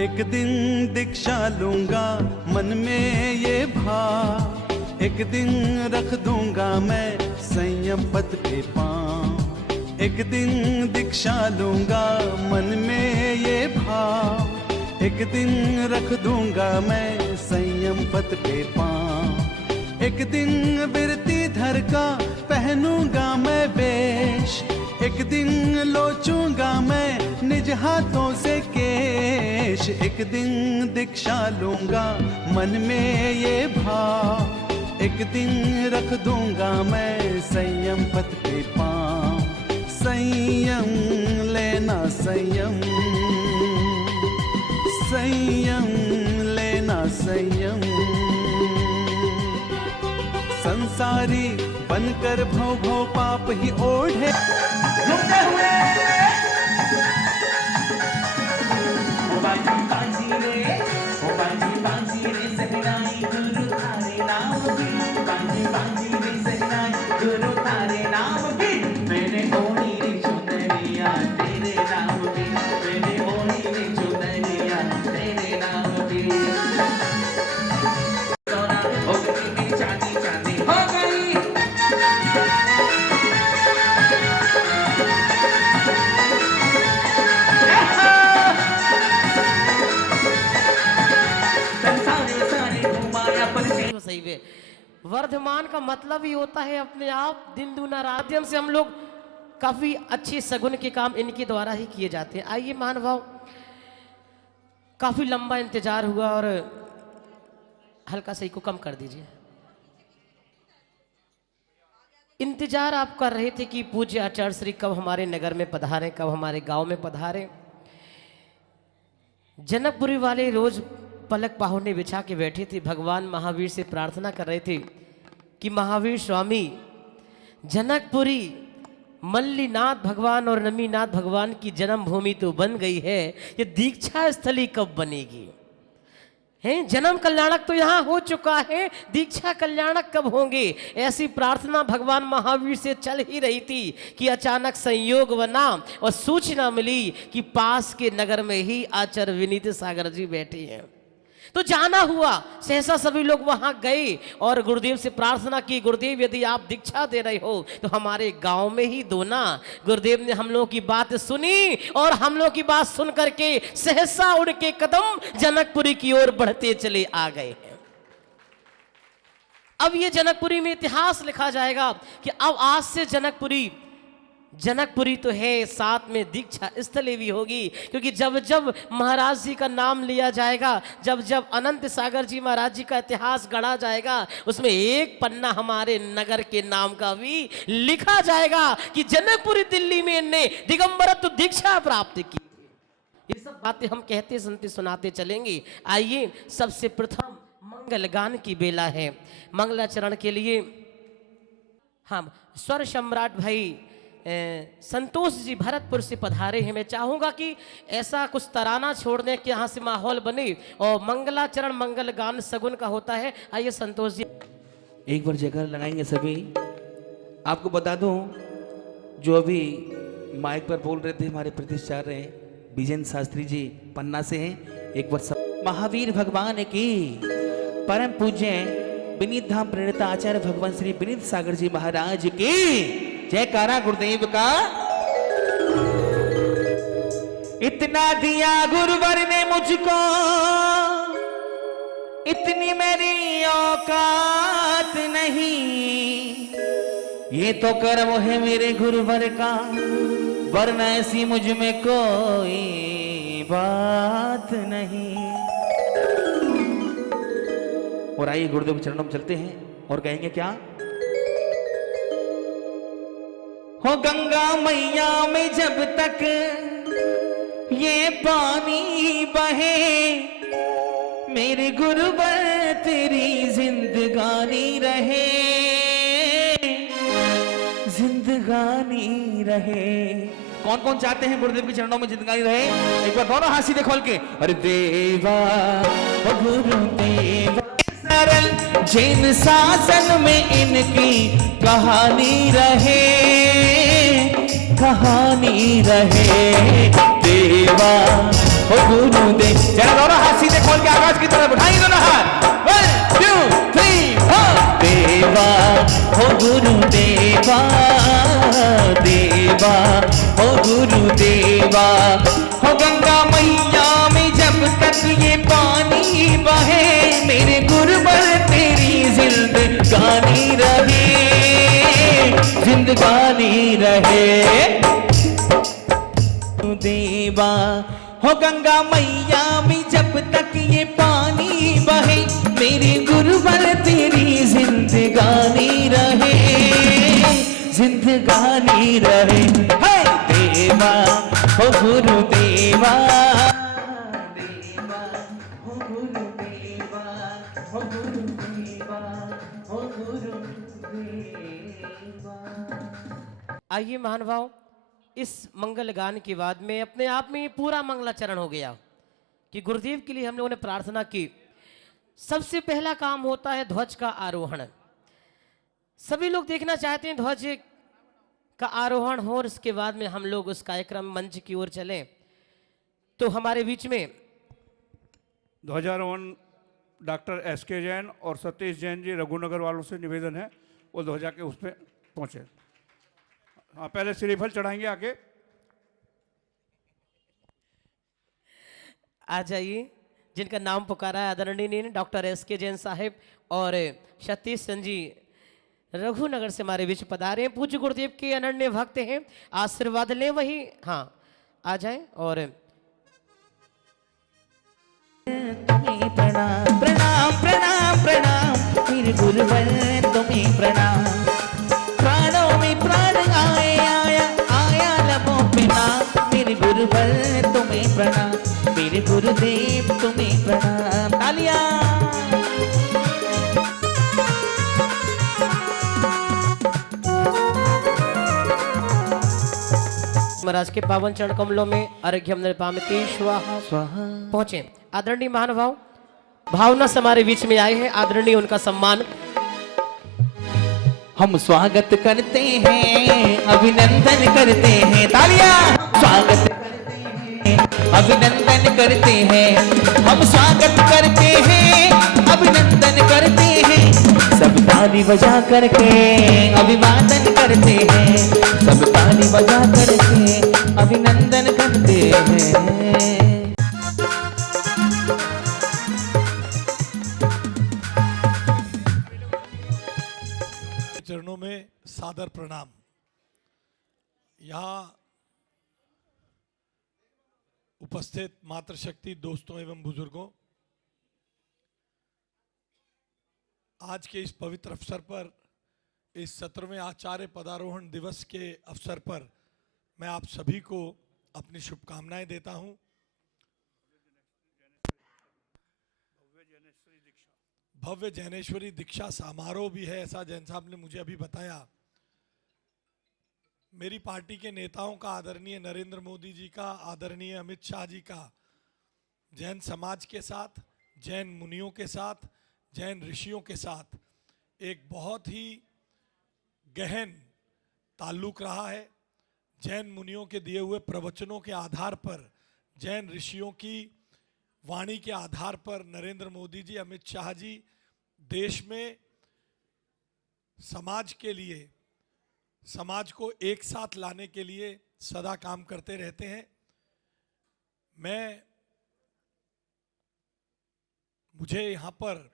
एक दिन दीक्षा लूंगा मन में ये भाव, एक दिन रख दूंगा मैं संयम पद पे पाँव। एक दिन दीक्षा लूंगा मन में ये भाव, एक दिन रख दूंगा मैं संयम पद पे पाँव। एक दिन बिरती धर का पहनूंगा मैं वेश, एक दिन लोचूंगा मैं निज हाथों से केश। एक दिन दीक्षा लूंगा मन में ये भाव, एक दिन रख दूंगा मैं संयम पद पे पाँव। संयम लेना संयम, संयम लेना संयम। संसारी बनकर भव भव पाप ही ओढ़े घूमते हुए ओ बांजी रे सहनाई गुरु थारे नाम की, बांजी रे सहनाई गुरु थारे नाम की। मैंने ओढ़ी रे चुनरिया तेरे नाम की, मैंने ओढ़ी रे चुनरिया तेरे नाम की। सोना हो गई चांदी चांदी हो गई। सही वे वर्धमान का मतलब ही होता है अपने आप दिन दूना माध्यम से हम लोग काफी अच्छे सगुन के काम इनके द्वारा ही किए जाते हैं। आइए महानुभाव, काफी लंबा इंतजार हुआ और हल्का सा को कम कर दीजिए। इंतजार आप कर रहे थे कि पूज्य आचार्य श्री कब हमारे नगर में पधारे, कब हमारे गांव में पधारे। जनकपुरी वाले रोज पलक पाहुने बिछा के बैठे थे, भगवान महावीर से प्रार्थना कर रहे थे कि महावीर स्वामी जनकपुरी मल्लीनाथ भगवान और नमीनाथ भगवान की जन्मभूमि तो बन गई है, ये दीक्षा स्थली कब बनेगी? हैं जन्म कल्याणक तो यहाँ हो चुका है, दीक्षा कल्याणक कब होंगे? ऐसी प्रार्थना भगवान महावीर से चल ही रही थी कि अचानक संयोग बना और सूचना मिली कि पास के नगर में ही आचार्य विनीत सागर जी बैठे हैं। तो जाना हुआ, सहसा सभी लोग वहां गए और गुरुदेव से प्रार्थना की, गुरुदेव यदि आप दीक्षा दे रहे हो तो हमारे गांव में ही दो ना। गुरुदेव ने हम लोगों की बात सुनी और हम लोगों की बात सुन करके सहसा उनके कदम जनकपुरी की ओर बढ़ते चले आ गए हैं। अब ये जनकपुरी में इतिहास लिखा जाएगा कि अब आज से जनकपुरी तो है, साथ में दीक्षा स्थली भी होगी, क्योंकि जब जब महाराज जी का नाम लिया जाएगा, जब जब अनंत सागर जी महाराज जी का इतिहास गढ़ा जाएगा, उसमें एक पन्ना हमारे नगर के नाम का भी लिखा जाएगा कि जनकपुरी दिल्ली में इनने दिगंबरत्व दीक्षा प्राप्त की। ये सब बातें हम कहते सुनते सुनाते चलेंगे। आइए, सबसे प्रथम मंगल गान की बेला है। मंगलाचरण के लिए हम स्वर सम्राट भाई संतोष जी भरतपुर से पधारे हैं। मैं चाहूंगा कि ऐसा कुछ तराना छोड़ दें कि यहाँ से माहौल बने और मंगलाचरण मंगल गान सगुन का होता है। आइए संतोष जी एक बार जयकार लगाएंगे सभी। आपको बता दूं, जो अभी माइक पर बोल रहे थे हमारे प्रतिष्ठाचार्य विजेंद्र शास्त्री जी पन्ना से हैं। एक बार सब महावीर भगवान की परम पूज्य विनीत धाम प्रणेता आचार्य भगवान श्री विनीत सागर जी महाराज की जयकारा गुरुदेव का। इतना दिया गुरुवर ने मुझको, इतनी मेरी औकात नहीं, ये तो कर्म है मेरे गुरुवर का, वरना ऐसी मुझ में कोई बात नहीं। और आइए गुरुदेव के चरणों में चलते हैं और कहेंगे क्या? हो गंगा मैया में जब तक ये पानी बहे, मेरे गुरुवर तेरी जिंदगानी रहे, जिंदगानी रहे। कौन कौन चाहते हैं गुरुदेव के चरणों में जिंदगानी रहे? एक बार दोनों हाथ सीधे खोल के, अरे देवा ओ गुरुदेवा, सरल जिन शासन में इनकी कहानी रहे, कहानी रहे। देवा हो गुरुदेव। जरा दोनों हाथ सीधे खोल के आकाश की तरफ उठाइए दोनों हाथ। 1 2 3 4। देवा हो गुरुदेवा, देवा हो गुरुदेवा, हो गंगा मैया में जब तक ये पानी बहे, मेरे गुरुवर तेरी जिंदगानी रहे, जिंदगानी रहे। देवा हो गंगा मैया में जब तक ये पानी बहे, मेरे गुरुवर तेरी जिंदगानी रहे, जिंदगानी रहे। हे देवा हो गुरुदेवा, देवा हो गुरुदेवा, हो गुरुदेवा, हो गुरुदेवा। आइए महानुभाव, इस मंगल गान के बाद में अपने आप में ये पूरा मंगलाचरण हो गया कि गुरुदेव के लिए हम लोगों ने प्रार्थना की। सबसे पहला काम होता है ध्वज का आरोहण। सभी लोग देखना चाहते हैं ध्वज का आरोहण हो और इसके बाद में हम लोग उस कार्यक्रम मंच की ओर चलें। तो हमारे बीच में ध्वजारोहण डॉक्टर SK जैन और सतीश जैन जी रघुनगर वालों से निवेदन है वो ध्वजा के उस पर पहुँचे। हाँ, पहले श्रीफल चढ़ाएंगे आके। आ जाइए, जिनका नाम पुकारा है आदरणीय डॉक्टर SK जैन साहिब और सतीश चंद जी रघुनगर से हमारे बीच पधारे हैं। पूज्य गुरुदेव के अनन्य भक्त हैं, आशीर्वाद लें वही। हाँ, आ जाएं और तुम्हें प्रणाम प्रणाम प्रणाम प्रणाम, मेरे गुरुवर तुम्हें प्रणाम। प्राणों में प्राण आए, आया आया लबों पे नाम, मेरे गुरुवर तुम्हें प्रणाम, मेरे गुरुदेव तुम्हें प्रणाम। तालियां। महाराज के पावन चरण कमलों में अर्घ्यम निर्पामिति स्वाहा स्वाहा। पहुंचे। आदरणीय महानुभाव भावना से हमारे बीच में आए हैं, आदरणीय उनका सम्मान। हम स्वागत करते हैं, अभिनंदन करते हैं। तालियां। स्वागत करते हैं, अभिनंदन करते हैं, हम स्वागत करते हैं, अभिनंदन करते हैं। सब ताली बजा करके अभिवादन करते हैं, सब ताली बजा करके अभिनंदन करते हैं। चरणों में सादर प्रणाम। यहाँ उपस्थित मातृशक्ति दोस्तों एवं बुजुर्गों, आज के इस पवित्र अवसर पर, इस 17वें आचार्य पदारोहण दिवस के अवसर पर मैं आप सभी को अपनी शुभकामनाएं देता हूं। भव्य जैनेश्वरी दीक्षा समारोह भी है, ऐसा जैन साहब ने मुझे अभी बताया। मेरी पार्टी के नेताओं का, आदरणीय नरेंद्र मोदी जी का, आदरणीय अमित शाह जी का जैन समाज के साथ, जैन मुनियों के साथ, जैन ऋषियों के साथ एक बहुत ही गहन ताल्लुक रहा है। जैन मुनियों के दिए हुए प्रवचनों के आधार पर, जैन ऋषियों की वाणी के आधार पर नरेंद्र मोदी जी, अमित शाह जी देश में समाज के लिए, समाज को एक साथ लाने के लिए सदा काम करते रहते हैं। मुझे यहाँ पर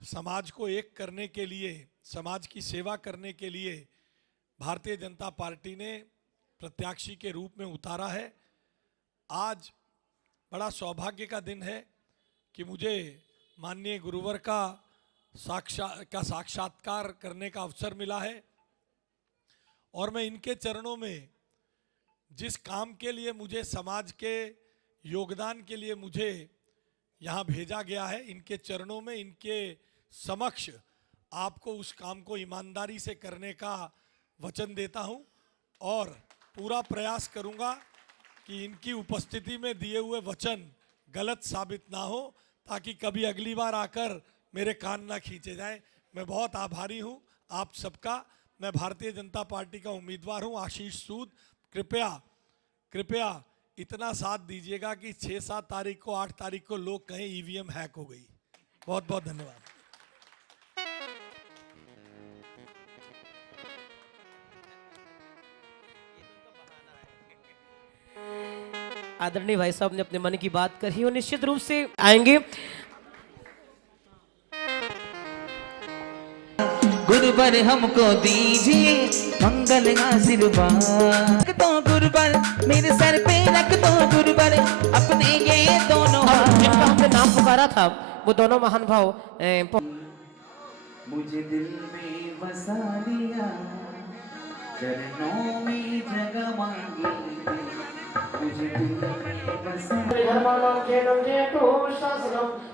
समाज को एक करने के लिए, समाज की सेवा करने के लिए भारतीय जनता पार्टी ने प्रत्याशी के रूप में उतारा है। आज बड़ा सौभाग्य का दिन है कि मुझे माननीय गुरुवर का साक्षात्कार करने का अवसर मिला है और मैं इनके चरणों में, जिस काम के लिए मुझे, समाज के योगदान के लिए मुझे यहाँ भेजा गया है, इनके चरणों में, इनके समक्ष आपको उस काम को ईमानदारी से करने का वचन देता हूँ और पूरा प्रयास करूँगा कि इनकी उपस्थिति में दिए हुए वचन गलत साबित ना हो, ताकि कभी अगली बार आकर मेरे कान ना खींचे जाएं। मैं बहुत आभारी हूं आप सबका। मैं भारतीय जनता पार्टी का उम्मीदवार हूं आशीष सूद। कृपया इतना साथ दीजिएगा कि 6-7 तारीख को 8 तारीख को लोग कहें ईवीएम हैक हो गई। बहुत बहुत धन्यवाद। आदरणीय भाई साहब ने अपने मन की बात कही और निश्चित रूप से आएंगे। गुरुवर हमको दीजिए मंगल आशीर्वाद। तो गुरुवर मेरे सर पे रख दो गुरुवर अपने ये दोनों अब जिनका हमने नाम पुकारा था वो दोनों महान भाव मुझे दिल में बसा लिया चरणों में जगह मांगी मुझे दिल में बसा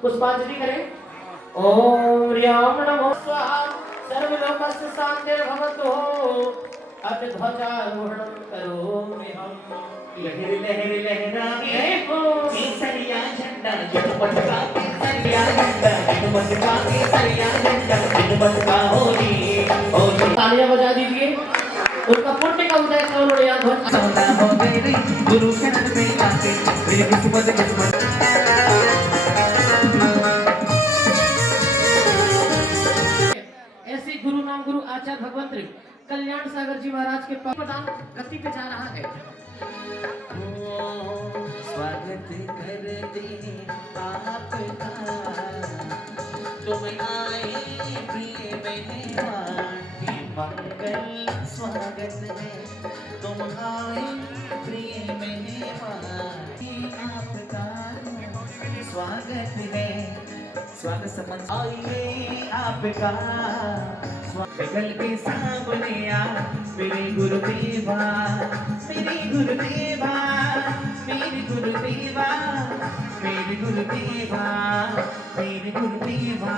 पुष्पांजलि करें। ओम ह्रीं नमो स्वाहा सर्वलोकस्य शान्तिर्भवतु अथ ध्वजारोहणं करोमि हम। लहर लहर लहराए केसरिया झंडा जनमत का केसरिया झंडा जनमत का केसरिया झंडा जनमत का होली होली। तालियां बजा दीजिए। उनका पुण्य का उदय करो उन्होंने यहाँ ध्वज सौदा हो गए रे गुरु शरण में आके मेरी किस्मत किस्मत। ऐसे गुरु नाम गुरु आचार्य भगवंत कल्याण सागर जी महाराज के प्रदान गति पे जा रहा है। स्वागत करते आपका तुम आए प्रिय मेहमान के मंगल स्वागत है तुम आए प्रिय मेहमान आपका स्वागत है स्वागत समझ आइए आपका गल के सामने आ मेरे गुरुदेवा मेरे गुरुदेवा मेरे गुरुदेवा मेरे गुरुदेवा मेरे गुरुदेवा।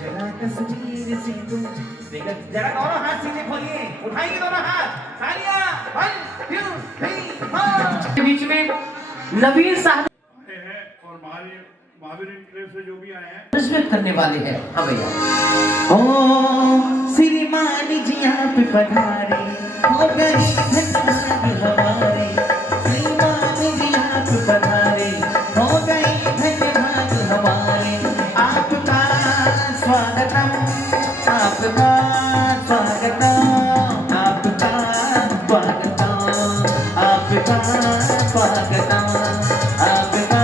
जरा तस्वीर से तुम जरा दोनों हाथ सीधे खोलिए उठाइए दोनों हाथ तालियां 1 2 3 4। बीच में नवीन साहब आए हैं और महावीर इंक्लेव से जो भी आए हैं रिस्पेक्ट करने वाले हैं। हाँ भैया। ओ श्रीमान जी आप पधारे हो गई धन्यवाद हमारे श्रीमान जी आप पधारे हो गई धन्यवाद हमारे। आपका स्वागतम आपका स्वागतम आपका स्वागतम आपका स्वागतम आपका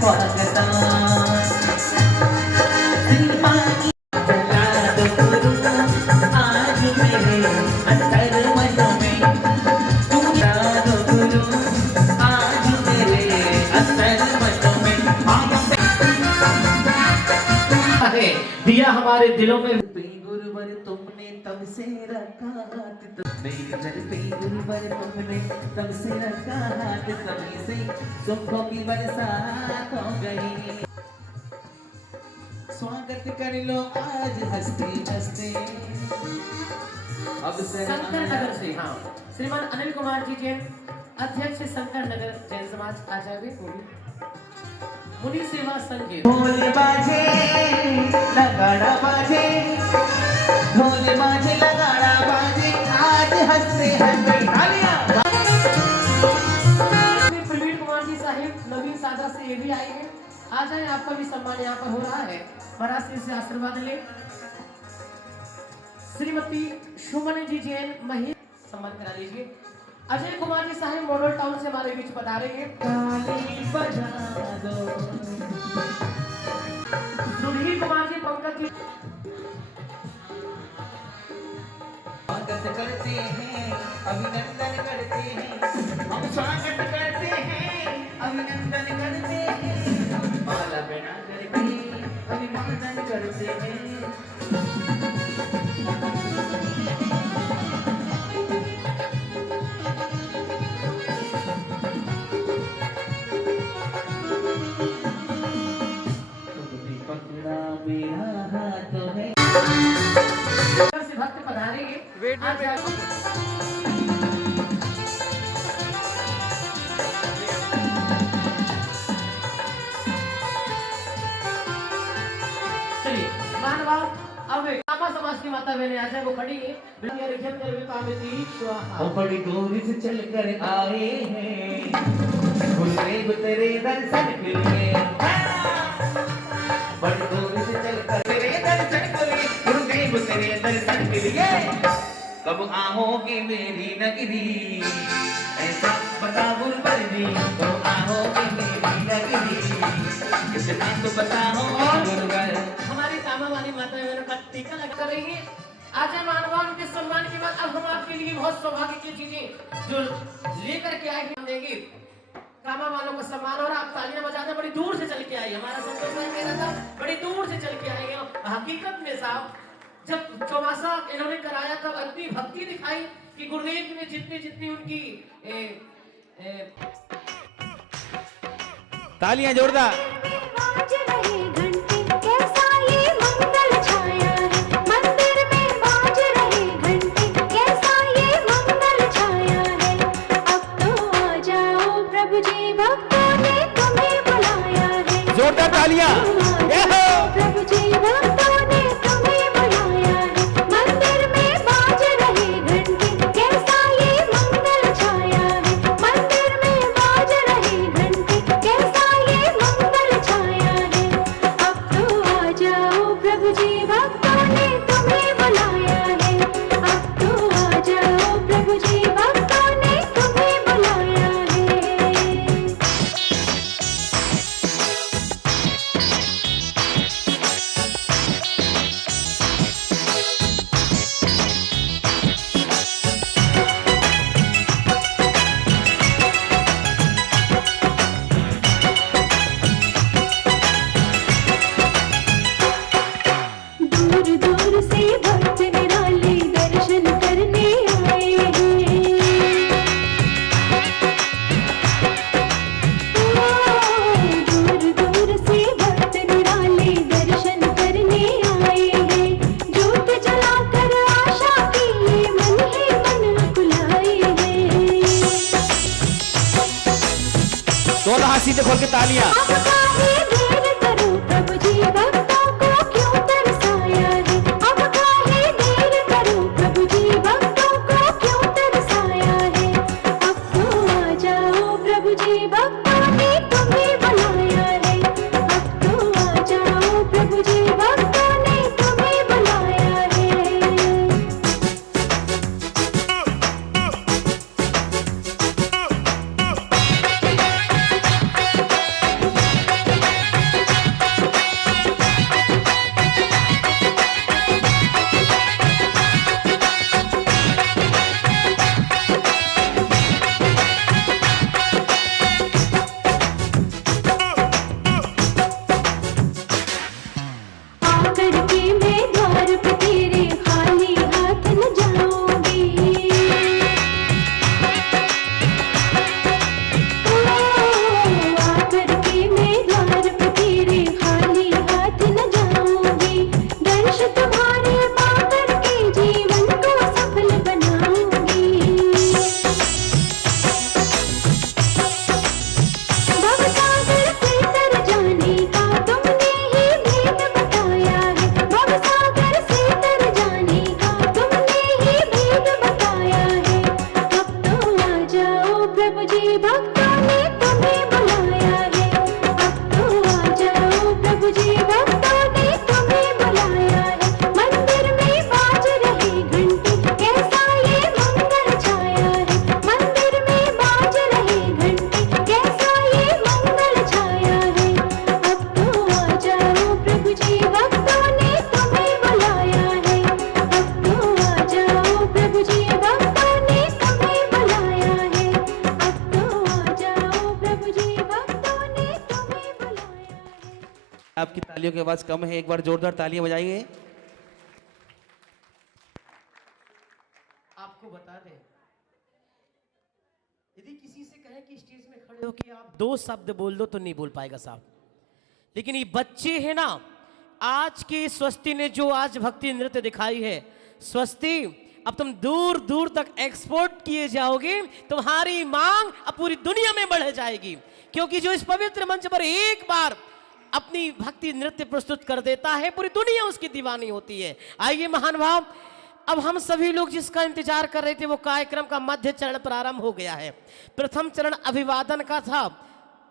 स्वागतम। आज मेरे अंतर मन में तू याद गुरु आज मेरे अंतर मन में है दिया हमारे दिलों में। गुरुवर तुमने तब से रखा हाथ मेरी जल पे गुरुवर तुमने तब से रखा हाथ तभी से सुखों की बरसात हो गई। स्वागत कर लो आज हंसते हंसते। अब शंकर नगर से हाँ श्रीमान अनिल कुमार जी जैन अध्यक्ष शंकर नगर जैन समाज आचार्य मुनि सेवा संघ। ढोल बाजे लगाड़ा बाजे ढोल बाजे लगाड़ा बाजे आज हंसते हंसते तालियां। प्रवीण कुमार जी साहिब नवीन सादा से ये भी आए हैं। आ जाए आपका भी सम्मान यहाँ पर हो रहा है। महाराज से आशीर्वाद ले। श्रीमती सुमन जी जैन मही सम्मान करा लीजिए। अजय कुमार जी साहिब मॉडल टाउन से हमारे बीच बता रहे हैं। सुधीर कुमार जी पंकज जी स्वागत करते हैं अभिनंदन करते हैं हम स्वागत करते हैं अभिनंदन करते हैं माला बना करके अभिनंदन करते हैं। से भक्त पधारेंगे। चलिए मानवा अब समाज की माता बहने आ जाए वो खड़ी है हम बड़ी दूर से चल कर आए हैं गुरुदेव तेरे दर्शन के लिए बड़ी दूर से चल कर तेरे दर्शन के लिए गुरुदेव तेरे दर्शन के लिए कब आओगे मेरी नगरी ऐसा बता गुरुवर्दी कब आओगे मेरी नगरी कितना तो बताओ गुरुवर हमारी कामा वाली माता बहनों का टीका लगा रही है। आज हम मानवान के सम्मान के बाद अब हम आपके लिए बहुत सौभाग्य की चीजें जो लेकर के आए हम देंगे। कामा वालों का सम्मान और आप तालियां बजाते बड़ी दूर से चल के आई। हमारा संतोष भाई कह रहा था बड़ी दूर से चल के आए हैं। हकीकत में साहब जब चौमासा इन्होंने कराया तब इतनी भक्ति दिखाई कि गुरुदेव ने जितनी उनकी तालियां जोरदार। बाज रहे घंटे कैसा ये मंगल छाया है मंदिर में बाज रहे घंटे कैसा ये मंगल छाया है अब तो आ जाओ प्रभु जी भक्तों ने तुम्हें बुलाया है जोरदार तालियां। प्रभु जी भक्तों ने तुम्हें बुलाया है मंदिर में बाज रहे घंटे कैसा ये मंगल छाया है मंदिर में बाज रहे घंटे कैसा ये मंगल छाया है अब तो आ जाओ प्रभु जी भक्तों ने तुम्हें बुलाया है अब तो आ जाओ प्रभु जी भक्तों ने तुम्हें बुलाया है। दूर दूर से भक्त निराले दर्शन करने आए हैं दूर दूर से भक्त निराले दर्शन करने आए हैं ज्योत जलाकर आशा की ये मन ही मन बुलाए हैं दोनों हाथ सीधे खोल के तालियां। अब काहे देर करो प्रभु जी भक्तों को क्यों तरसाया है अब काहे देर करो प्रभु जी भक्तों को क्यों तरसाया है अब तो आ जाओ प्रभु जी भक्तों ने तुम्हें बुलाया है अब तो आ जाओ प्रभु जी भक्तों ने तुम्हें बुलाया है। आकर के मैं द्वार पे तेरे खाली हाथ न जाऊंगी आकर के मैं द्वार पे तेरे खाली हाथ न जाऊंगी दर्श तुम्हारे पाकर के जीवन को सफल बनाऊंगी भवसागर से तर जाने का तुमने ही भेद बताया है भवसागर से तर जाने का तुमने ही भेद बताया है अब तो आ जाओ प्रभु जी भक्तों ने तुम्हें बुलाया है अब तो आ जाओ प्रभु जी भक्तों ने तुम्हें बुलाया है मंदिर में बाज रहे घंटे कैसा ये मंगल छाया है मंदिर में बाज रहे घंटे कैसा ये मंगल छाया है अब तो आ जाओ प्रभु जी भक्तों ने तुम्हें बुलाया है अब तो आ जाओ प्रभु जी भक्तों ने तुम्हें बुलाया है अब तो आ जाओ प्रभु जी भक्तों ने तुम्हें बुलाया है। आपकी तालियों की आवाज कम है, एक बार जोरदार तालियां बजाइए। आपको बता दें यदि किसी से कहे कि स्टेज में खड़े हो कि आप 2 शब्द बोल दो तो नहीं बोल पाएगा साहब। लेकिन ये बच्चे हैं ना आज की स्वस्ति ने जो आज भक्ति नृत्य दिखाई है स्वस्ति अब तुम दूर दूर तक एक्सपोर्ट किए जाओगे तुम्हारी मांग अब पूरी दुनिया में बढ़ जाएगी क्योंकि जो इस पवित्र मंच पर एक बार अपनी भक्ति नृत्य प्रस्तुत कर देता है, पूरी दुनिया उसकी दीवानी होती है। आइए महान भाव, अब हम सभी लोग जिसका इंतजार कर रहे थे वो कार्यक्रम का मध्य चरण प्रारंभ हो गया है। प्रथम चरण अभिवादन का था,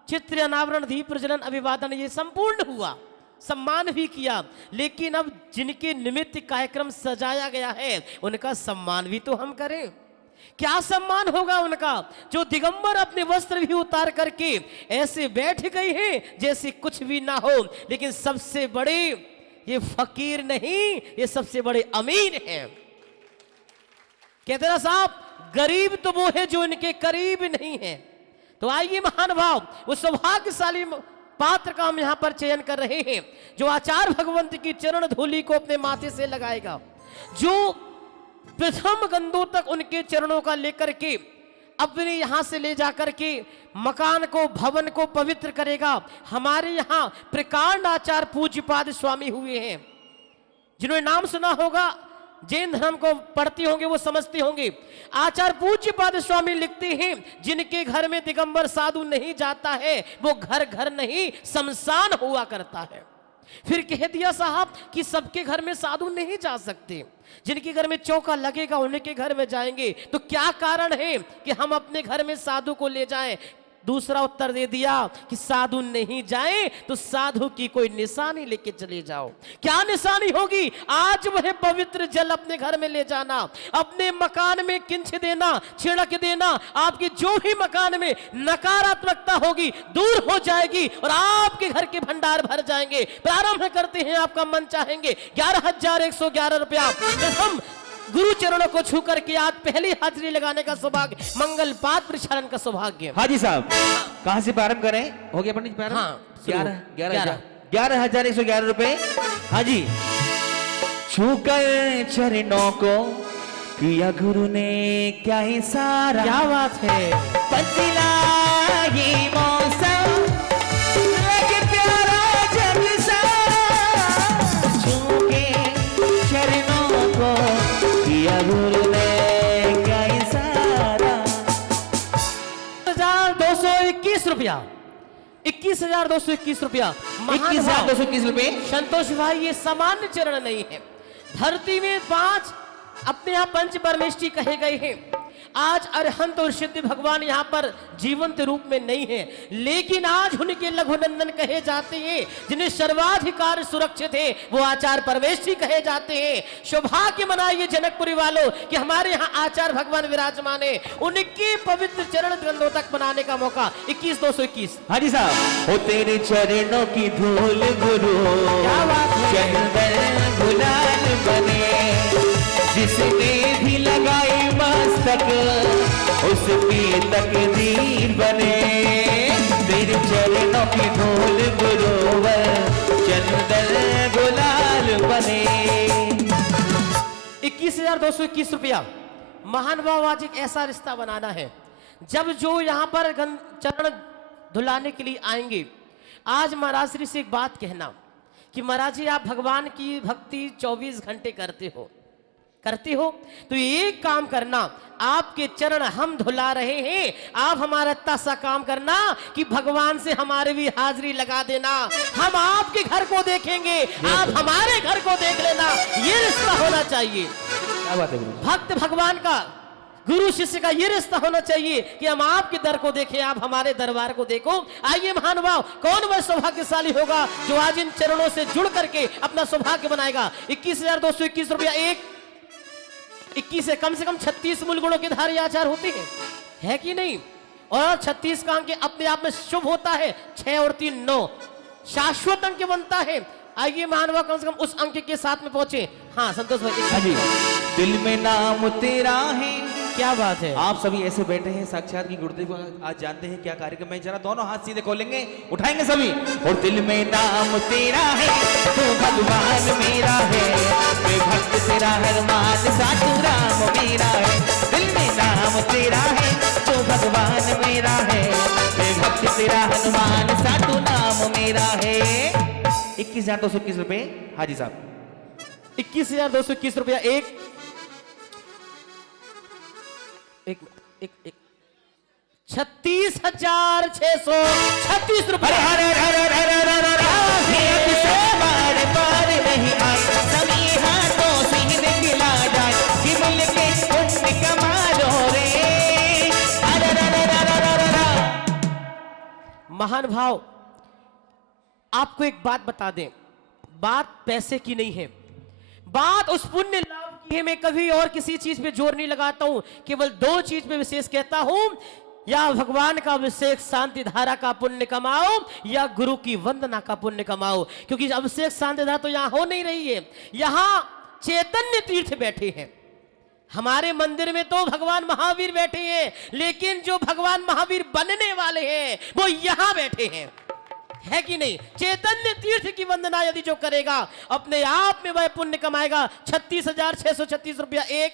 चित्र अनावरण दीप प्रज्वलन अभिवादन ये संपूर्ण हुआ, सम्मान भी किया, लेकिन अब जिनके निमित्त कार्यक्रम सजाया गया है उनका सम्मान भी तो हम करें। क्या सम्मान होगा उनका, जो दिगंबर अपने वस्त्र भी उतार करके ऐसे बैठ गए हैं जैसे कुछ भी ना हो, लेकिन सबसे बड़े ये फकीर नहीं, ये सबसे बड़े अमीर हैं। कहते ना साहब, गरीब तो वो है जो इनके करीब नहीं है। तो आइए महान भाव, वो सौभाग्यशाली पात्र का हम यहां पर चयन कर रहे हैं जो आचार्य भगवंत की चरण धूलि को अपने माथे से लगाएगा, जो प्रथम गंधों तक उनके चरणों का लेकर के अपने यहां से ले जाकर के मकान को, भवन को पवित्र करेगा। हमारे यहां प्रकांड आचार्य पूज्यपाद स्वामी हुए हैं, जिन्होंने नाम सुना होगा, जैन धर्म को पढ़ते होंगे वो समझते होंगे। आचार्य पूज्यपाद स्वामी लिखते हैं, जिनके घर में दिगंबर साधु नहीं जाता है वो घर घर नहीं शमशान हुआ करता है। फिर कह दिया साहब कि सबके घर में साधु नहीं जा सकते, जिनके घर में चौका लगेगा उनके घर में जाएंगे। तो क्या कारण है कि हम अपने घर में साधु को ले जाएं? दूसरा उत्तर दे दिया कि साधु नहीं जाए तो साधु की कोई निशानी लेके चले जाओ। क्या निशानी होगी? आज वह पवित्र जल अपने घर में ले जाना, अपने मकान में किंच देना, छिड़क देना, आपके जो भी मकान में नकारात्मकता होगी दूर हो जाएगी और आपके घर के भंडार भर जाएंगे। प्रारंभ करते हैं, आपका मन चाहेंगे 11,111 रुपया प्रथम गुरु चरणों को छू करके आज पहली हाजिरी लगाने का सौभाग्य, मंगल पात प्रचारण का सौभाग्य। हाजी साहब कहां से प्रारंभ करें? हो गया पंडित प्रारंभ? हाँ, 11,111 रुपए। हाजी, छूकर चरणों को किया गुरु ने क्या इशारा, क्या बात है। बदला ये मौसम लगे प्यारा जग सा, छूके चरणों को किया गुरु ने क्या इशारा। 21,221 रुपया, 21,221 रुपया, 21,221 रुपए। संतोष भाई ये सामान्य चरण नहीं है। धरती में 5 अपने यहाँ पंच परमेष्ठी कहे गए हैं। आज अरहंत और सिद्ध भगवान यहाँ पर जीवंत रूप में नहीं है, लेकिन आज उनके लघुनंदन कहे जाते हैं, जिन्हें सर्वाधिकार सुरक्षित है वो आचार्य परमेष्ठी कहे जाते हैं। सौभाग्य मनाइए जनकपुरी वालों कि हमारे यहाँ आचार्य भगवान विराजमान है, उनके पवित्र चरण ग्रंथों तक बनाने का मौका। 21,221। हाजी साहब, हो तेरे चरणों की धूल गुरु, क्या बात है। चंदन गुलाल बने, जिसने भी लगाई मस्तक उसकी तकदीर बने। तेरे चरणों की धूल गुरुवर चंदन गुलाल बने। 21,221 रुपया। महान भाव, आज एक ऐसा रिश्ता बनाना है, जब जो यहाँ पर चरण धुलाने के लिए आएंगे, आज महाराज श्री से एक बात कहना कि महाराज जी आप भगवान की भक्ति 24 घंटे करते हो, तो एक काम करना, आपके चरण हम धुला रहे हैं, आप हमारा इतना सा काम करना कि भगवान से हमारे भी हाजिरी लगा देना। हम आपके घर को देखेंगे, आप हमारे घर को देख लेना। ये रिश्ता होना चाहिए। क्या बात है गुरु? भक्त भगवान का, गुरु शिष्य का ये रिश्ता होना चाहिए कि हम आपके दर को देखें, आप हमारे दरबार को देखो। आइए महानुभाव, कौन वह सौभाग्यशाली होगा जो आज इन चरणों से जुड़ करके अपना सौभाग्य बनाएगा। 21,221 रुपया। 21 से कम 36 मूल गुणों के धारी आचार होते हैं, है कि नहीं? और 36 का अंक अपने आप में शुभ होता है। 6 और 3 9 शाश्वत अंक बनता है। आइए महानुभाव कम से कम उस अंक के साथ में पहुंचे। हाँ संतोष भाई। हाजी, दिल में नाम तेरा है। क्या बात है। आप सभी ऐसे बैठे हैं साक्षात की गुरुदेव आज जानते हैं क्या कार्यक्रम है। जरा दोनों हाथ सीधे खोलेंगे, उठाएंगे सभी। और दिल में नाम तेरा है, तू भगवान मेरा है, मैं भक्त तेरा हनुमान साधु राम मेरा है। दिल में नाम तेरा है, तू भगवान मेरा है, मैं भक्त तेरा हनुमान साधु नाम मेरा है। 21,221 रुपए। हाजी साहब 21,221 रुपया। एक 36,636 रुपया। महानुभाव, आपको एक बात बता दें, बात पैसे की नहीं है, बात उस पुण्य लाभ की है। मैं कभी और किसी चीज पे जोर नहीं लगाता हूं, केवल दो चीज पे विशेष कहता हूं, या भगवान का अभिषेक शांति धारा का पुण्य कमाओ या गुरु की वंदना का पुण्य कमाओ। क्योंकि अभिषेक शांति धारा तो यहां हो नहीं रही है, यहां चैतन्य तीर्थ बैठे हैं। हमारे मंदिर में तो भगवान महावीर बैठे हैं, लेकिन जो भगवान महावीर बनने वाले हैं वो यहां बैठे हैं, है कि नहीं? चैतन्य तीर्थ की वंदना यदि जो करेगा अपने आप में वह पुण्य कमाएगा। 36,636 रुपया एक,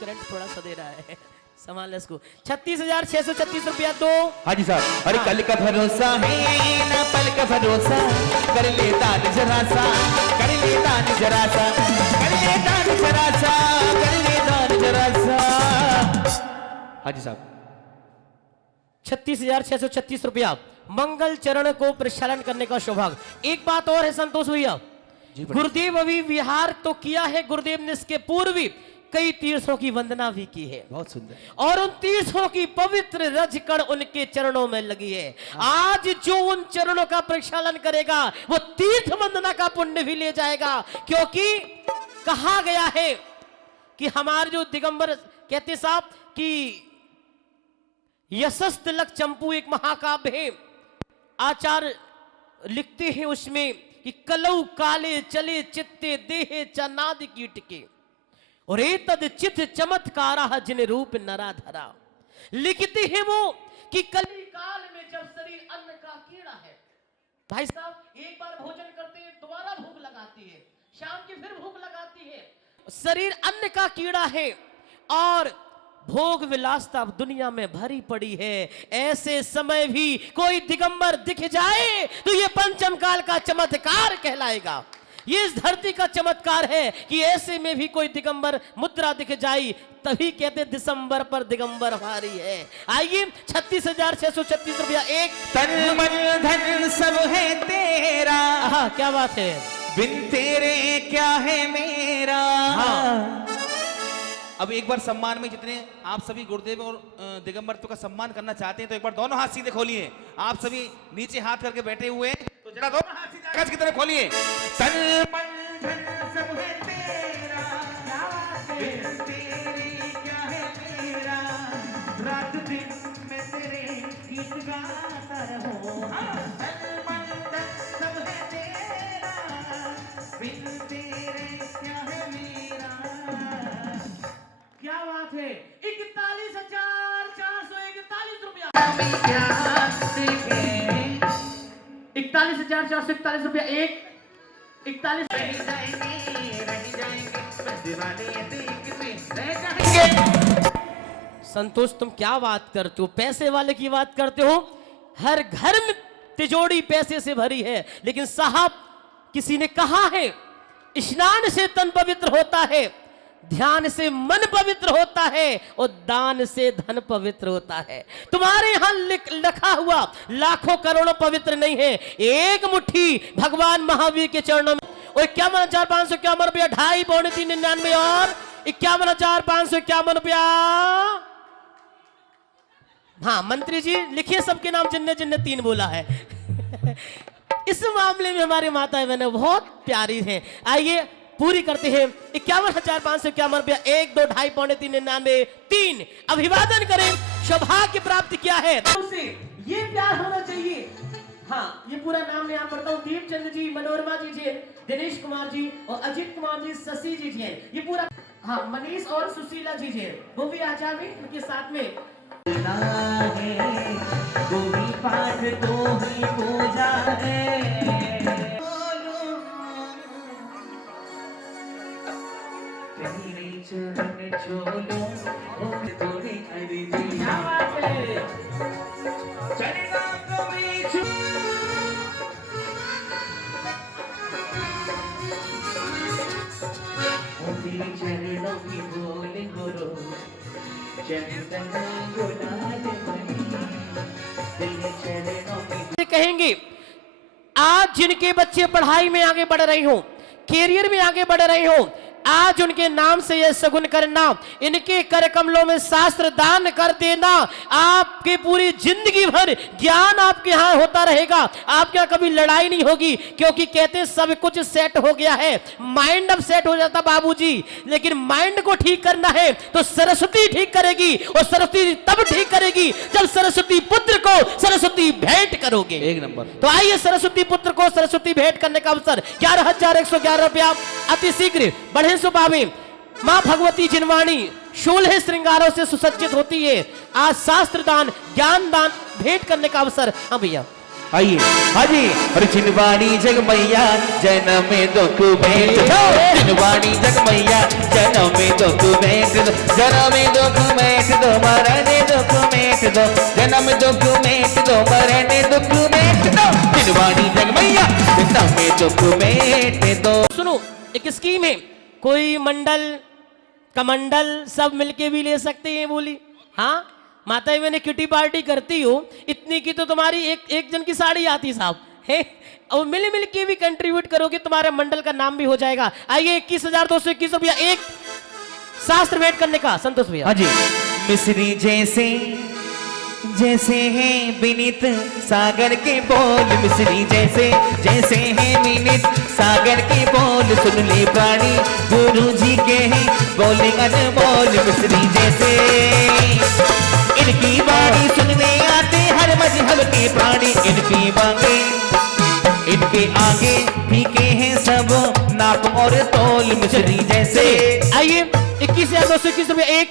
करंट थोड़ा सा दे रहा है, संभाल इसको। 36,636 रुपया दो। हाँ जी साहब। अरे कल का भरोसा है ना पल का भरोसा, कर ले दान जरा सा, कर ले दान जरा सा, कर ले दान जरा सा, कर ले दान जरा सा। हाँ जी साहब। 36,636 रुपया मंगल चरण को प्रक्षालन करने का सौभाग्य। एक बात और है संतोष भैया, गुरुदेव अभी विहार तो किया है, गुरुदेव ने इसके पूर्व भी कई तीर्थों की वंदना भी की है, बहुत सुंदर। और उन तीर्थों की पवित्र रजकण उनके चरणों में लगी है। आज जो उन चरणों का प्रक्षालन करेगा वो तीर्थ वंदना का पुण्य भी ले जाएगा। क्योंकि कहा गया है कि हमारे जो दिगंबर कहते साहब कि यशस तिलक चंपू एक महाकाव्य है, आचार्य लिखते हैं उसमें कि कलऊ काले चले चित्ते देहे चनादि कीट के, और एतद चित्त चमत्कारा जिन रूप नरा धरा। लिखते हैं वो कि कली काल में जब शरीर अन्न का कीड़ा है, भाई साहब एक बार भोजन करते हैं दोबारा भूख लगाती है, शाम की फिर भूख लगाती है, शरीर अन्न का कीड़ा है और भोग विलासता दुनिया में भरी पड़ी है। ऐसे समय भी कोई दिगंबर दिख जाए तो ये पंचम काल का चमत्कार कहलाएगा। ये इस धरती का चमत्कार है कि ऐसे में भी कोई दिगंबर मुद्रा दिख जाए, तभी कहते दिसंबर पर दिगंबर भारी है। आइए 36,636 रुपया एक। तन मन धन सब है तेरा, हाँ क्या बात है, बिन तेरे क्या है मेरा। हाँ। अब एक बार सम्मान में जितने आप सभी गुरुदेव और दिगंबरत्व का सम्मान करना चाहते हैं तो एक बार दोनों हाथ सीधे खोलिए। आप सभी नीचे हाथ करके बैठे हुए हैं तो जरा दोनों हाथ सीधे आकाश की तरफ खोलिए। तन मन धन सब है तेरा, बिन तेरे क्या है मेरा, रात दिन मैं तेरे गीत गाता रहूं। तन मन धन सब है तेरा, बिन तेरे क्या है मेरा। क्या बात है, 41,441 रुपया, 41,441 रुपया एक, 41। संतोष तुम क्या बात करते हो, पैसे वाले की बात करते हो। हर घर में तिजोरी पैसे से भरी है, लेकिन साहब किसी ने कहा है स्नान से तन पवित्र होता है, ध्यान से मन पवित्र होता है और दान से धन पवित्र होता है। तुम्हारे यहां लिखा हुआ लाखों करोड़ों पवित्र नहीं है, एक मुट्ठी भगवान महावीर के चरणों में। और 51,551 रुपया, 2.5 पौने 399 और 51,551 रुपया। हाँ मंत्री जी लिखिए सबके नाम जिनने जिनने 3 बोला है। इस मामले में हमारे माता बहनें बहुत प्यारी हैं। आइए पूरी करते हैं। 51,551 रुपया 1, 2, 2.5 पौने 399 3। अभिवादन करें, सौभाग्य प्राप्ति क्या है ये प्यार होना चाहिए। हाँ ये पूरा नाम मैं यहाँ पढ़ता हूँ, दीपचंद्र जी, मनोरमा जी जी, दिनेश कुमार जी और अजित कुमार जी, शशि जी जी है ये पूरा। हाँ मनीष और सुशीला जी जी वो भी आचार्य उनके साथ में। पाठ तो ही पूजा है, छोलो थोड़ी चलेगा कभी चरणों की बोल गुरु चंदन गुलाल मणि कहेंगे आज जिनके बच्चे पढ़ाई में आगे बढ़ रहे हो, कैरियर में आगे बढ़ रहे हो, आज उनके नाम से यह सगुन करना, इनके कर कमलों में शास्त्र दान कर देना, आपकी पूरी जिंदगी भर ज्ञान आपके यहाँ होता रहेगा, आपके यहाँ कभी लड़ाई नहीं होगी, क्योंकि कहते हैं सब कुछ सेट हो गया है। माइंड अब सेट हो जाता बाबूजी, लेकिन माइंड को ठीक करना है तो सरस्वती ठीक करेगी, और सरस्वती तब ठीक करेगी जब सरस्वती पुत्र को सरस्वती भेंट करोगे। एक नंबर। तो आइए सरस्वती पुत्र को सरस्वती भेंट करने का अवसर 11,111 रुपया अति शीघ्र बढ़े सुपावे। मां भगवती जिनवाणी 16 श्रृंगारों से सुसज्जित होती है। आज शास्त्र दान ज्ञान दान भेंट करने का अवसर। हाँ भैया आइए हाजी। और जिनवाणी जग मैया जन्म में दुख भेंट दो, जिनवाणी जग मैया जन्म में दुख भेंट दो, जन्म में दुख भेंट दो, मरने दुख भेंट दो, जन्म दुख भेंट दो, मरने दुख भेंट दो, जिनवाणी जग मैया जन्म में दुख भेंट दो। सुनो, एक स्कीम है, कोई मंडल कमंडल सब मिलके भी ले सकते हैं बोली। हाँ माता मैंने किटी पार्टी करती हो, इतनी की तो तुम्हारी एक जन की साड़ी आती साहब है, और मिल के भी कंट्रीब्यूट करोगे, तुम्हारे मंडल का नाम भी हो जाएगा। आइए 21,221 रुपया एक शास्त्र भेंट करने का संतोष भैया। हाँ जी। मिश्री जैसे जैसे हैं विनीत सागर के बोल, मिश्री जैसे जैसे हैं विनीत सागर के बोल, सुन ले प्राणी गुरु जी के हैं बोले अनमोल, मिश्री जैसे इनकी वाणी सुनने आते हर मजहब के प्राणी, इनकी बातें इनके आगे फीके हैं सब नाप और तोल, मिश्री जैसे। आइए 21,221 रुपया एक,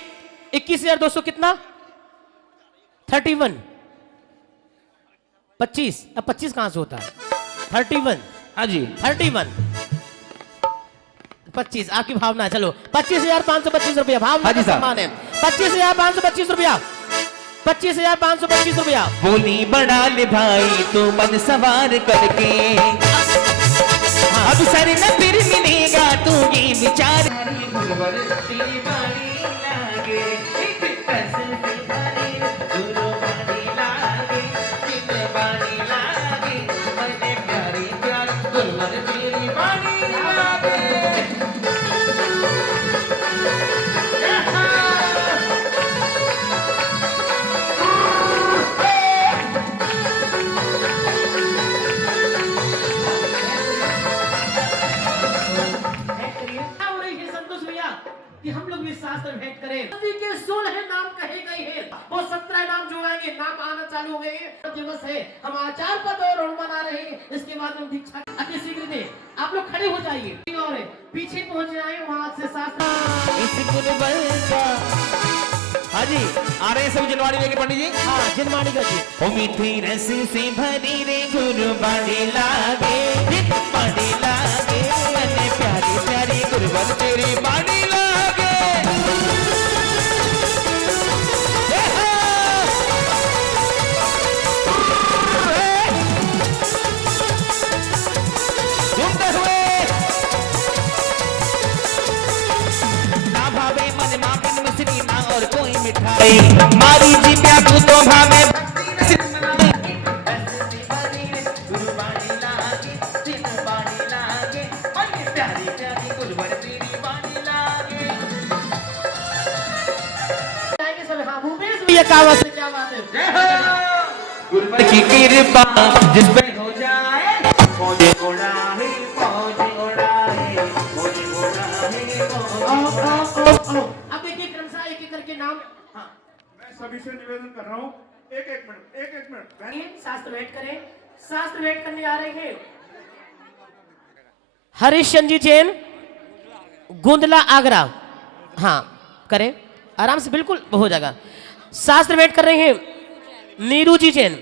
21,200 कितना 31 25, अब 25 कहां से होता है 31। हाँ जी 31 25 आपकी भावना है। चलो 25,525 रुपया भावना हाँ जी का साहब। सम्मान है। 25,525 रुपया, 25,525 रुपया। बोली बड़ा ले भाई तू मन सवार करके, अब सर न फिर मिलेगा तू ये विचार, संतोष भैया कि हम लोग भी शास्त्र भेंट करें। नदी के 16 नाम कहे गए हैं, वो 17 नाम जो आएंगे, नाम आना चालू हो गए हैं। दिवस है, हम आचार पद और मना रहे हैं, इसके बाद हम दीक्षा अति शीघ्र दे। आप लोग खड़े हो जाइए और पीछे पहुंच जाए वहां से शास्त्र। इस गुणबल का हाँ जी आ रहे हैं सब जिनवाणी लेके पंडित जी। हाँ जिनवाणी का जी। ओ मीठी रस से भरी रे गुरबाणी लागे, बाणी लागे मने प्यारी प्यारी गुरबल तेरी बाणी लागे। घूमते हुए ना भावे मन माखन मिश्री ना और कोई मिठाई, मारी जी प्याकू तो भावे क्या बात है, क्या बात है। गुरुवर की कृपा जिस पे हो जाए, मौज उड़ाए मौज उड़ाए मौज उड़ाए। अब देखिए क्रमशः एक एक करके नाम। हाँ मैं सभी से निवेदन कर रहा हूँ, एक मिनट शास्त्र भेंट करें। शास्त्र भेंट करने आ रहे हैं हरीश जी जैन, गोंदला आगरा। हाँ करें आराम से, बिल्कुल हो जाएगा। शास्त्र भेंट कर रहे हैं नीरू जी जैन,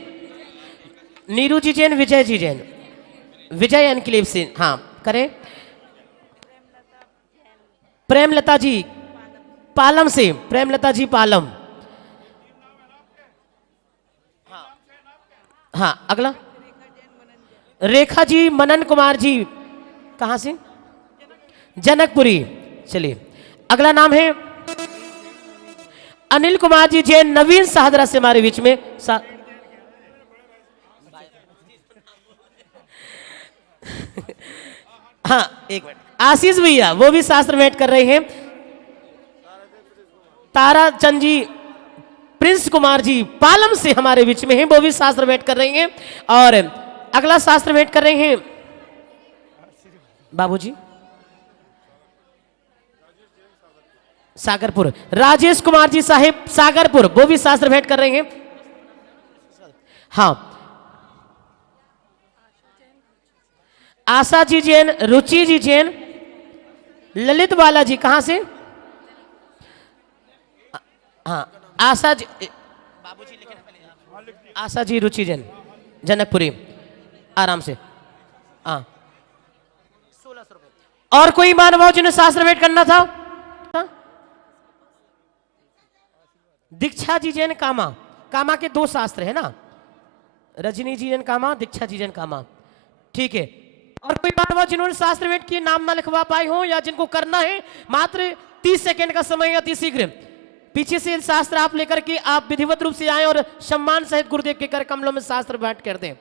नीरू जी जैन, विजय जी जैन, विजय एनक्लेव से। हाँ करें। प्रेमलता जी पालम से, प्रेमलता जी पालम। हाँ अगला रेखा जी मनन कुमार जी, कहां से जनकपुरी। चलिए अगला नाम है अनिल कुमार जी जैन, नवीन साहदरा से हमारे बीच में हाँ एक मिनट आशीष भैया वो भी शास्त्र भेंट कर रहे हैं। ताराचंद जी, प्रिंस कुमार जी पालम से हमारे बीच में हैं, वो भी शास्त्र भेंट कर रहे हैं। और अगला शास्त्र भेंट कर रहे हैं बाबूजी सागरपुर, राजेश कुमार जी साहिब सागरपुर, वो भी शास्त्र भेंट कर रहे हैं। हाँ, आशा जी जैन, रुचि जी जैन, ललित वाला जी कहां से? हाँ, आशा जी, बाबूजी लिखे ना पहले। आशा जी, रुचि जैन, जनकपुरी, आराम से। हाँ, 1600 रुपए। और कोई मानव जिन्हें शास्त्र भेंट करना था? दीक्षा जी जैन कामा, कामा के 2 शास्त्र है ना, रजनी जी जैन कामा, दीक्षा जी जैन कामा, ठीक है। और कोई मानव जिन्होंने शास्त्र भेंट किए नाम ना लिखवा पाए हो या जिनको करना है, मात्र 30 सेकंड का समय अति शीघ्र पीछे से शास्त्र आप लेकर के आप विधिवत रूप से आए और सम्मान सहित गुरुदेव के कर कमलों में शास्त्र भेंट कर दें।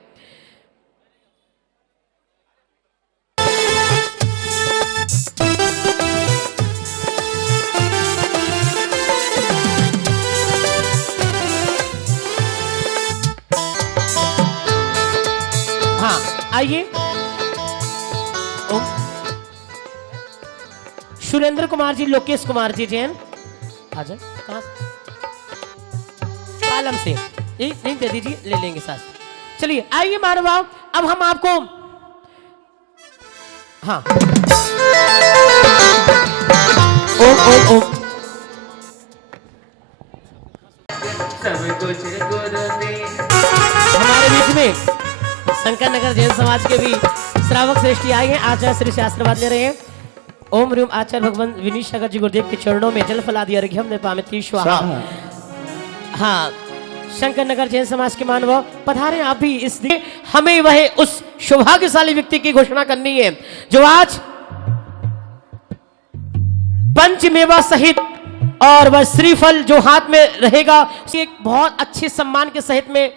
हाँ, आइए। सुरेंद्र कुमार जी, लोकेश कुमार जी जैन, आ जाए। कहाँ से? पालम से। नहीं दे दीजिए, ले लेंगे शास्त्र। चलिए आइए मानव, अब हम आपको, हाँ, ओम ओम ओम। हमारे बीच में शंकर नगर जैन समाज के भी श्रावक श्रेष्ठी आए हैं, आचार्य श्री से आशीर्वाद ले रहे हैं। ओम ह्रीम आचार्य भगवान विनीत सागर जी गुरुदेव के चरणों में जल फला दिया अर्घ्यम ने पामित्री स्वाहा। हाँ, शंकर नगर जैन समाज के मानव पधारे आप भी। इस दिन हमें वह उस सौभाग्यशाली व्यक्ति की घोषणा करनी है जो आज पंचमेवा सहित और वह श्रीफल जो हाथ में रहेगा, एक बहुत अच्छे सम्मान के सहित में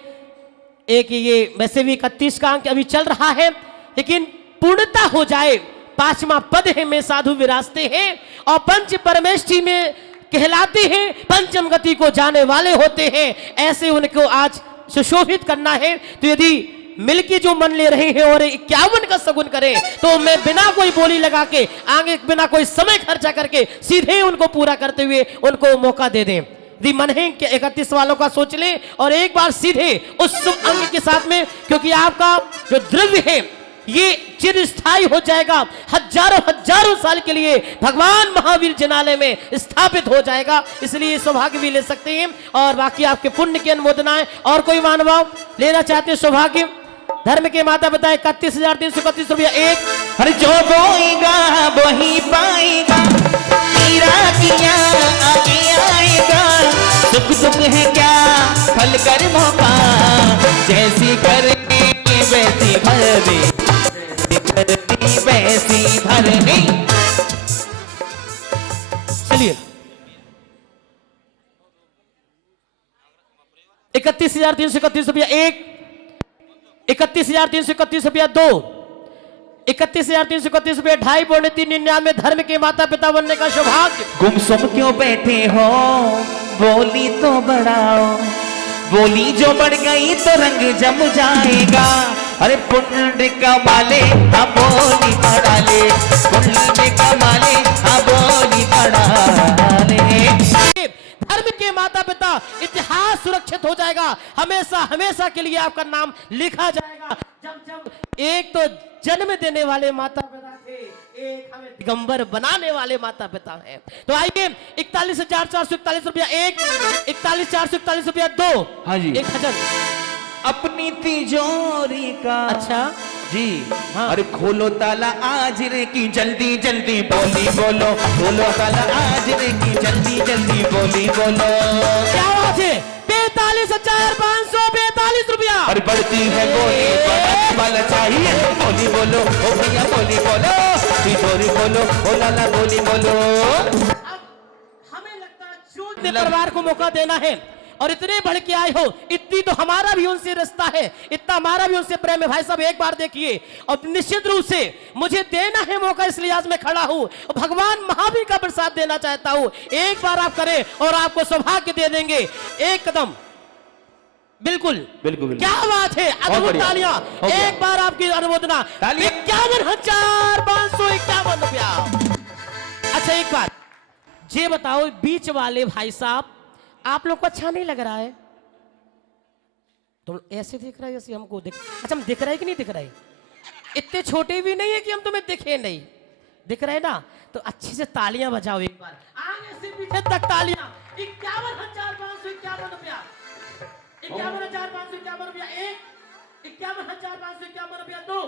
एक ये वैसे भी 31 का अंक अभी चल रहा है, लेकिन पूर्णता हो जाए। 5वां पद है में साधु विराजते हैं और पंच परमेष्ठी में कहलाते हैं, पंचम गति को जाने वाले होते हैं, ऐसे उनको आज सुशोभित करना है। तो यदि मिलके जो मन ले रहे हैं और 51 का सगुन करें तो मैं बिना कोई बोली लगा के आगे बिना कोई समय खर्चा करके सीधे उनको पूरा करते हुए उनको मौका दे दें। यदि मन है कि 31 वालों का सोच लें और एक बार सीधे उस शुभ अंग के साथ में, क्योंकि आपका जो द्रव्य है ये चिरस्थायी हो जाएगा, हजारों साल के लिए भगवान महावीर जनालय में स्थापित हो जाएगा, इसलिए सौभाग्य भी ले सकते हैं। और बाकी आपके पुण्य की अनुमोदनाएं। और कोई मानव लेना चाहते हैं सौभाग्य? धर्म के माता पिता 31,331 रुपया एक। अरे जो बोएगा वही पाएगा, मेरा किया आगे आएगा, सुख दुख है क्या फल कर्मों का, जैसी करनी वैसी भरनी, वैसी भरनी। चलिए 31,331 रुपया एक, 31,331 रुपया दो, 31,331 रुपया ढाई, 399 धर्म के माता पिता बनने का सौभाग्य। गुमसुम क्यों बैठे हो, बोली तो बढ़ाओ, बोली जो बढ़ गई तो रंग जम जाएगा। अरे पुण्य कमाले हाँ बोली बढ़ा ले, पुण्य कमाले हाँ बोली बढ़ा ले। धर्म के माता पिता, इतिहास सुरक्षित हो जाएगा, हमेशा हमेशा के लिए आपका नाम लिखा जाएगा। जब एक तो जन्म देने वाले माता पिता थे, एक हमें दिगंबर बनाने वाले माता पिता हैं। तो आइए 41,441 रुपया एक, 41,441 रुपया दो। हाँ जी, 1,000 अपनी तिजोरी का। अच्छा जी हाँ। अरे खोलो ताला आज रे की जल्दी जल्दी बोली बोलो, खोलो ताला आज रे की जल्दी जल्दी बोली बोलो। क्या बात है? 42,542 रुपया। अरे बढ़ती है बोली, बढ़ने वाला चाहिए, बोली बोलो ओ भैया बोली बोलो, तिजोरी बोलो ओ लाला बोली बोलो। हमें लगता है जो परिवार को मौका देना है और इतने बढ़ के आए हो, इतनी तो हमारा भी उनसे रिश्ता है, इतना हमारा भी उनसे प्रेम है। भाई साहब एक बार देखिए, और निश्चित रूप से मुझे देना है मौका, इसलिए आज मैं खड़ा हूं, भगवान महावीर का प्रसाद देना चाहता हूं। एक बार आप करें और आपको सौभाग्य दे देंगे। एक कदम, बिल्कुल बिल्कुल क्या बात है, अद्भुत तालियां। एक बार आपकी अनुमोदना। 51,551 रुपया। अच्छा एक बात ये बताओ, बीच वाले भाई साहब आप लोग को अच्छा नहीं लग रहा है? तुम ऐसे दिख रहा है जैसे हमको दिख, अच्छा हम दिख रहा है कि नहीं दिख रहा है? इतने छोटे भी नहीं है कि हम तुम्हें दिखे नहीं, दिख रहे ना? तो अच्छे से तालियां बजाओ एक बार, आगे से पीछे तक तालियां। 51,551 रुपया, 51,551 रुपया एक, 51,551 रुपया दो।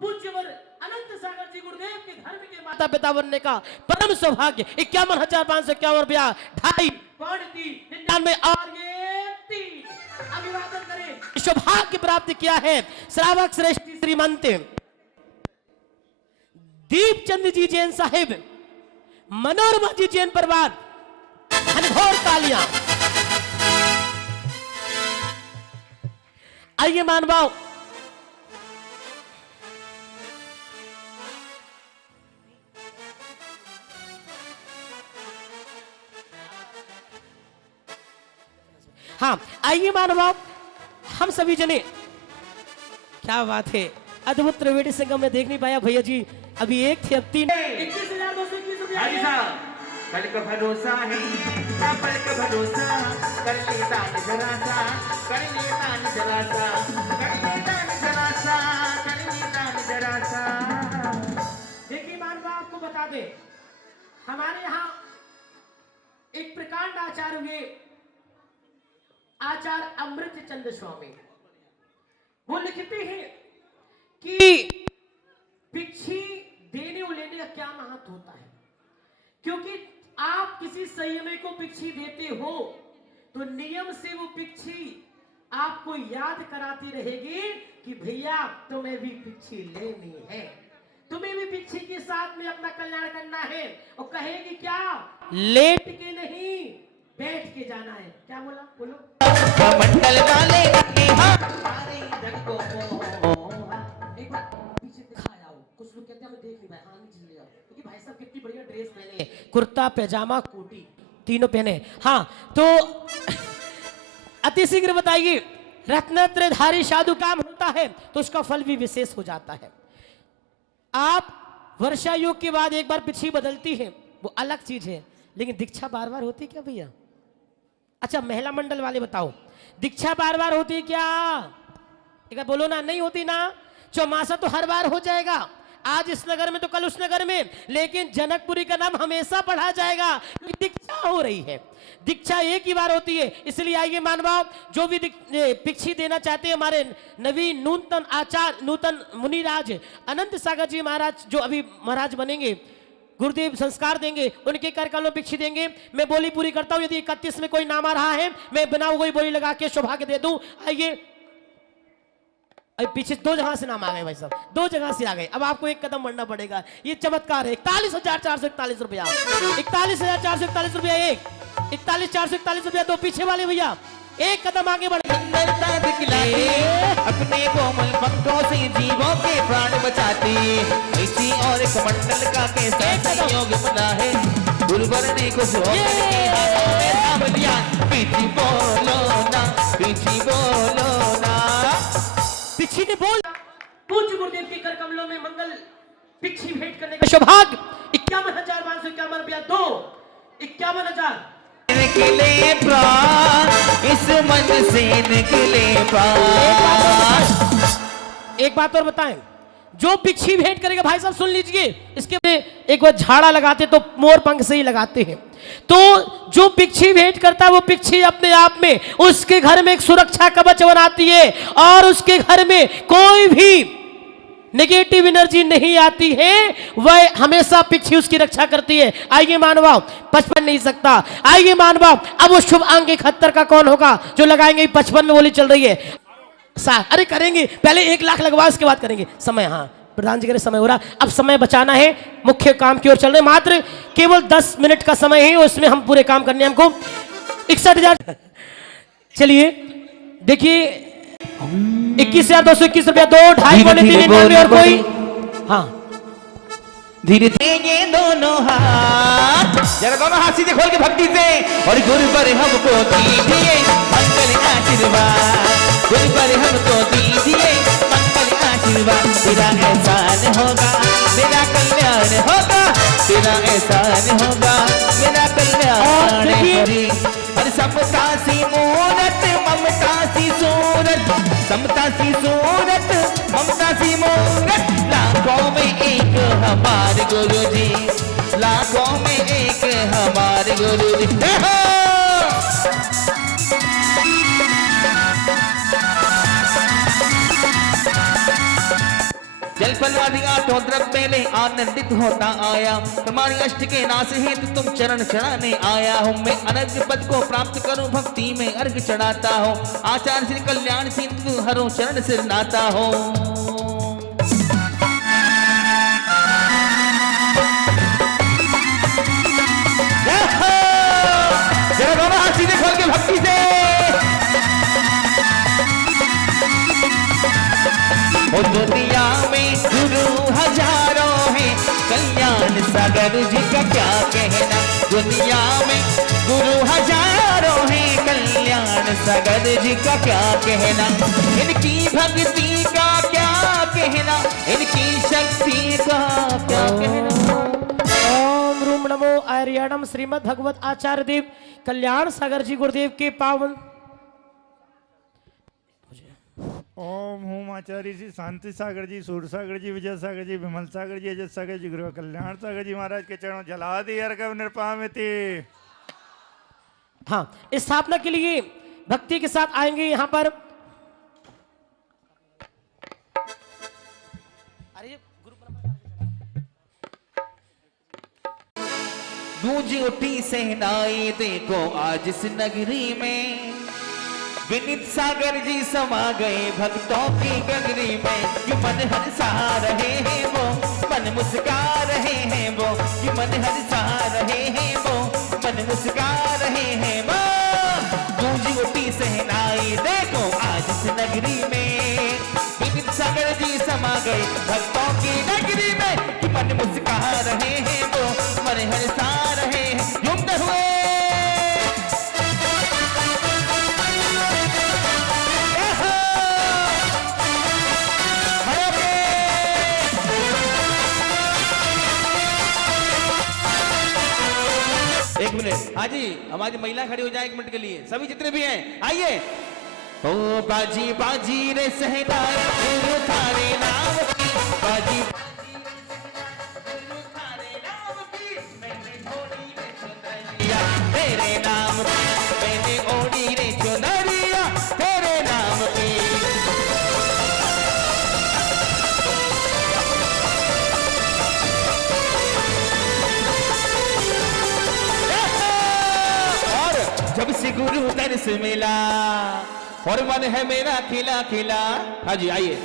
पूज्यवर अनंत सागर जी गुरुदेव के धर्म के माता पिता बनने का परम सौभाग्य। 51,551 रुपया, 2.5 पौने 99 और ये 3। अभिवादन करें, सौभाग्य प्राप्त किया है श्रावक श्रेष्ठ श्रीमंत दीपचंद जी जैन साहिब, मनोरमा जी जैन परिवार। घनघोर तालियां। आइए मानवाओ, हाँ आइए मानवाओ, हम सभी जने, क्या बात है, अद्भुत त्रिवेणी संगम में देख नहीं पाया भैया जी, अभी एक थे अब 3। 21,221 रुपया। कल का भरोसा है, पल का भरोसा, कर लेता न जरा सा, कर लेता न जरा सा, कर लेता न जरा सा, कर लेता न जरा सा। देखिए मानवा, आपको बता दे, हमारे यहाँ एक प्रकांड आचार्य हुए, आचार्य अमृत चंद्र स्वामी, वो लिखते हैं कि भिक्षी देने और लेने का क्या महत्व होता है। क्योंकि आप किसी संयमी को भिक्षी देते हो तो नियम से वो भिक्षी आपको याद कराती रहेगी कि भैया तुम्हें भी भिक्षी लेनी है, तुम्हें भी भिक्षी के साथ में अपना कल्याण करना है। और कहेगी क्या, लेट के नहीं बैठ के जाना है। क्या बोला, बोलो। मंडल वाले एक बार पीछे दिखाया हो, कुछ लोग कहते हैं हमें देख नहीं पाए, हाँ नहीं ले आओ, क्योंकि भाई साहब कितनी बढ़िया ड्रेस पहने हैं, कुर्ता पैजामा कोटी तीनों पहने। हाँ तो अति शीघ्र बताइए, रत्नत्रयधारी साधु काम होता है तो उसका फल भी विशेष हो जाता है। आप वर्षा योग के बाद एक बार पिछी बदलती है, वो अलग चीज है, लेकिन दीक्षा बार बार होती है क्या भैया? अच्छा महिला मंडल वाले बताओ, दीक्षा बार बार होती है क्या? एक बार बोलो ना, नहीं होती ना। चौमासा तो हर बार हो जाएगा, आज इस नगर में तो कल उस नगर में, लेकिन जनकपुरी का नाम हमेशा पढ़ा जाएगा क्योंकि दीक्षा हो रही है। दीक्षा एक ही बार होती है, इसलिए आइए मानवाओ, जो भी भिक्षी देना चाहते हैं, हमारे नवीन नूतन आचार्य, नूतन मुनिराज अनंत सागर जी महाराज जो अभी महाराज बनेंगे, गुरुदेव संस्कार देंगे, उनके कार्यकाल में भिक्षी देंगे। मैं बोली पूरी करता हूं, यदि 31 में कोई नाम आ रहा है, मैं बिना कोई बोली लगा के सौभाग्य दे दूं। आइए, अभी पीछे 2 जगह से नाम आ गए भाई साहब, 2 जगह से आ गए, अब आपको एक कदम बढ़ना पड़ेगा। ये चमत्कार है। 41,441 रुपया, 41,441 रुपया एक, 41,441 रुपया दो। पीछे वाले भैया एक कदम आगे बढ़े। अपने कोमल पंखों से जीवों के प्राण बचाती, इसी और कमंडल का कैसा संयोग बना है, गुरुवर ने कुछ पीछी बोलो ना, पीछी बोलो ना, पिछी ने बोल। पूज्य गुरुदेव के कर कमलों में मंगल पिछी भेंट करने का सौभाग्य। 51,551 रुपया दो, 51,000। निकले प्राण इस मन से, निकले प्राण। एक बात और बताएं, जो पिछी भेंट करेगा भाई साहब सुन लीजिए, इसके एक बार झाड़ा लगाते तो मोर पंख से ही लगाते हैं, तो जो पिछी भेंट करता है वो पिछी अपने आप में उसके घर में एक सुरक्षा कवच बनाती है और उसके घर में कोई भी नेगेटिव एनर्जी नहीं आती है, वह हमेशा पिछी उसकी रक्षा करती है। आइए मानवाओ, 55 नहीं सकता। आइए मानवाओ, अब वो शुभ अंक 71 का कौन होगा जो लगाएंगे? 55 में बोली चल रही है। अरे करेंगे, पहले 1 लाख लगवा, उसके बाद करेंगे। समय, हाँ प्रधान जी कह रहे समय हो रहा, अब समय बचाना है, मुख्य काम की ओर चल रहे। मात्र केवल 10 मिनट का समय है, उसमें हम पूरे काम करने हमको। 61,000 चलिए देखिए 21,221 रुपया, 2 2.5 धीरे पौने धीरे 3 99 और बोल, कोई। हाँ धीरे धीरे ये दोनों हाथ जरा दोनों हाथ सीधे खोल के भक्ति से और गुरु पर हमको दीजिए मंगल आशीर्वाद, गुरु पर हमको दीजिए मंगल आशीर्वाद। तेरा एहसान होगा मेरा कल्याण होगा, तेरा एहसान होगा मेरा कल्याण हरी। और समता सी मूरत ममता सी सूरत, समता सी सूरत ममता सी मूरत, लाखों में एक हमारे गुरु जी, लाखों में एक हमारे गुरु जी। जलफल अधिका तो द्रव पहले आनंदित होता आया, तुम्हारी अष्ट के नाश हेतु तुम चरण चढ़ाने आया हूँ। मैं अनर्घ पद को प्राप्त करूं, भक्ति में अर्घ चढ़ाता हूँ। आचार्य श्री कल्याण सिंधु हरों चरण सिर नाता हो। जरा दोनों हाथ सीधे खोल के भक्ति से और दुनिया में गुरु हजारों हैं, कल्याण सागर जी का क्या कहना। दुनिया में गुरु हजारों हैं, कल्याण सागर जी का क्या कहना। इनकी भक्ति का क्या कहना, इनकी शक्ति का क्या कहना। ओम रूम नमो आर्याणम श्रीमद् भगवत आचार्य देव कल्याण सागर जी गुरुदेव के पावन। ओम होम आचार्य जी, शांति सागर जी, सूर सागर जी, विजय सागर जी, विमल सागर जी, अजय सागर जी, गुरु कल्याण सागर जी महाराज के चरणों जला दी अर्घव निरपामिति। हाँ स्थापना के लिए भक्ति के साथ आएंगे यहाँ पर। गूंज उठी सहनाई देखो आज इस नगरी में, विनीत सागर जी समा गए भक्तों की गगरी में। कि मन हर्षा रहे हैं वो, मन मुस्का रहे हैं वो, कि मन हर्षा रहे हैं वो, मन मुस्का रहे हैं वो। गूंज उठी सहनाई देखो आज इस नगरी में, विनीत सागर जी समा गए भक्तों की नगरी में। कि मन मुस्का रहे हैं वो, मन हर्षा रहे हैं। झूमते हुए एक मिनट, हाँ जी हमारी महिला खड़ी हो जाए 1 मिनट के लिए, सभी जितने भी हैं आइए। ओ बाजी बाजी रे सहनाई गुरु थारे नाम की, बाजी गुरु थारे नाम की, मैंने ओढ़ी रे चुनरिया तेरे नाम की, मैंने ओढ़ी रे चुनरिया तेरे नाम की। जब से गुरु दर्श मिला और मन है मेरा खिला खिला। हाँ जी आइए।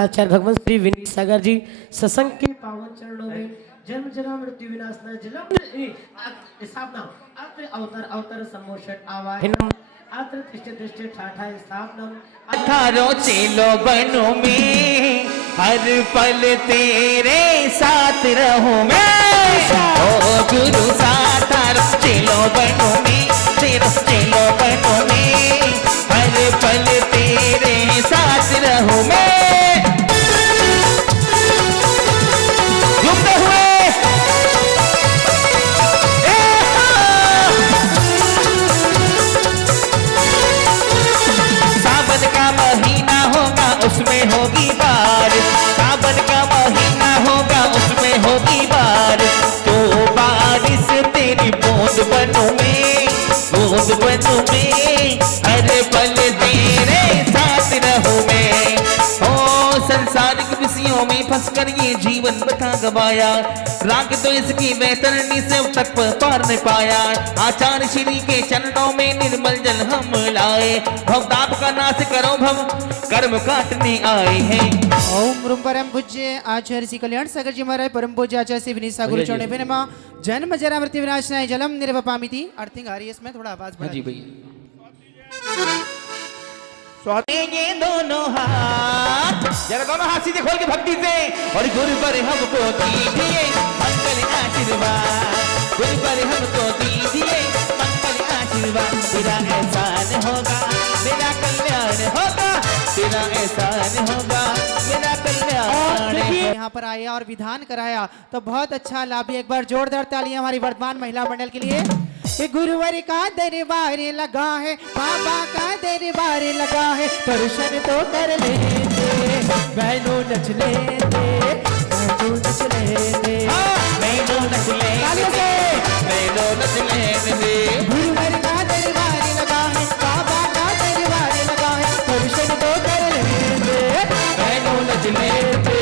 आचार्य भगवान श्री विनीत सागर जी सत्संग के पावन चरणों में जन्म जरा मृत्यु विनाशना जलम स्थापना अत्र अवतर अवतर सम्मोषण आवाहनम अत्र तिष्ठ तिष्ठ ठाठा स्थापनम। 18 चेलो बनो में हर पल तेरे साथ रहूं मैं। ओ गुरु साथार चेलो बनो में, तेरा चेलो बनो में हर पल तेरे साथ रहूं मैं। झूमते हुए होगी बार, सावन का महीना होगा उसमें होगी बार, तो बारिश तेरी बूंद बनूं मैं, बूंद बनूं मैं, हर पल तेरे साथ रहूं मैं। ओ संसारिक विषयों में फंसकर ये जीवन बता गवाया, राग तो इसकी वैतरणी से अब तक पार नहीं पाया। आचार्य श्री के चरणों में निर्मल जल हम लाए, भवताप का नाश करो भव कर्म काटने आए हैं। ओम रूम परम पूज्य आचार्य श्री कल्याण सागर जी महाराज परम पूज्य आचार्य श्री विनीत सागर चौड़े पे नमा जन्म जरा मृत्यु विनाशनाय जलम निर्वपामिति। अर्थिंग आ रही है इसमें, थोड़ा आवाज बढ़ा जी भैया। ये दोनों हाथ जरा दोनों हाथ सीधे खोल के भक्ति से, और गुरु पर हमको दीजिए मंगल आशीर्वाद, गुरु पर हमको दीजिए मंगल आशीर्वाद। तेरा एहसान होगा मेरा कल्याण होगा, तेरा एहसान होगा मेरा कल्याण। यहाँ पर आया और विधान कराया तो बहुत अच्छा लाभ। एक बार जोरदार तालियां हमारी वर्तमान महिला मंडल के लिए। ये गुरुवर का दरबार लगा है, बाबा का दरबार लगा है, दर्शन तो कर लेते, बहनों नच लेते, बहनों नच लेते, मैनू नच लेते, मैनू नच लेते। गुरुवर का दरबार लगा है, बाबा का दरबार लगा है, दर्शन तो कर लेते, मैनू नच लेते,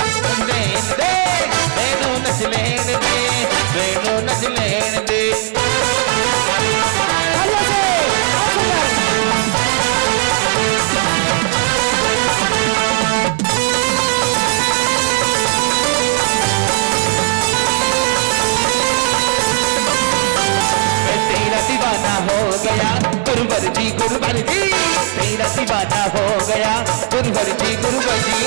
मैनू नच लेते, मैनू नच लेते। गुरुवर जी तेरा दीवाना हो गया, गुरुवर जी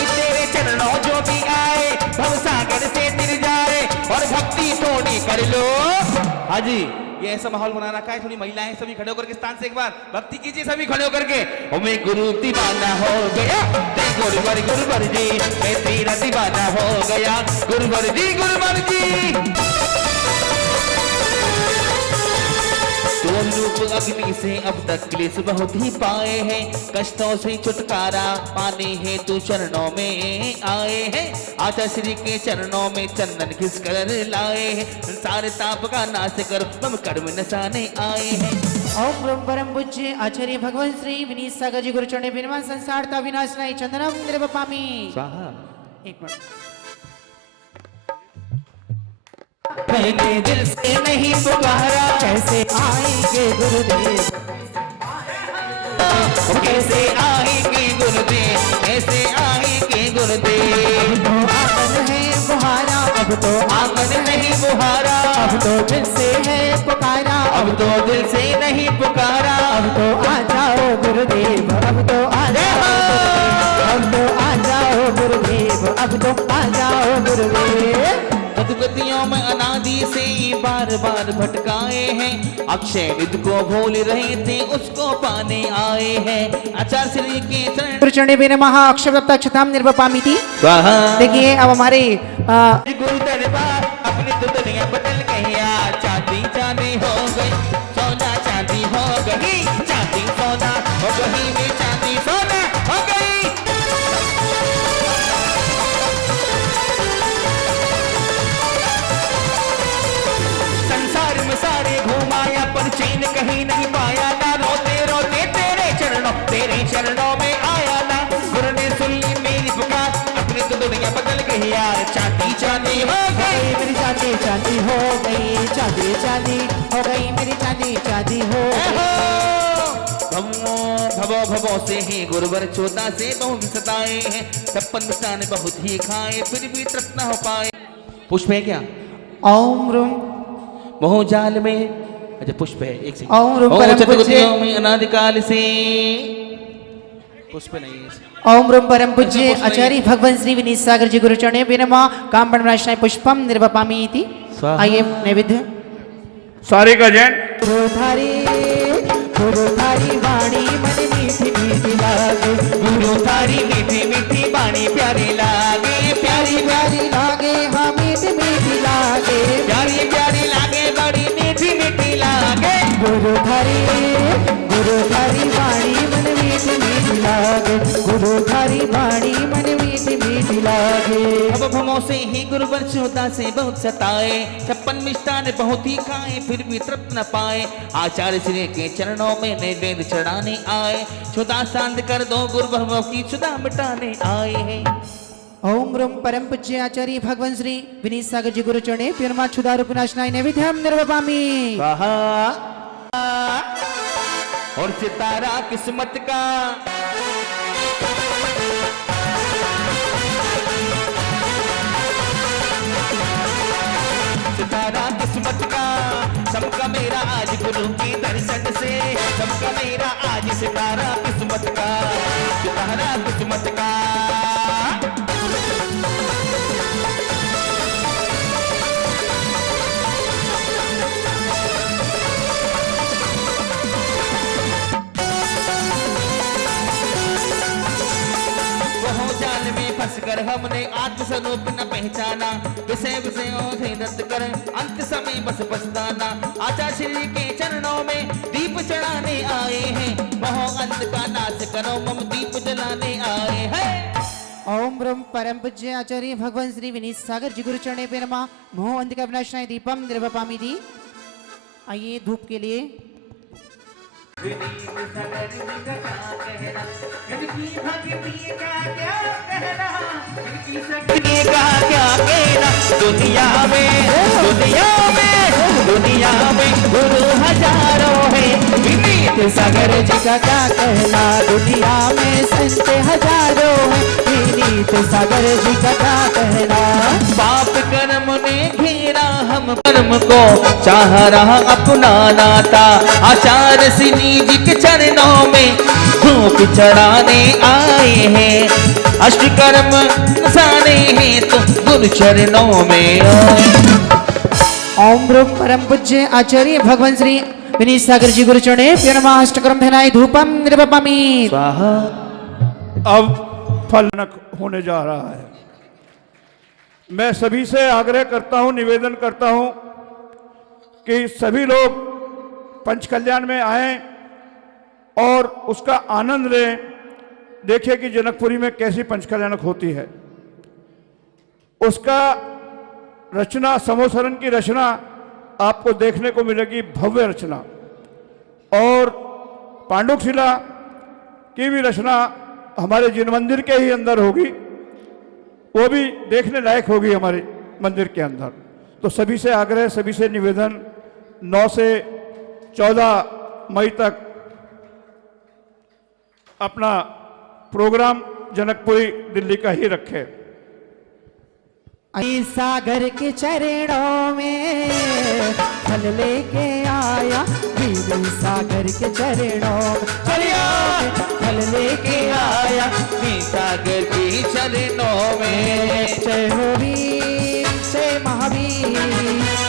तेरे चरणों जो भी आए भव सागर से तिर जाए, और भक्ति थोड़ी कर लो। हाँ जी, ये ऐसा माहौल बना रखा है, थोड़ी महिलाएं सभी खड़े होकर के स्थान से एक बार भक्ति कीजिए सभी खड़े होकर के। ओ मैं गुरु दीवाना हो गया, गुरुवर जी मैं तेरा दीवाना हो गया, गुरुवर जी। रूप अग्नि से अब तक क्लेश बहुत ही पाए हैं, कष्टों से छुटकारा पाने हैं तू चरणों में आए हैं। आचार्य श्री के चरणों में चंदन घिस कर लाए हैं, सारे ताप का नाश कर हम कर्म नसाने आए हैं। ओम रूम परम पूज्य आचार्य भगवान श्री विनीत सागर जी गुरु चरणे विनम्र संसारता विनाशनाय चंदनम निर्वपामि। स्वाहा। एक मिनट। मैंने दिल से नहीं पुकारा, कैसे आएंगे गुरुदेव, कैसे आएंगे गुरुदेव, कैसे आएंगे गुरुदेव। तो आंगन है बुहारा, अब तो आंगन नहीं बुहारा, अब तो दिल से है पुकारा, अब तो दिल से नहीं पुकारा। अब तो आ जाओ गुरुदेव, अब तो आ जाओ, अब तो आ जाओ गुरुदेव, अब तो आ जाओ गुरुदेव। गतियों में अनादि से बार बार भटकाए हैं, अक्षय निधि को भूल रहे थे उसको पाने आए हैं। आचार्य श्री के चरण गुरु चरणे पे नमः अक्षरप्ता क्षताम निर्वपामिति। स्वाहा। देखिए अब हमारे गुरु दरबार अपनी तो दुनिया बदल गई, चांदी चांदी हो गई, सोना चांदी हो गई, चांदी सोना हो गई, में चांदी सोना हो गई। संसार में सारे घुमाया पर चैन कहीं नहीं पाया, ना रोते रोते तेरे चरणों में आया ना। गुरु ने सुन ली मेरी पुकार, अपनी तो दुनिया बदल गई यार, चांदी चांदी हो गई मेरी चांदी चांदी हो गई, चांदी चांदी हो गई, मेरी चांदी चांदी हो गई। भवो से ही गुरुवर 14 से बहुत सताए हैं, 56 मिष्ठान बहुत ही खाए फिर भी तृप्त न हो पाए। पुष्प है क्या? ओम रूम मोहजाल में, अच्छा पुष्प है, एक सेकंड। ओम रूम परम पूज्य में अनादिकाल से पुष्प नहीं है। ओम रूम परम पूज्य आचार्य भगवान श्री विनीत सागर जी गुरु चरणे पे नमः काम बनराशनाय पुष्पम निर्वपामि इति। आइए नैवेद्य। सारे का जैन गुरुधारी वाणी मन मीठी मीठी लागे, गुरुधारी मीठी मीठी वाणी प्यारी लागे, प्यारी प्यारी लागे, हाँ मीठी मीठी लागे, प्यारी प्यारी लागे, बड़ी मीठी मीठी लागे। गुरुधारी वाणी मन मीठी मीठी लागे, गुरुधारी तुम्हारी वाणी मन मीठी मीठी लागे। अब भमों से ही गुरुवर चोदा से बहुत सताए, 56 मिष्टान बहुत ही खाए फिर भी तृप्त न पाए। आचार्य श्री के चरणों में नैवेद्य चढ़ाने आए, चोदा शांत कर दो गुरुवर की चुदा मिटाने आए हैं। ओम रूम परम पूज्य आचार्य भगवान श्री विनीत सागर जी गुरु चरणे पिरमा क्षुधा रूप नाशनाय नैवेद्यम निर्वपामि। कहा और सितारा किस्मत का सितारा किस्मत का सबका मेरा आज गुरु की दर्शन से, सबका मेरा आज सितारा किस्मत का, सितारा किस्मत का। जाल में फंसकर हमने आत्मस्वरूप न पहचाना, विषय विषयों से रद्द कर अंत समय बस पछताना। आचार्य श्री के चरणों में दीप चढ़ाने आए हैं, मोह अंत का नाश करो मम दीप जलाने आए हैं। ओम ब्रह्म परम पूज्य आचार्य भगवान श्री विनीत सागर जी गुरु चरणे पे नमः। मोह अंत का विनाशनाय दीपम निर्वपामि दी। आइए धूप के लिए। दुनिया में गुरु हजारों है, विनीत सागर जी का क्या कहना, दुनिया में संत हजारों हैं, विनीत सागर जी का क्या कहना। पाप कर्म ने घेरा हम कर्म को चाह रहा अपना नाता, आचार्य श्री जी के चरणों में धूप चढ़ाने आए हैं, अष्टकर्म साने हैं तो गुरु चरणों में आए। ओम ब्रह्म परम पूज्य आचार्य भगवान श्री विनीत सागर जी गुरु चरणे प्रणमा अष्टकर्म धनाय धूपम निर्वपामि। स्वाहा। अब फलनक होने जा रहा है। मैं सभी से आग्रह करता हूं, निवेदन करता हूं कि सभी लोग पंच कल्याण में आएं और उसका आनंद लें। देखिए कि जनकपुरी में कैसी पंच कल्याणक होती है, उसका रचना, समोसरण की रचना आपको देखने को मिलेगी, भव्य रचना। और पांडुक शिला की भी रचना हमारे जिन मंदिर के ही अंदर होगी, वो भी देखने लायक होगी हमारे मंदिर के अंदर। तो सभी से आग्रह, सभी से निवेदन, 9 से 14 मई तक अपना प्रोग्राम जनकपुरी दिल्ली का ही रखे। सागर के चरणों में फल लेके आया, वीर सागर के चरणों में फल लेके आया, वीर सागर के चरणों में। जय हो वीर जय महावीर,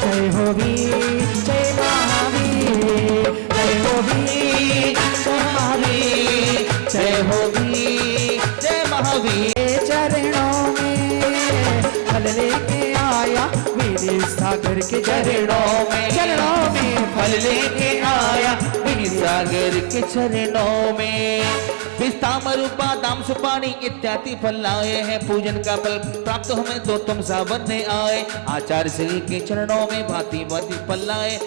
जय हो वीर जय महावीर, जय हो वीर जय महावीर, जय हो वीर जय महावीर। चरणों में फल लेके आया, वीर सागर के चरणों में फल लेके आया, वीर सागर के चरणों में। पिस्तामर बादाम सुपारी इत्यादि फल लाए हैं, पूजन का फल प्राप्त हमें तो तुम सा बनने आए। आचार्य श्री के चरणों में भांति भांति फल लाए,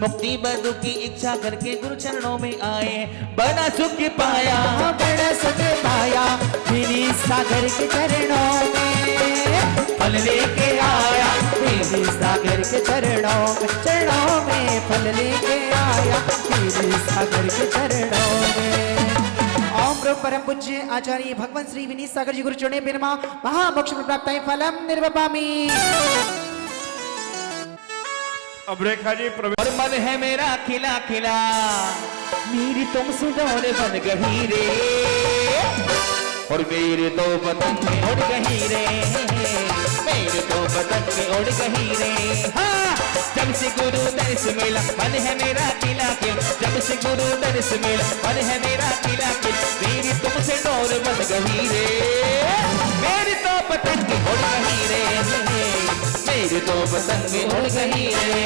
मुक्ति बधु की इच्छा करके गुरु चरणों में आए। बड़ा सुख पाया, बड़ा सुख पाया, विनीत सागर के चरणों में फल लेके आया, विनीत सागर के चरणों में फल लेके आया, विनीत सागर के चरणों में। ओम ब्रह्म परम पूज्य आचार्य भगवान श्री विनीत सागर जी गुरु चरणे बिरमा महामोक्ष प्राप्ताय फलम निर्वपामि। अब रेखा जी और मन है मेरा खिला खिला, मेरी तुमसे डोर बन गई रे, और मेरे तो पतंग में उड़ गई रे, मेरे तो पतंग में उड़ गई रे। हाँ, जब से गुरु दर्श मिला मन है मेरा खिला खिला, जब से गुरु दर्श मिला मन है मेरा खिला खिला, मेरी तुमसे डोर बन गई रे, मेरी तो पतंग में उड़ गई रे, मेरे तो पतंग में उड़ गई रे।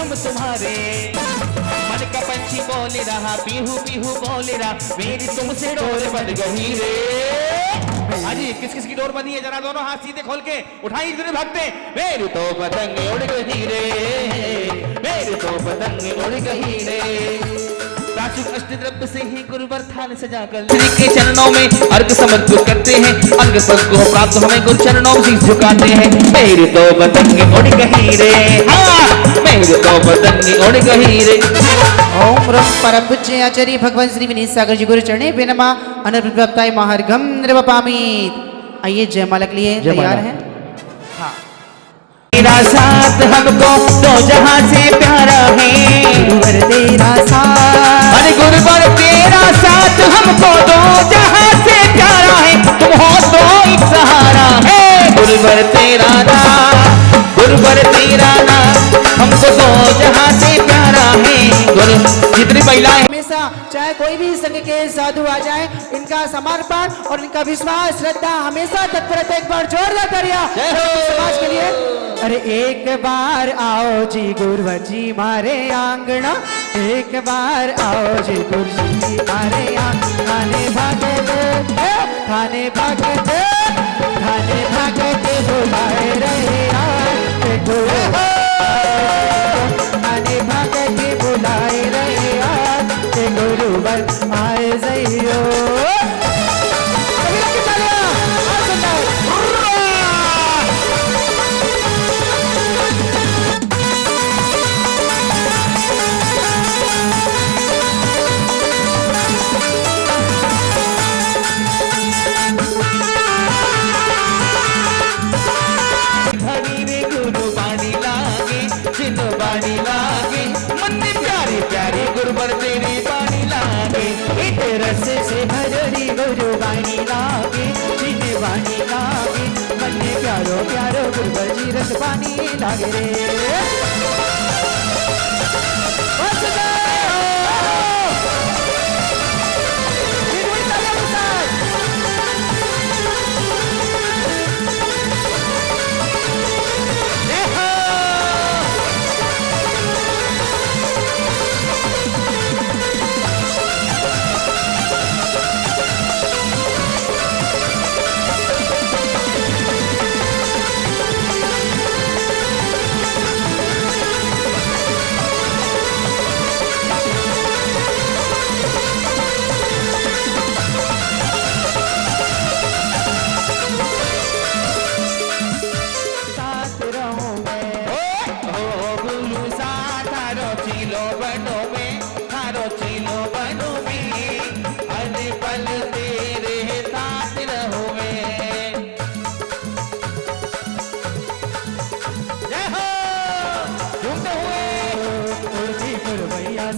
हम तुम्हारे। मन का पंछी बोल रहा पीहू पीहू बोल रहा, मेरी तुमसे डोर बंध गई रे। हाजी किस किस की डोर बंधी है, जरा दोनों हाथ सीधे खोल के उठाई इतने भगते। मेरी तो पतंग उड़ गई रे, मेरी तो पतंग उड़ गई रे। प्राचीन अष्टद्रव्य से ही गुरुवर थाल सजाकर श्री के चरणों में अर्घ समर्पित करते हैं। अंग पद को प्राप्त हमें गुरु चरणों में शीश झुकाते हैं। मेरी तो पतंग उड़ गई रे, हाँ मेरी तो पतंग उड़ गई रे। ओम रम परम पूज्य आचार्य भगवान श्री विनीत सागर जी गुरु चरणे पे नमः। अनर्वप्ताय महार्घम निर्वपामित। आइए जयमाला के लिए तैयार हैं। तेरा साथ हमको दो जहां से प्यारा है, गुरुवर तेरा साथ, अरे गुरुवर तेरा साथ हमको दो जहां से प्यारा है। तुम हो तो एक सहारा है, गुरुवर तेरा नाम, गुरुवर तेरा नाम हमको दो जहां से प्यारा है। गुरु जितनी महिलाएं हमेशा चाहे कोई भी संघ के साधु आ जाए, इनका समर्पण और इनका विश्वास श्रद्धा हमेशा तत्परता। एक बार जोरदार तालियां समाज के लिए। अरे एक बार आओ जी गुरुवर जी मारे आंगना, एक बार आओ जी गुरु जी मारे आंगना। थाने भागते थाने भागते थाने भागते बुलाए रहे आए गुरु, थाने भागते बुलाए रहे आए गुरुवर आए जइयो। रस से हरी गुरु बाणी लागे, जिन्हें बाणी लागे मन में प्यारो प्यारो गुरुवर जी रस पानी लागे रे।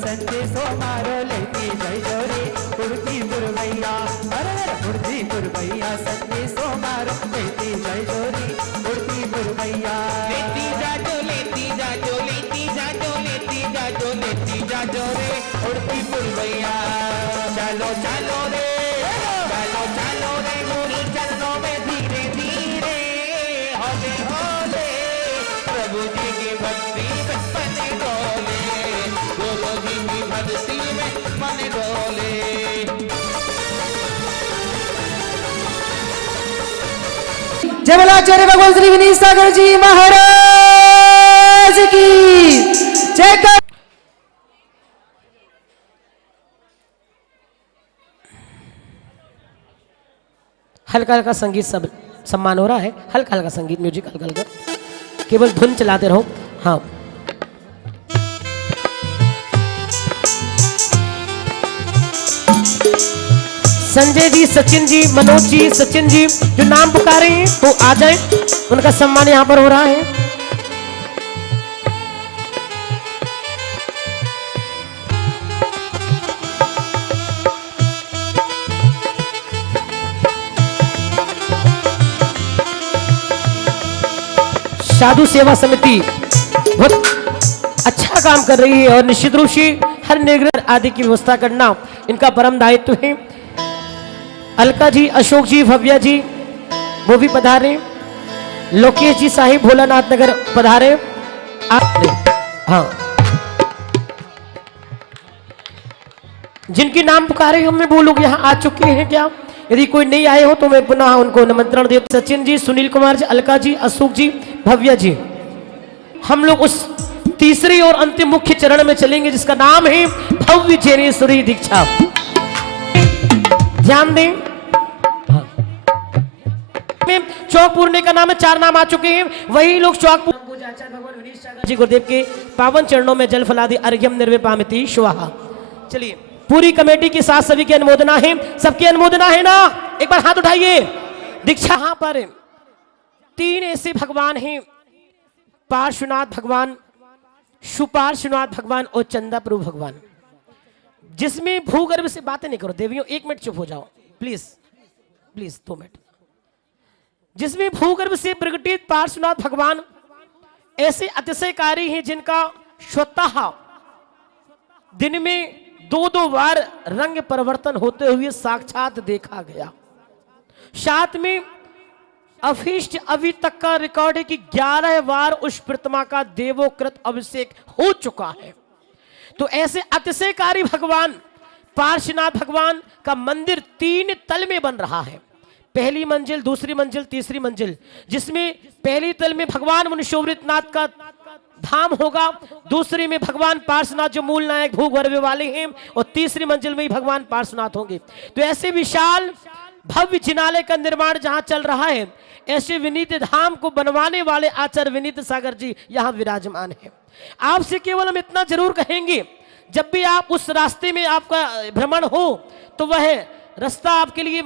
संदेशो मारो लेती जय जोरी उड़ती गुरवैया। अरे उड़ती गुरवैया संदेशो मारो लेती जय जोरी उड़ती गुरवैया। लेती जा जो लेती जा जो लेती जा जो लेती जा जो लेती जा जो रे उड़ती गुरवैया। चलो चलो रे चलो चलो रे गुरु चरणों में धीरे धीरे होले होले प्रभु जी की भक्ति में मन डोले, गुरु जी की भक्ति में मन डोले। जय बोला आचार्य भगवान श्री विनीत सागर जी महाराज की जय कर। हल्का हल्का संगीत सब सम्मान हो रहा है, हल्का हल्का संगीत म्यूजिक हल्का हल्का, केवल धुन चलाते रहो। हाँ संजय जी, सचिन जी, मनोज जी, सचिन जी जो नाम पुकारे हैं वो आ जाए, उनका सम्मान यहाँ पर हो रहा है। साधु सेवा समिति बहुत अच्छा काम कर रही है और निश्चित रूप से हर निर्ग्रह आदि की व्यवस्था करना इनका परम दायित्व है। अलका जी, अशोक जी, भव्या जी वो भी पधारे, लोकेश जी साहिब भोलानाथ नगर पधारे। आप हाँ जिनके नाम पुकारे हमने वो लोग यहाँ आ चुके हैं क्या? यदि कोई नहीं आए हो तो मैं पुनः उनको निमंत्रण देता। सचिन जी, सुनील कुमार जी, अलका जी, अशोक जी, भव्या जी। हम लोग उस तीसरे और अंतिम मुख्य चरण में चलेंगे जिसका नाम है भव्य जैनेश्वरी दीक्षा। ध्यान दें, चौक पूर्णे का नाम है, 4 नाम आ चुके हैं। वही लोग चौक जी गुरुदेव के पावन चरणों में जल फलादि अर्घ्यम निर्विपामिति स्वाहा। चलिए, पूरी कमेटी के साथ सभी की अनुमोदना है। सबकी अनुमोदना है ना? एक बार हाथ उठाइए। दीक्षा यहां पर 3 ऐसे भगवान हैं, पार्श्वनाथ भगवान, सुपार्श्वनाथ भगवान और चंदा प्रभु भगवान, जिसमें भूगर्भ से बातें नहीं करो देवियों, 1 मिनट चुप हो जाओ प्लीज, प्लीज 2 मिनट। जिसमें भूगर्भ से प्रकटित पार्श्वनाथ भगवान ऐसे अतिशयकारी हैं जिनका स्वतः दिन में 2-2 बार रंग परिवर्तन होते हुए साक्षात देखा गया। साथ में अभिष्ट अभी तक का रिकॉर्ड है कि 11 बार उस प्रतिमा का देवोकृत अभिषेक हो चुका है। तो ऐसे अतिशयकारी भगवान पार्श्वनाथ भगवान का मंदिर 3 तल में बन रहा है। पहली मंजिल, दूसरी मंजिल, तीसरी मंजिल, जिसमें पहली तल में भगवान मुनिशोभृतनाथ का धाम होगा, दूसरी में भगवान पार्श्वनाथ जो मूल नायक भूगर्भ वाले हैं, और तीसरी मंजिल में ही भगवान पार्श्वनाथ होंगे। तो ऐसे विशाल भव्य जिनालय का निर्माण जहां चल रहा है, ऐसे विनीत धाम को बनवाने वाले आचार्य विनीत सागर जी यहां विराजमान है। आपसे केवल हम इतना जरूर कहेंगे, जब भी आप उस रास्ते में आपका भ्रमण हो तो वह रास्ता आपके लिए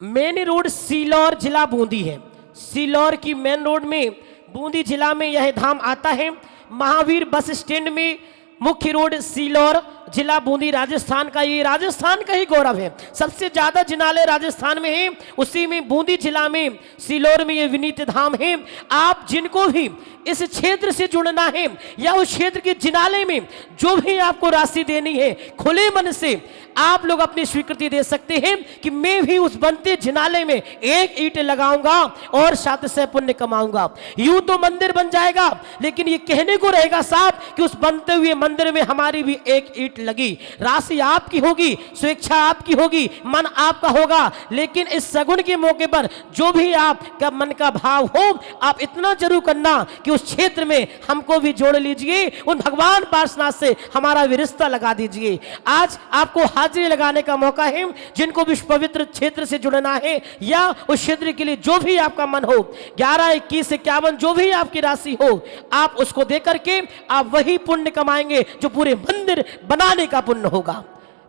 मेन रोड सीलौर जिला बूंदी है। सीलौर की मेन रोड में बूंदी जिला में यह धाम आता है। महावीर बस स्टैंड में मुख्य रोड सीलौर जिला बूंदी राजस्थान का, ये राजस्थान का ही गौरव है। सबसे ज्यादा जिनालय राजस्थान में है, उसी में बूंदी जिला में सीलौर में ये विनीत धाम है। आप जिनको भी इस क्षेत्र से जुड़ना है या उस क्षेत्र के जिनालय में जो भी आपको राशि देनी है, खुले मन से आप लोग अपनी स्वीकृति दे सकते हैं कि मैं भी उस बनते जिनालय में 1 ईंट लगाऊंगा और 700 पुण्य कमाऊंगा। यूं तो मंदिर बन जाएगा, लेकिन ये कहने को रहेगा साहब कि उस बनते हुए मंदिर में हमारी भी 1 ईंट लगी। राशि आपकी होगी, स्वेच्छा आपकी होगी, मन आपका होगा, लेकिन इस सगुन के मौके पर जो भी आपका मन का भाव हो, आप इतना जरूर करना कि उस क्षेत्र में हमको भी जोड़ लीजिए, उन भगवान पार्श्वनाथ से हमारा भी रिश्ता लगा दीजिए। आज आपको हाजिरी लगाने का मौका है। जिनको भी पवित्र क्षेत्र से जुड़ना है या उस क्षेत्र के लिए जो भी आपका मन हो, 11, 21, 51 जो भी आपकी राशि हो, आप उसको देकर के आप वही पुण्य कमाएंगे जो पूरे मंदिर बनाने का पुण्य होगा।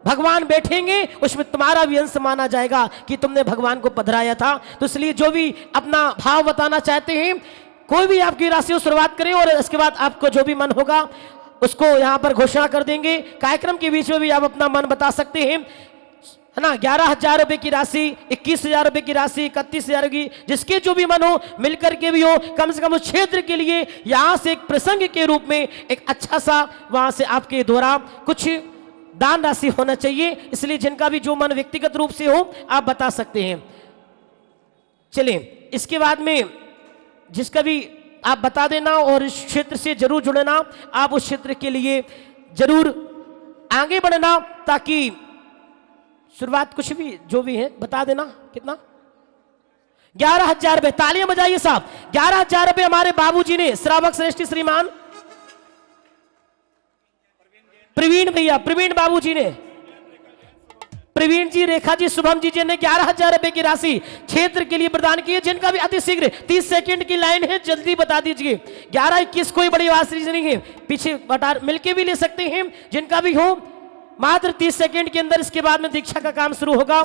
भगवान बैठेंगे, उसमें तुम्हारा भी अंश माना जाएगा कि तुमने भगवान को पधराया था। तो इसलिए जो भी अपना भाव बताना चाहते हैं, कोई भी आपकी राशि को शुरुआत करें और इसके बाद आपको जो भी मन होगा उसको यहाँ पर घोषणा कर देंगे। कार्यक्रम के बीच में भी आप अपना मन बता सकते हैं, है ना। 11,000 रुपए की राशि, 21,000 रुपए की राशि, 31,000 की, जिसके जो भी मन हो, मिलकर के भी हो, कम से कम उस क्षेत्र के लिए यहाँ से एक प्रसंग के रूप में एक अच्छा सा वहां से आपके द्वारा कुछ दान राशि होना चाहिए। इसलिए जिनका भी जो मन व्यक्तिगत रूप से हो आप बता सकते हैं। चलिए, इसके बाद में जिसका भी आप बता देना और इस क्षेत्र से जरूर जुड़ना। आप उस क्षेत्र के लिए जरूर आगे बढ़ना, ताकि शुरुआत कुछ भी जो भी है बता देना। कितना? 11,000 रुपए। तालियां बजाइए साहब। 11,000 रुपए हमारे बाबूजी ने, श्रावक श्रेष्ठी श्रीमान प्रवीण भैया, प्रवीण बाबूजी ने, प्रवीण जी, रेखा जी, शुभम जी ने 11,000 रुपए की राशि क्षेत्र के लिए प्रदान की है। जिनका भी अति शीघ्र 30 सेकंड की लाइन है, जल्दी बता दीजिए। 11-21 कोई बड़ी बात नहीं है, पीछे बता मिलके भी ले सकते हैं, जिनका भी हो। मात्र 30 सेकंड के अंदर इसके बाद में दीक्षा का काम शुरू होगा।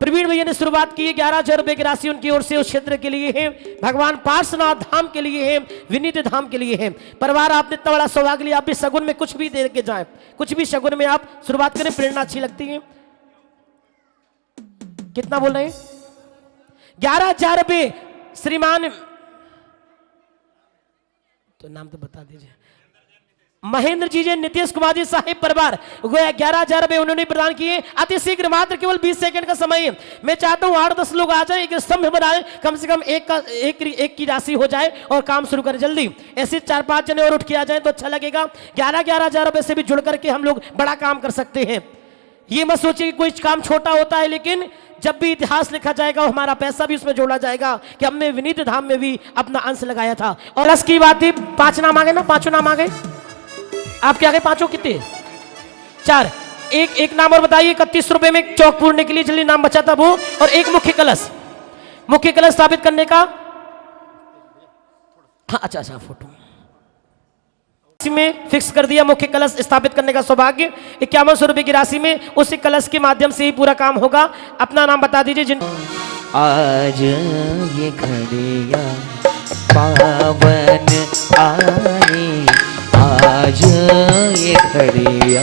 प्रवीण भैया ने शुरुआत की है। 11,000 रुपए की राशि उनकी ओर से उस क्षेत्र के लिए है, भगवान पार्श्वनाथ धाम के लिए है, विनीत धाम के लिए है। परिवार आपने इतना बड़ा सौभाग्य लिया, आप भी शगुन में कुछ भी दे के जाए, कुछ भी शगुन में आप शुरुआत करें, प्रेरणा अच्छी लगती है। कितना बोल रहे हैं? 11,000 रुपए श्रीमान, तो नाम तो बता दीजिए। महेंद्र जी नीतीश कुमार जी साहिब परिवार 11,000 रुपए उन्होंने प्रदान किए। अति शीघ्र, मात्र केवल 20 सेकंड का समय है। मैं चाहता हूं 8-10 लोग आ जाएं, एक स्तंभ बनाएं, कम से कम एक की राशि हो जाए और काम शुरू करें जल्दी। ऐसे 4-5 जने और उठ के आ जाएं तो अच्छा लगेगा। 11,000 रुपए से भी जुड़ करके हम लोग बड़ा काम कर सकते हैं। ये मत सोचिए कि कोई काम छोटा होता है, लेकिन जब भी इतिहास लिखा जाएगा हमारा पैसा भी उसमें जोड़ा जाएगा कि हमने विनीत धाम में भी अपना अंश लगाया था। और रस की बात थी, 5 नाम आ गए ना, 5 नाम आ गए आपके आगे। 5 कितने? 4। एक नाम और बताइए। 31 रुपए में चौक पूरने के लिए जल्दी नाम बचा था वो। और एक मुख्य कलश स्थापित करने का। हाँ अच्छा फोटो में फिक्स कर दिया। मुख्य कलश स्थापित करने का सौभाग्य 5100 रुपए की राशि में, उसी कलश के माध्यम से ही पूरा काम होगा। अपना नाम बता दीजिए। जिन आज ये घड़िया पावन आई, आज ये घड़िया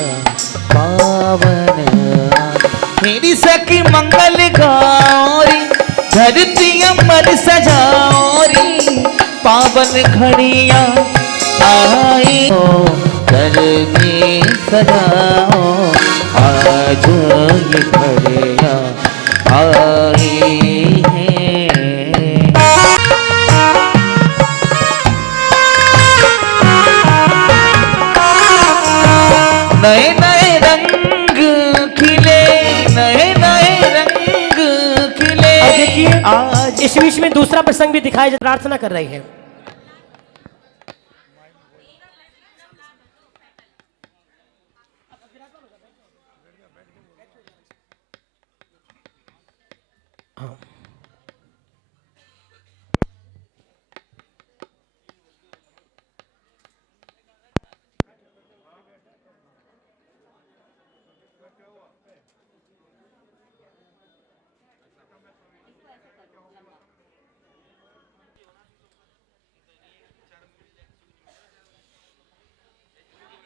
पावन आई। मेरी सखी मंगल गौरी धरती अमर सजाओरी, पावन घड़िया आई हो कर भी सजाओ, आज ये घड़िया आई है। नए नए रंग खिले, नए नए रंग खिले। और देखिए आज इस बीच में दूसरा प्रसंग भी दिखाया जाए। प्रार्थना कर रहे हैं।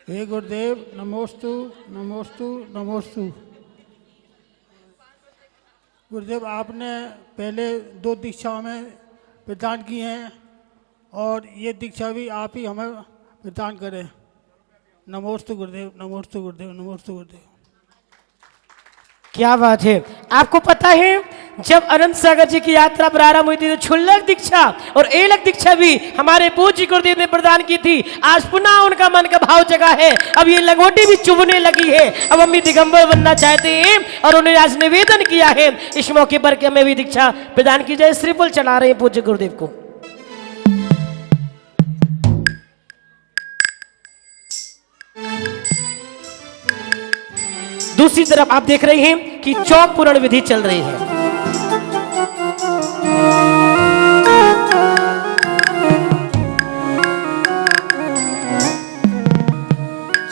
हे गुरुदेव, नमोस्तु नमोस्तु नमोस्तु। गुरुदेव, आपने पहले 2 दीक्षाओं में प्रदान की हैं और ये दीक्षा भी आप ही हमें प्रदान करें। नमोस्तु गुरुदेव, नमोस्तु गुरुदेव, नमोस्तु गुरुदेव। क्या बात है। आपको पता है जब अनंत सागर जी की यात्रा प्रारंभ हुई थी तो क्षुल्लक दीक्षा और एलक दीक्षा भी हमारे पूज्य गुरुदेव ने प्रदान की थी। आज पुनः उनका मन का भाव जगा है। अब ये लंगोटी भी चुभने लगी है। अब हम भी दिगंबर बनना चाहते हैं और उन्हें आज निवेदन किया है इस मौके पर कि हमें भी दीक्षा प्रदान की जाए। श्रीफल चढ़ा रहे हैं पूज्य गुरुदेव को। दूसरी तरफ आप देख रहे हैं कि चौक पूर्ण विधि चल रही है।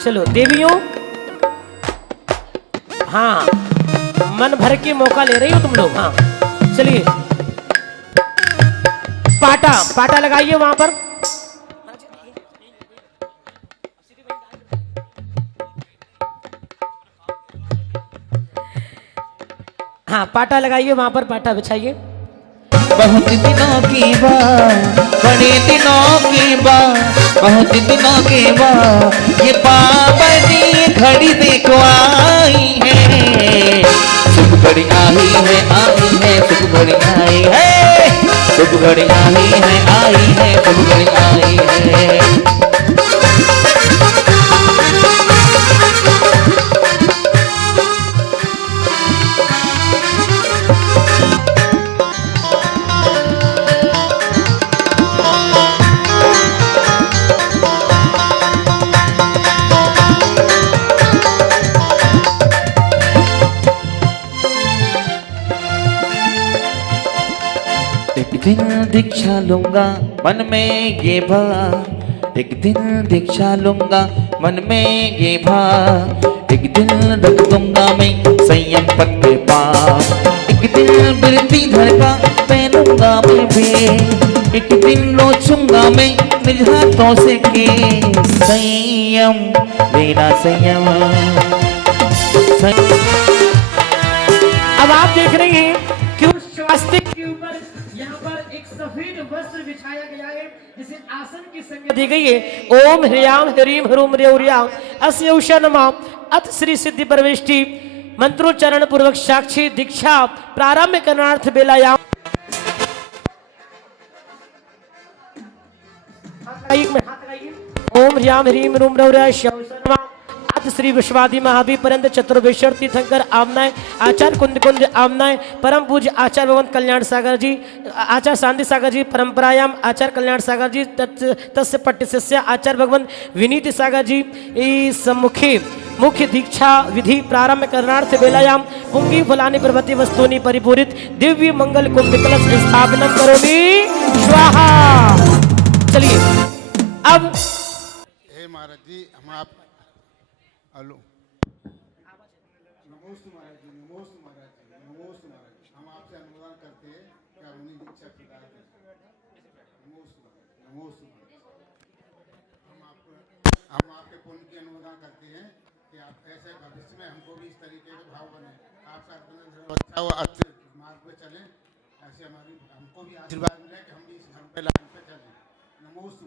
चलो देवियों, हाँ मन भर के मौका ले रही हो तुम लोग। हाँ चलिए, पाटा लगाइए वहां पर। हाँ पाटा लगाइए वहां पर, पाटा बिछाइए। बहुत दिनों की बात, बड़े दिनों की बात, बहुत दिनों के बाद ये पावनी घड़ी देखो आई है। शुभ घड़ी आई है, आई है, शुभ घड़ी आई है, शुभ घड़ी आई है, आई है, शुभ घड़ी आई है। दिन दीक्षा लूंगा मन में ये भा, एक दिन दीक्षा लूंगा मन में ये भा, एक दिन रख दूंगा मैं संयम पद के पास, एक दिन बिरती धर का पहनूंगा मैं भी, एक दिन नोचूंगा मैं निज हाथों से के संयम लेना संयम। अब आप देख रहे हैं कि उस स्वास्तिक के ऊपर यहाँ पर एक सफेद वस्त्र बिछाया गया है जिसे आसन की संज्ञा दी गई है। ओम ह्रीम ह्रीम ह्रूम ह्रीम अस्य उषा नमः अथ श्री सिद्धि परवेष्टि मंत्रोच्चारण पूर्वक साक्षी दीक्षा प्रारंभ करणार्थ बेलायाम ओम ह्रीम ह्रीम ह्रूम ह्रीम अथ श्री विश्वादि महावीर परंत चतुर्वेश्वर तीर्थंकर आमनाय आचार्य कुंद कुंज आमनाय परम पूज्य आचार्य भगवंत कल्याण सागर जी आचार्य शांति सागर जी परंपरायाम आचार्य कल्याण सागर जी तस्य पट्ट शिष्य आचार्य भगवंत विनीत सागर जी सम्मुखे मुख्य दीक्षा विधि प्रारंभ करणार्थ बेलायाम पुंगी फलानि प्रभृति वस्तुनि परिपूरित दिव्य मंगल कुंभ कलश स्थापनम करोमि स्वाहा। चलिए अब हे महाराज जी हम आप हेलो नमोस्तु महाराज जी नमोस्तु महाराज जी नमोस्तु महाराज जी हम आपसे अनुरोध करते हैं कि आप उन्हीं दीक्षा प्रदान करें। नमोस्तु नमोस्तु हम आपके पुण्य की अनुमोदन करते हैं कि आप ऐसे भविष्य में हमको भी इस तरीके के भाव बने आपका अच्छा हो अच्छे मार्ग पे चलें ऐसे हमारी हमको भी आशीर्वाद मिले कि हम भी इस धर्म पे लाइन पे चलें। नमोस्तु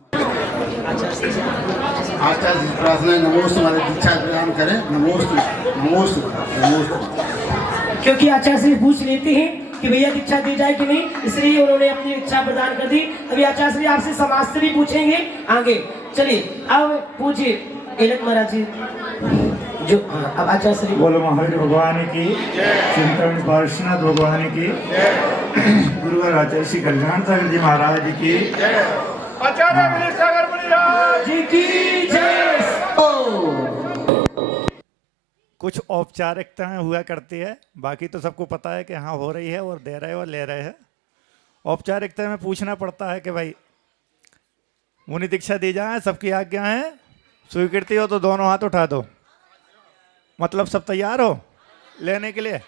आचार्य जी प्रार्थना नमोस्तु हमारे दीक्षा प्रदान करें। नमोस्तु नमोस्तु नमोस्तु। क्योंकि आचार्य श्री पूछ लेते हैं कि भैया दीक्षा दी जाए कि नहीं, इसलिए उन्होंने अपनी इच्छा प्रदान कर दी। अभी आचार्य श्री आपसे समाज से भी पूछेंगे आगे। चलिए अब पूछिए एलक महाराज जी जो अब आचार्य श्री बोलो महावीर भगवान की चिंतन पार्श्वनाथ भगवान की गुरुवर आचार्य श्री कल्याण सागर जी महाराज की आचार्य सागर जी की जय। कुछ औपचारिकताएं हुआ करती है, बाकी तो सबको पता है कि हाँ हो रही है और दे रहे और ले रहे हैं। औपचारिकता में पूछना पड़ता है कि भाई मुनि दीक्षा दी जाए, सबकी आज्ञा है, स्वीकृति हो तो दोनों हाथ उठा दो। मतलब सब तैयार हो लेने के लिए?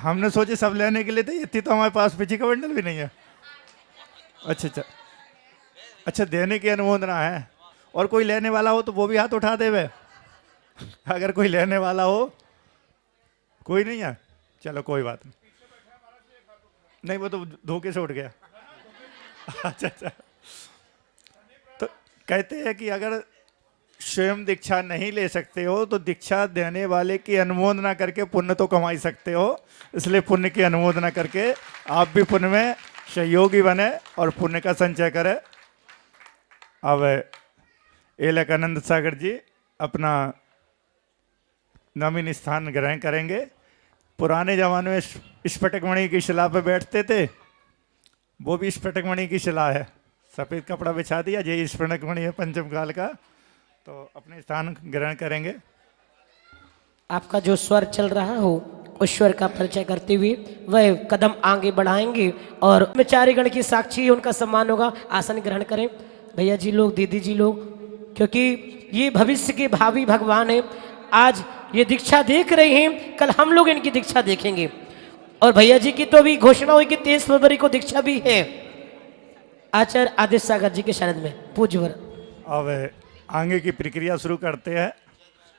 हमने सोचे सब लेने के लिए थे, इतनी तो हमारे पास पिछी का बंडल भी नहीं है। अच्छा अच्छा अच्छा, देने की अनुमोदना है। और कोई लेने वाला हो तो वो भी हाथ उठा दे वे। अगर कोई लेने वाला हो, कोई नहीं है, चलो कोई बात नहीं, नहीं वो तो धोखे से उठ गया। अच्छा अच्छा, तो कहते हैं कि अगर स्वयं दीक्षा नहीं ले सकते हो तो दीक्षा देने वाले की अनुमोदना करके पुण्य तो कमा सकते हो। इसलिए पुण्य की अनुमोदना करके आप भी पुण्य में सहयोगी बने और पुण्य का संचय करें। अब एलक आनंद सागर जी अपना नवीन स्थान ग्रहण करेंगे। पुराने ज़माने में स्फटिक मणि की शिला पे बैठते थे, वो भी स्फटिक मणि की शिला है। सफ़ेद कपड़ा बिछा दिया, ये स्फटिक मणि है पंचम काल का। तो अपने स्थान ग्रहण करेंगे। आपका जो स्वर चल रहा हो उस स्वर का परिचय करते हुए वह कदम आगे बढ़ाएंगे और ब्रह्मचारीगण की साक्षी उनका सम्मान होगा। आसन ग्रहण करें भैया जी लोग, दीदी जी लोग, क्योंकि ये भविष्य के भावी भगवान हैं। आज ये दीक्षा देख रहे हैं, कल हम लोग इनकी दीक्षा देखेंगे। और भैया जी की तो अभी घोषणा हुई कि 23 फरवरी को दीक्षा भी है आचार्य आदित्य सागर जी के शरण में पूज्यवर। अब आगे की प्रक्रिया शुरू करते हैं।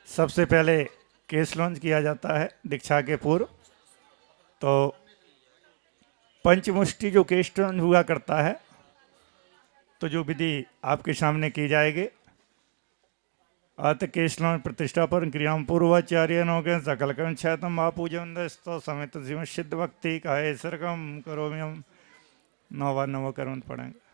सबसे पहले केस लॉन्च किया जाता है दीक्षा के पूर्व। तो पंचमुष्टि जो केस लॉन्च हुआ करता है, तो जो विधि आपके सामने की जाएगी। अत केस लॉन्च प्रतिष्ठापन क्रियाम पूर्वाचार्य नौके सकल कंक्षतम पूजन समेत जीवन सिद्ध भक्ति का सरकम करो हम नव कर्म पढ़ेंगे।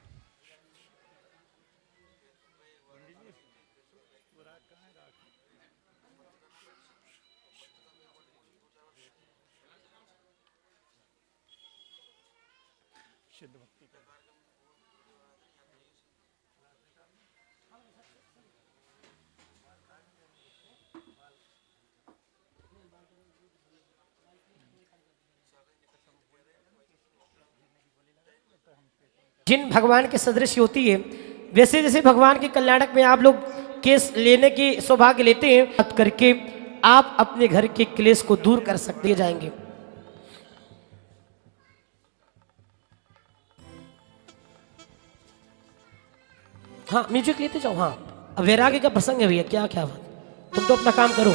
जिन भगवान के सदृश होती है, वैसे जैसे भगवान के कल्याणक में आप लोग केस लेने की सौभाग्य लेते हैं, बात करके आप अपने घर के क्लेश को दूर कर सकते जाएंगे। हाँ म्यूजिक लेते जाओ। हाँ अब वैराग्य का प्रसंग है भैया, क्या क्या बात, तुम तो अपना काम करो।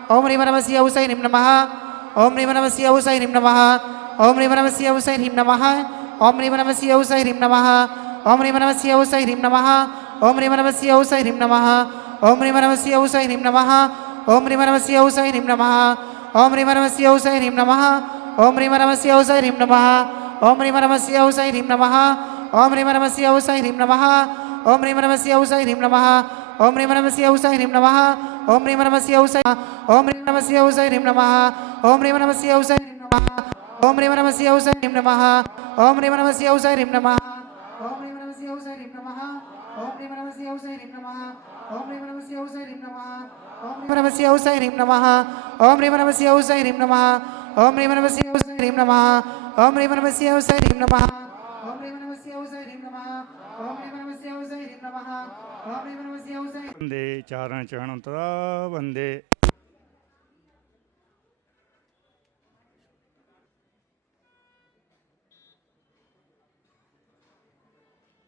ओम ह्रीं नमः शिवाय ह्रीं नमः ओम ह्रीं नमः शिवाय ह्रीं नमः ओम ह्रीं नमः शिवाय ह्रीं नमः ओम ह्रीं नमः शिवाय ह्रीं नमः ओम ह्रीं नमः शिवाय ह्रीं नमः ओम ह्रीं नमः शिवाय ह्रीं नमः ओम ह्रीं नमः शिवाय ह्रीं नमः ओम ह्रीं नमः शिवाय ह्रीं नमः ओम ह्रीं नमः शिवाय ह्रीं नमः ओम ह्रीं नमः शिवाय ह्रीं नमः ओम ह्रीं नमः शिवाय ह्रीं नमः ओम ह्रीं नमः शिवाय ह्रीं नमः ओम ह्रीं नमः शिवाय ह्रीं नमः ओम ह्रीं नमः शिवाय ह्रीं नमः ओम ह्रीं नमः शिवाय ओम ह्रीं नमः शिवाय ह्रीं नमः ओम ह्रीं नमः शिवाय ह्रीं नमः ओम ह्रीं नमः शिवाय ह्रीं नमः ओम ह्रीं नमः शिवाय ह्रीं नमः ओम ह्रीं नमः शिवाय ह्रीं नमः ओम ह्रीं नमः शिवाय ह्रीं नमः ओम ह्रीं नमः शिवाय ह्रीं नमः ओम ह्रीं नमः शिवाय ह्रीं नमः ओम ह्रीं नमः शिवाय ह्रीं नमः ओम ह्रीं नमः शिवाय ह्रीं नमः ओम ह्रीं नमः शिवाय ह्रीं नमः ओम ह्रीं नमः शिवाय ह्रीं नमः ओम ह्रीं नमः शिवाय ह्रीं नमः ओम ह्रीं नमः शिवाय वंदे चारण चरणं तदा वंदे।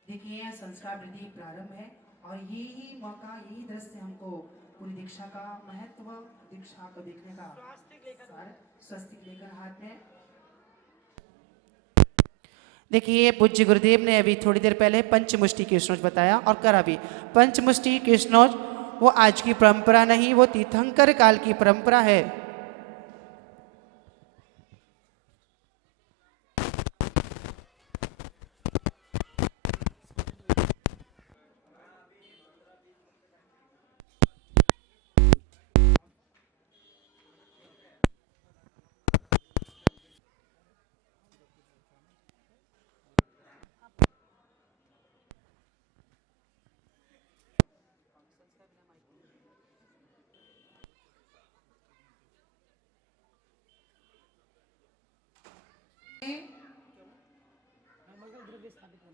देखिए संस्कार वृद्धि प्रारंभ है और यही मौका यही दृश्य हमको पूरी दीक्षा का महत्व दीक्षा को देखने का स्वस्तिक लेकर हाथ में। देखिए पूज्य गुरुदेव ने अभी थोड़ी देर पहले पंचमुष्टि कृष्णोज बताया और करा भी पंचमुष्टि कृष्णोज वो आज की परंपरा नहीं, वो तीर्थंकर काल की परंपरा है।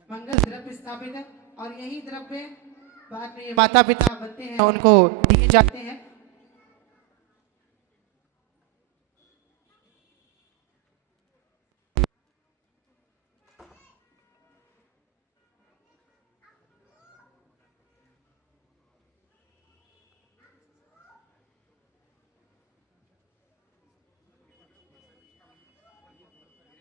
मंगल द्रव्य स्थापित है और यही द्रव्य बाद में माता पिता बनते हैं उनको दिए जाते हैं।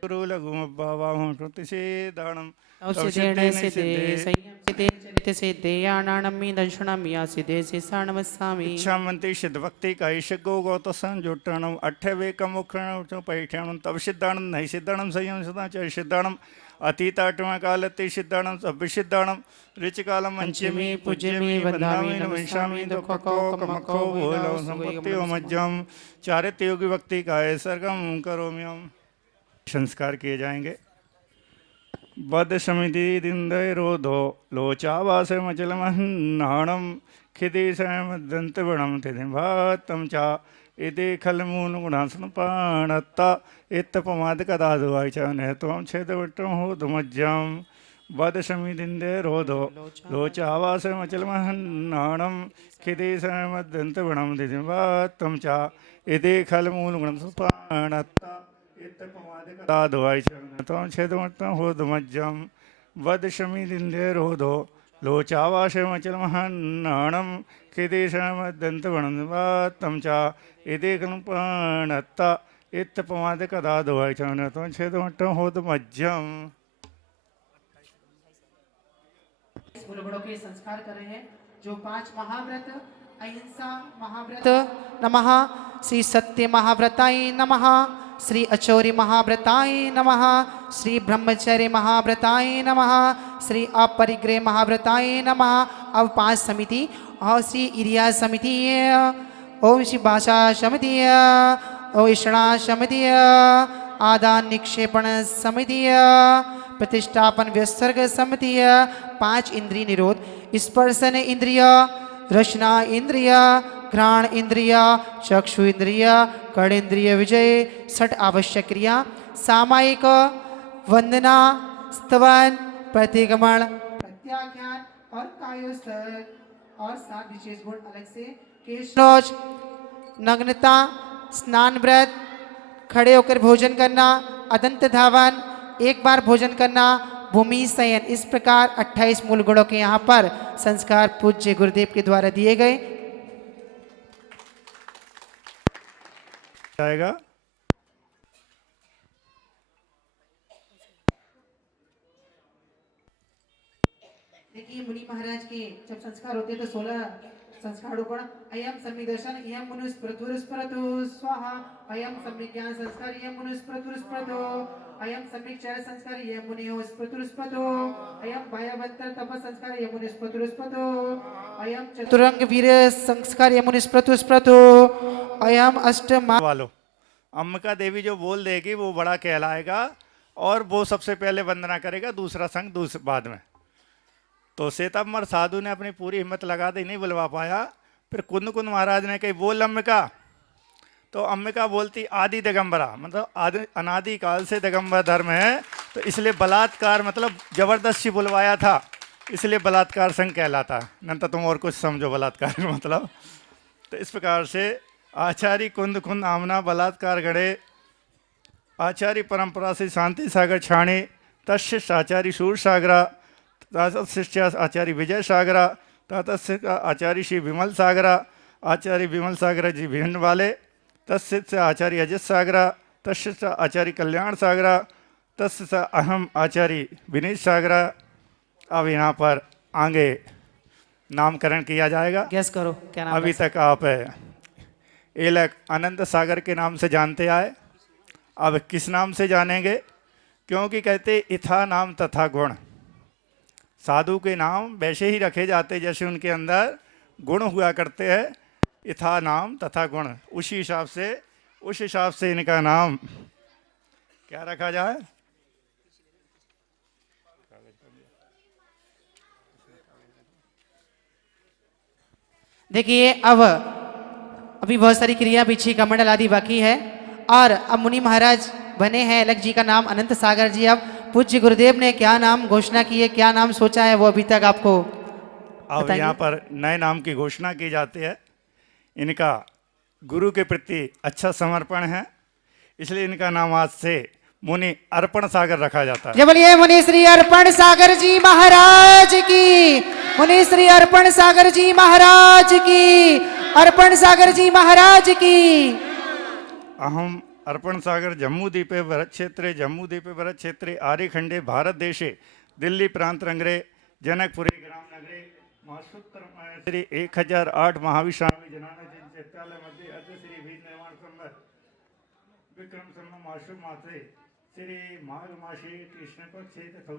गुरु लघुमब्बावाहं प्रतिषेधाणं सिद्धे संयम सिद्धे चरित सिद्धे आनानमि दर्शनमि या सिद्धे शिषा नमस्सामि इच्छामंति सिद्धभक्ति कैशगो गौत संजुटणम अठ्ठवेकमुखरणं च पैठणं तव सिद्धाणं नहि सिद्धाणं संयम सदाचार सिद्धाणं अतीताटम कालति सिद्धाणं सभ्यसिद्धाणं ऋचिकालम पंचमी पूज्यमी वंदामि नमस्यामि दुःखको कमको भूलो संपत्तियो मज्जम चारित योगी भक्ति काय सर्गम करोम्यम। संस्कार किए जाएंगे। बद समिति दिंदय रोधो लोचावास मचलमहन्नाणम खिदि समदंत वणम तिदिभातम चा इति खलमूल गुणासन पाणत्ता इत्तपमाद कदादुवाय च नेत्वं छेदवट्टं होदमज्जम। बद समितिंदय रोधो लोचावास मचलमहन्नाणम खिदि समदंत वणम तिदिभातम चा इति खलमूल गुणासन पाणत्ता दादवाय चरणं छेदमट्टं होदमज्जम। वद शमिदिंदे रोधो लोचावाशमचलमहन्नाणं खिदेशमदन्तवणं चा इदेकल्पणत्ता इत्तपमादकदादवाय चरणं छेदमट्टं होदमज्जम। गुरुगणों के संस्कार कर रहे हैं जो 5 महाव्रत अहिंसा महाव्रत नमः, श्री सत्य महाव्रताय नमः, श्री अचौरी महाव्रताय नमः, श्री ब्रह्मचर्य महाव्रताय नमः, श्री अपरिग्रह महाव्रताय नमः। अब 5 समिति और श्री इरिया समिति, ओम श्री भाषा समिति, ओम ईषणा समिति, आदान निक्षेपण समिति, प्रतिष्ठापन व्यसर्ग समिति, 5 इंद्रिय निरोध, स्पर्शन इंद्रिय, रचना इंद्रिय, घ्राण इंद्रिय, चक्षु इंद्रिय, कर्णेन्द्रिय विजय, 6 आवश्यक क्रिया, सामायिक वंदना, स्तवन, प्रतिगमन, प्रत्याख्यान और कायोस्तर और 7 विशेष गुण अलग से केशलोच, नग्नता, स्नान व्रत, खड़े होकर भोजन करना, अदंत धावन, एक बार भोजन करना, भूमि शयन, इस प्रकार 28 मूल गुणों के यहाँ पर संस्कार पूज्य गुरुदेव के द्वारा दिए गए। जाएगा। देखिए मुनि महाराज के जब संस्कार होते हैं तो 16 संस्कार रूपण अयम सम्यक दर्शन इयम मनुस्मृतुस्मृतो स्वाहा अयम सम्यक ज्ञान संस्कार इयम मनुस्मृतुस्मृतो अयम सम्यक चर संस्कार इयम मुनियो स्मृतुस्मृतो अयम भयवंतर तप संस्कार इयम मनुस्मृतुस्मृतो अयम चतुरंग वीर संस्कार इयम मनुस्मृतुस्मृतो अयम अष्ट वालों, अम्बिका देवी जो बोल देगी वो बड़ा कहलाएगा और वो सबसे पहले वंदना करेगा, दूसरा संग बाद में। तो श्वेतांबर साधु ने अपनी पूरी हिम्मत लगा दी, नहीं बुलवा पाया। फिर कुंद महाराज ने कही बोल अम्बिका, तो अम्बिका बोलती आदि दिगंबरा, मतलब आदि अनादि काल से दिगंबर धर्म है, तो इसलिए बलात्कार मतलब जबरदस्ती बुलवाया था, इसलिए बलात्कार संघ कहलाता। नहीं तो तुम और कुछ समझो बलात्कार मतलब। तो इस प्रकार से आचार्य कुंद आमना बलात्कार गणे आचार्य परंपरा से शांति सागर छाणे तस्य आचार्य सूर सागरा शिष्य आचार्य विजय सागरा तस्य आचार्य श्री विमल सागरा आचार्य विमल सागरा जी भिंड वाले तस्य आचार्य अजित सागरा तस्य आचार्य कल्याण सागरा तस्य अहम आचार्य विनीत सागरा। अब यहाँ पर आगे नामकरण किया जाएगा। गैस करो क्या नाम अभी तक आप एलक अनंत सागर के नाम से जानते आए, अब किस नाम से जानेंगे? क्योंकि कहते इथा नाम तथा गुण, साधु के नाम वैसे ही रखे जाते जैसे उनके अंदर गुण हुआ करते हैं। इथा नाम तथा गुण, उस हिसाब से इनका नाम क्या रखा जाए? देखिए अब अभी बहुत सारी क्रिया पीछे कमंडल आदि बाकी है और अब मुनि महाराज बने हैं। अलग जी का नाम अनंत सागर जी। अब पूज्य गुरुदेव ने क्या नाम घोषणा की है, क्या नाम सोचा है, वो अभी तक आपको अब यहाँ पर नए नाम की घोषणा की जाती है। इनका गुरु के प्रति अच्छा समर्पण है, इसलिए इनका नाम आज से मुनि अर्पण सागर रखा जाता है। जय बोलिए मुनि श्री अर्पण सागर जी महाराज की, मुनि श्री अर्पण सागर जी महाराज की, अर्पण सागर जी महाराज की। अहम अर्पण सागर जम्मू द्वीपे भरत क्षेत्रे जम्मू द्वीपे भरत क्षेत्रे आर्यखंडे भारत देशे दिल्ली प्रांत रंगरे जनकपुरी ग्राम नगरे मासूत्र श्री 1008 महाविश्रामी जनाना चैत्यालय मध्य अद्य श्री भीम निर्माण संवत विक्रम संवत मासु मासे श्री माघ मासे कृष्ण पक्षे तथा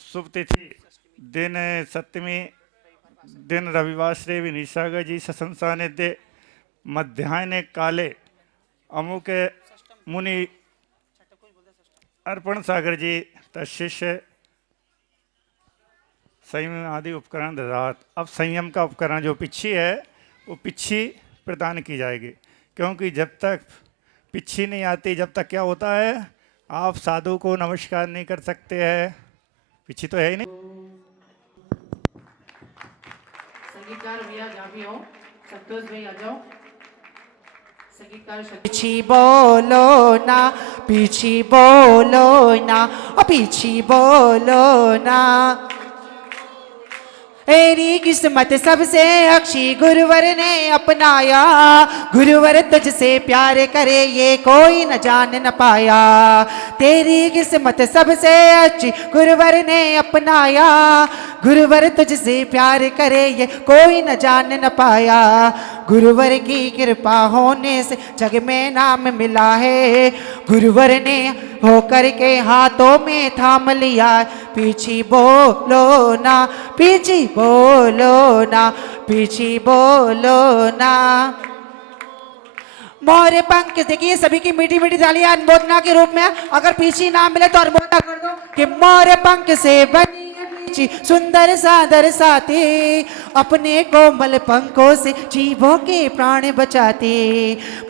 शुभ तिथि दिन सप्तमी दिन रविवार श्री विनिसागर जी ससंसानिध्य मध्याह्ने काले अमुक मुनि अर्पण सागर जी तशिष्य संयम आदि उपकरण ददात। अब संयम का उपकरण जो पिच्छी है वो पिच्छी प्रदान की जाएगी, क्योंकि जब तक पिच्छी नहीं आती जब तक क्या होता है आप साधु को नमस्कार नहीं कर सकते हैं, पिच्छी तो है ही नहीं। संगीतकार भैया जहाँ भी हो, संतोष भाई आ जाओ। पीछी बोलो ना, पीछी बोलो ना, पीछी बोलो ना। तेरी किस्मत सबसे अच्छी गुरुवर ने अपनाया, गुरुवर तुझसे प्यार करे ये कोई न जान न पाया। तेरी किस्मत सबसे अच्छी गुरुवर ने अपनाया, गुरुवर तुझसे प्यार करे ये कोई न जान न पाया। गुरुवर की कृपा होने से जग में नाम मिला है, गुरुवर ने होकर के हाथों में थाम लिया। पीछी बोलो ना, पीछी बोलो ना, पीछी बोलो ना। मोर पंख देखिए सभी की मीठी मीठी तालियां अनुमोदना के रूप में। अगर पीछी ना मिले तो अनुमोदना कर दो कि मोर पंख से बनी सुंदर सादर साथी, अपने कोमल पंखों से जीवों के प्राण बचाते।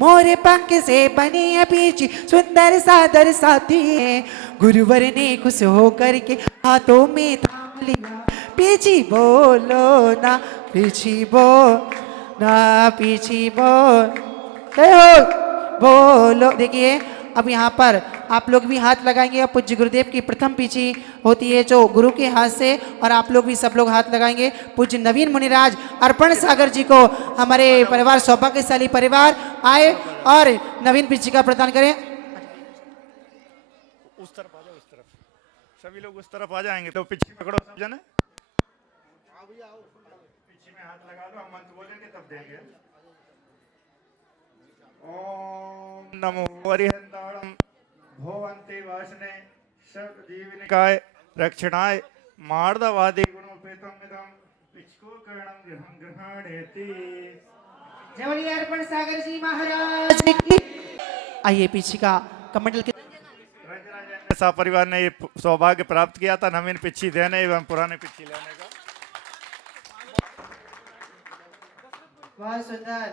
मोर पंख से बनी है पीछी सुंदर सादर साथी, गुरुवर ने खुश होकर के हाथों में थाम लिया। पीछी बोलो ना, पीछी बोलो ना, पीछी बोलो। देखिए अब यहाँ पर आप लोग भी हाथ लगाएंगे और पूज्य गुरुदेव की प्रथम पीछी होती है जो गुरु के हाथ से, और आप लोग भी सब लोग हाथ लगाएंगे। पूज्य नवीन मुनिराज अर्पण सागर जी को हमारे परिवार सौभाग्यशाली परिवार आए और नवीन पीछिका प्रदान करें। उस तरफ आ जाओ, उस तरफ सभी लोग उस तरफ आ जाएंगे। तो पीछे पकड़ो सब जने, पीछे में हाथ लगा लो, हम मंत्र बोलेंगे तब देंगे। ओम नमो हरिहंताणम भोवन्ते वासने सर्वजीवनिकाय रक्षणाय मार्दवादी गुणोपेतम मिदम पिचको कर्णम ग्रहण ग्रहणेति। जय बोलिए अर्पण सागर जी महाराज की। आइए पीछिका कमंडल के सा परिवार ने ये सौभाग्य प्राप्त किया था नवीन पिच्छी देने एवं पुराने पिच्छी लेने का। बहुत सुंदर।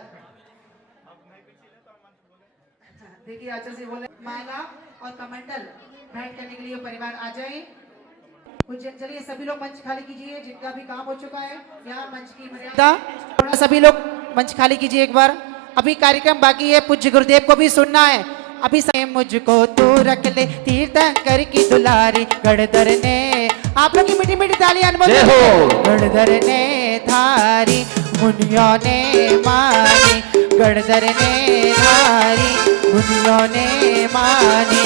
देखिए आचार्य जी बोले माला और कमंडल भेंट करने के लिए परिवार आ जाए। चलिए सभी लोग मंच खाली कीजिए, जिनका भी काम हो चुका है यहाँ मंच की मर्यादा, थोड़ा सभी लोग मंच खाली कीजिए एक बार। अभी कार्यक्रम बाकी है, पूज्य गुरुदेव को भी सुनना है। अभी समय मुझको तू रख ले तीर्थंकर की दुलारी, गणधर ने आप लोग की मीठी मीठी तालियां अनुभव। गणधर ने थारी मुनियों ने मानी, गणधर ने थारी मुनियों ने मानी।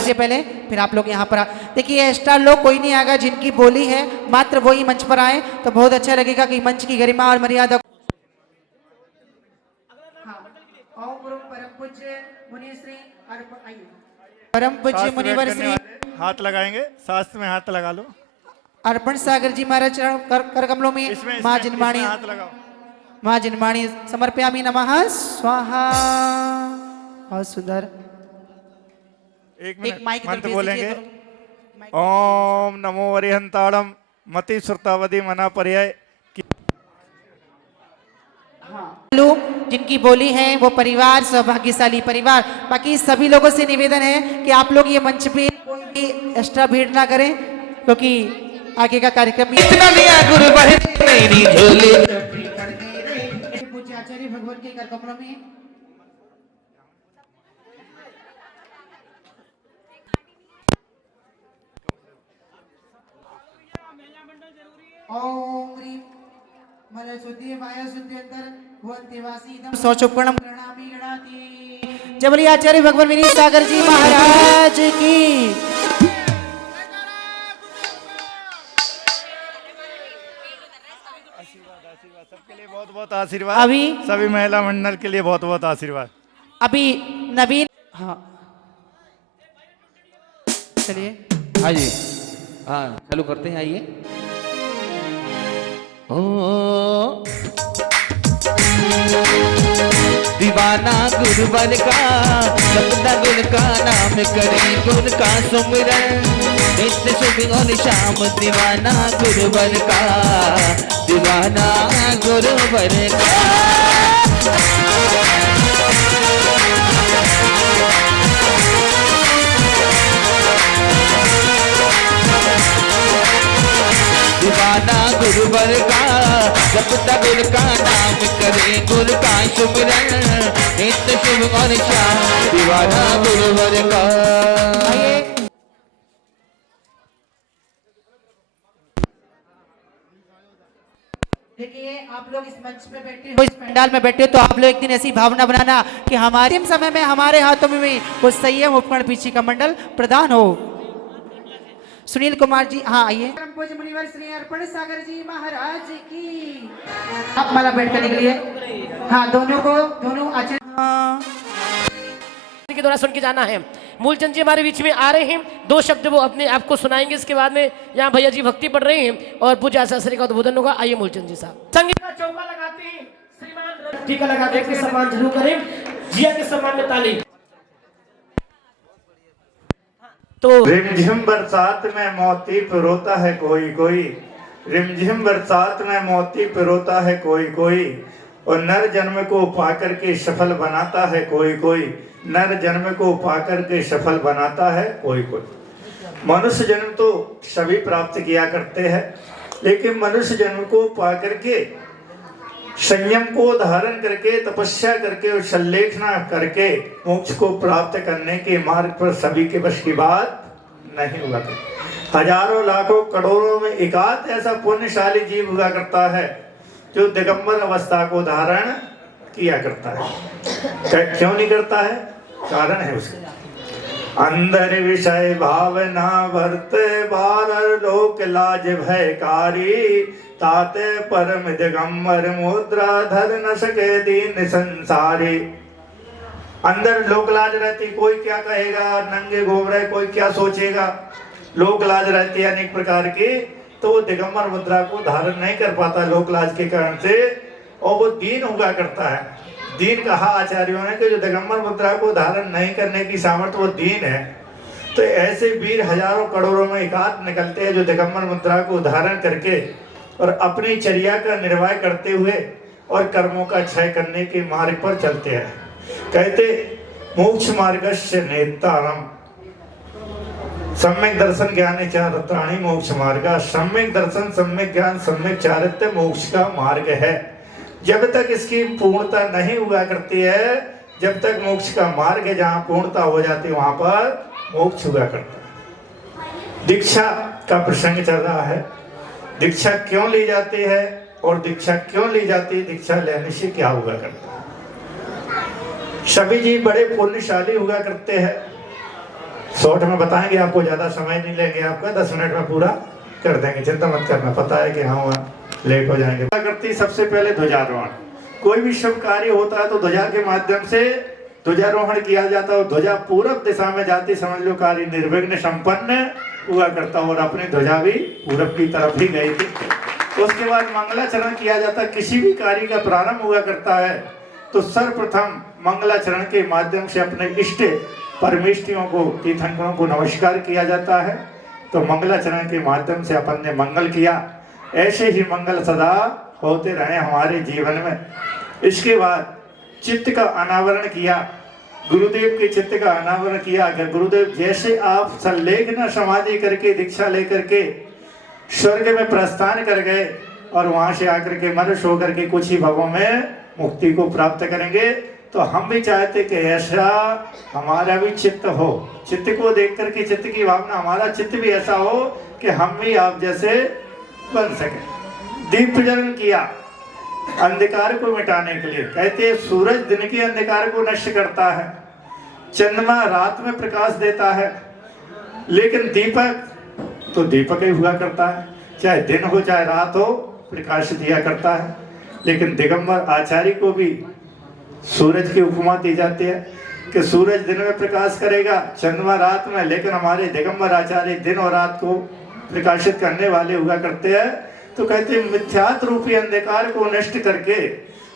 से पहले फिर आप लोग यहाँ पर देखिए एक्स्ट्रा लोग कोई नहीं आएगा, जिनकी बोली है मात्र वही मंच पर आए तो बहुत अच्छा लगेगा कि मंच की गरिमा और मर्यादा। परम पूज्य मुनिवर श्री हाथ लगाएंगे, शास्त्र में हाथ लगा लो। अर्पण सागर जी महाराज चरण कर कमलों में माँ जिनवाणी हाथ लगाओ। माँ जिनवाणी समर्पयामि नमः स्वाहा। बहुत सुंदर। एक मिनट मंत्र बोलेंगे। ओम नमो हरिहंताणम मति श्रुतावधि मना पर्याय। जिनकी बोली है वो परिवार सौभाग्यशाली परिवार। बाकी सभी लोगों से निवेदन है कि आप लोग ये मंच पे कोई भी एक्स्ट्रा भीड़ ना करें, क्योंकि आगे का कार्यक्रम भी इतना दिया गुरु मेरी झोली। पूज्य आचार्य भगवान के कर कमलों में ओम ह्रीं मल शुद्धि माया शुद्धि अंतर भुवंतिवासी इदं सौचुपणम गणामि गणाति। जय बोलिए आचार्य भगवान विनीत सागर जी महाराज की। सबके लिए बहुत बहुत आशीर्वाद। अभी सभी महिला मंडल के लिए बहुत बहुत आशीर्वाद। अभी नवीन हाँ चलिए आइए, हाँ चालू करते हैं। आइए। ओ दीवाना गुरुवर का सपना गुण का नाम करे, गुण का सुमिरन नित्य सुबह और शाम। दीवाना गुरुवर का, दीवाना गुरुवर का। दीवाना गुरुवर का जपता गुरु का नाम करे, गुरु का सुमिरन नित्य शुभ और श्याम। दीवाना गुरुवर का। देखिए आप लोग इस मंच पे बैठे हो, इस पंडाल में बैठे हो, तो आप लोग एक दिन ऐसी भावना बनाना कि हमारे समय में हमारे हाथों में भी वो संयम उपकरण पीछे का मंडल प्रदान हो। सुनील कुमार जी हाँ आइए। परम पूज्य मुनिवर श्री अर्पण सागर जी महाराज की। आप माला भेंट करने के लिए हाँ दोनों आचार्य के द्वारा सुन के जाना है। मूलचंद जी हमारे बीच में आ रहे हैं, 2 शब्द वो अपने आपको सुनाएंगे। इसके बाद में यहाँ भैया जी भक्ति पढ़ रहे हैं और पूज्य आचार्य का उद्बोधन होगा। आइए मूलचंद जी साहब। संगीत का चौका लगाते हैं, श्रीमान टीका लगाते हैं, सम्मान जरूर करें। जिया के सम्मान में ताली। तो रिमझिम बरसात में मोती पे रोता है कोई कोई, रिमझिम बरसात में मोती पे रोता है कोई कोई। और नर जन्म को पाकर के सफल बनाता है कोई कोई, नर जन्म को पाकर के सफल बनाता है कोई कोई। मनुष्य जन्म तो सभी प्राप्त किया करते हैं, लेकिन मनुष्य जन्म को पाकर के संयम को धारण करके तपस्या करके और संलेखना करके मोक्ष को प्राप्त करने के मार्ग पर सभी के बस की बात नहीं हुआ करती। हजारों लाखों करोड़ों में एकाध ऐसा पुण्यशाली जीव हुआ करता है जो दिगंबर अवस्था को धारण किया करता है। क्यों नहीं करता है? कारण है उसके अंदर विषय भावना वर्त बार लोक लाज भयकारी, ताते परम दिगंबर मुद्रा धर न सके दीन संसारी। अंदर लोक लाज रहती, कोई क्या कहेगा, नंगे घूम रहे, कोई क्या सोचेगा, लोक लाज रहती है अनेक प्रकार की, तो वो दिगंबर मुद्रा को धारण नहीं कर पाता लोक लाज के कारण से, और वो दीन हुआ करता है। दीन कहा आचार्यों ने कि जो दिगंबर मुद्रा को धारण नहीं करने की सामर्थ्य वो दीन है। तो ऐसे वीर हजारों करोड़ों में एकाध निकलते हैं जो दिगंबर मुद्रा को धारण करके और अपनी चर्या का निर्वाह करते हुए और कर्मों का क्षय करने के मार्ग पर चलते हैं। कहते मोक्ष मार्गस्य नेतारम सम्यक दर्शन ज्ञान चारित्राणि मोक्ष मार्ग। सम्यक दर्शन सम्यक ज्ञान सम्यक चारित्र मोक्ष का मार्ग है। जब तक इसकी पूर्णता नहीं हुआ करती है, जब तक मोक्ष का मार्ग है, जहाँ पूर्णता हो जाती है वहां पर मोक्ष हुआ करता है। दीक्षा का प्रसंग चल रहा है। दीक्षा क्यों ली जाती है और दीक्षा क्यों ली जाती है, दीक्षा लेने से क्या हुआ करता है। सभी जीव बड़े पुण्यशाली हुआ करते हैं। शॉर्ट में बताएंगे आपको, ज्यादा समय नहीं लेंगे आपका, 10 मिनट में पूरा कर देंगे, चिंता मत करना। पता है कि हाँ लेट हो जाएंगे। क्या करती सबसे पहले ध्वजारोहण। कोई भी शुभ कार्य होता है तो ध्वजा के माध्यम से ध्वजारोहण किया जाता है और ध्वजा पूरब दिशा में जाती, समझ लो कार्य निर्विघ्न संपन्न हुआ करता, और अपनी ध्वजा भी पूरब की तरफ ही गई थी। उसके बाद मंगलाचरण किया जाता। किसी भी कार्य का प्रारंभ हुआ करता है तो सर्वप्रथम मंगलाचरण के माध्यम से अपने इष्ट परमेष्टियों को, तीर्थंकरों को नमस्कार किया जाता है। तो मंगलाचरण के माध्यम से अपन ने मंगल किया। ऐसे ही मंगल सदा होते रहे हमारे जीवन में। इसके बाद चित्त का अनावरण किया, गुरुदेव के चित्त का अनावरण किया। अगर गुरुदेव जैसे आप संलेखना समाधि करके दीक्षा लेकर के स्वर्ग में प्रस्थान कर गए और वहां से आकर के मनुष्य होकर के कुछ ही भवों में मुक्ति को प्राप्त करेंगे, तो हम भी चाहते कि ऐसा हमारा भी चित्त हो। चित्त को देख करके, चित्त की भावना, हमारा चित्त भी ऐसा हो कि हम भी आप जैसे बन सके। दीप प्रज्वलन किया अंधकार को मिटाने के लिए। कहते सूरज दिन के अंधकार को नष्ट करता है, चंद्रमा रात में प्रकाश देता है, लेकिन दीपक तो दीपक ही हुआ करता है, चाहे दिन हो चाहे रात हो प्रकाश दिया करता है। लेकिन दिगंबर आचार्य को भी सूरज की उपमा दी जाती है कि सूरज दिन में प्रकाश करेगा, चंद्रमा रात में, लेकिन हमारे दिगंबर आचार्य दिन और रात को प्रकाशित करने वाले हुआ करते हैं। तो कहते हैं मिथ्यात्व रूपी अंधकार को नष्ट करके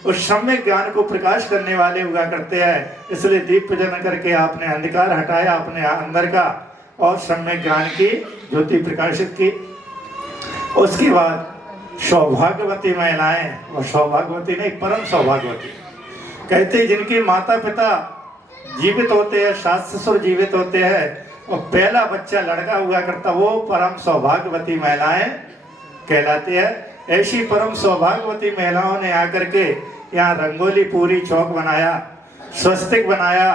उस सम्यक ज्ञान को प्रकाश करने वाले हुआ करते हैं। इसलिए दीप प्रज्वलन करके आपने अंधकार हटाया अपने अंदर का और सम्यक ज्ञान की ज्योति प्रकाशित की। उसके बाद सौभाग्यवती महिलाएं, और सौभाग्यवती नहीं परम सौभाग्यवती, कहते जिनके माता पिता जीवित होते हैं, सास ससुर जीवित होते हैं और पहला बच्चा लड़का हुआ करता, वो परम सौभाग्यवती महिलाएं कहलाती है। ऐसी परम सौभाग्यवती महिलाओं ने आकर के यहाँ रंगोली पूरी चौक बनाया, स्वस्तिक बनाया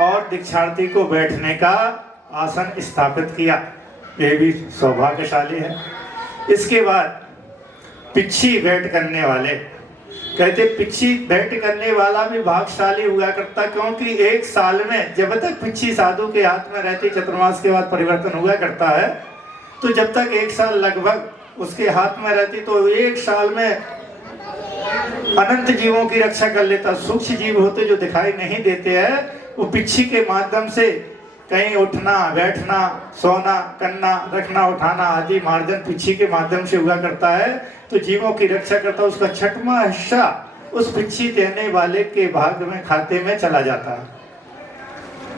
और दीक्षार्थी को बैठने का आसन स्थापित किया। ये भी सौभाग्यशाली है। इसके बाद पिच्छी भेंट करने वाले, कहते पिच्छी भेंट करने वाला भी भाग्यशाली हुआ करता, क्योंकि एक साल में जब तक पिच्छी साधु के हाथ में रहती, चतुर्मास के बाद परिवर्तन हुआ करता है, तो जब तक एक साल लगभग उसके हाथ में रहती तो एक साल में अनंत जीवों की रक्षा कर लेता। सूक्ष्म जीव होते जो दिखाई नहीं देते हैं, वो पिच्छी के माध्यम से कहीं उठना बैठना, सोना करना, रखना उठाना आदि मार्जन पिच्छी के माध्यम से हुआ करता है। तो जीवों की रक्षा करता, उसका छठवां हिस्सा उस पिच्छी देने वाले के भाग्य में, खाते में चला जाता है,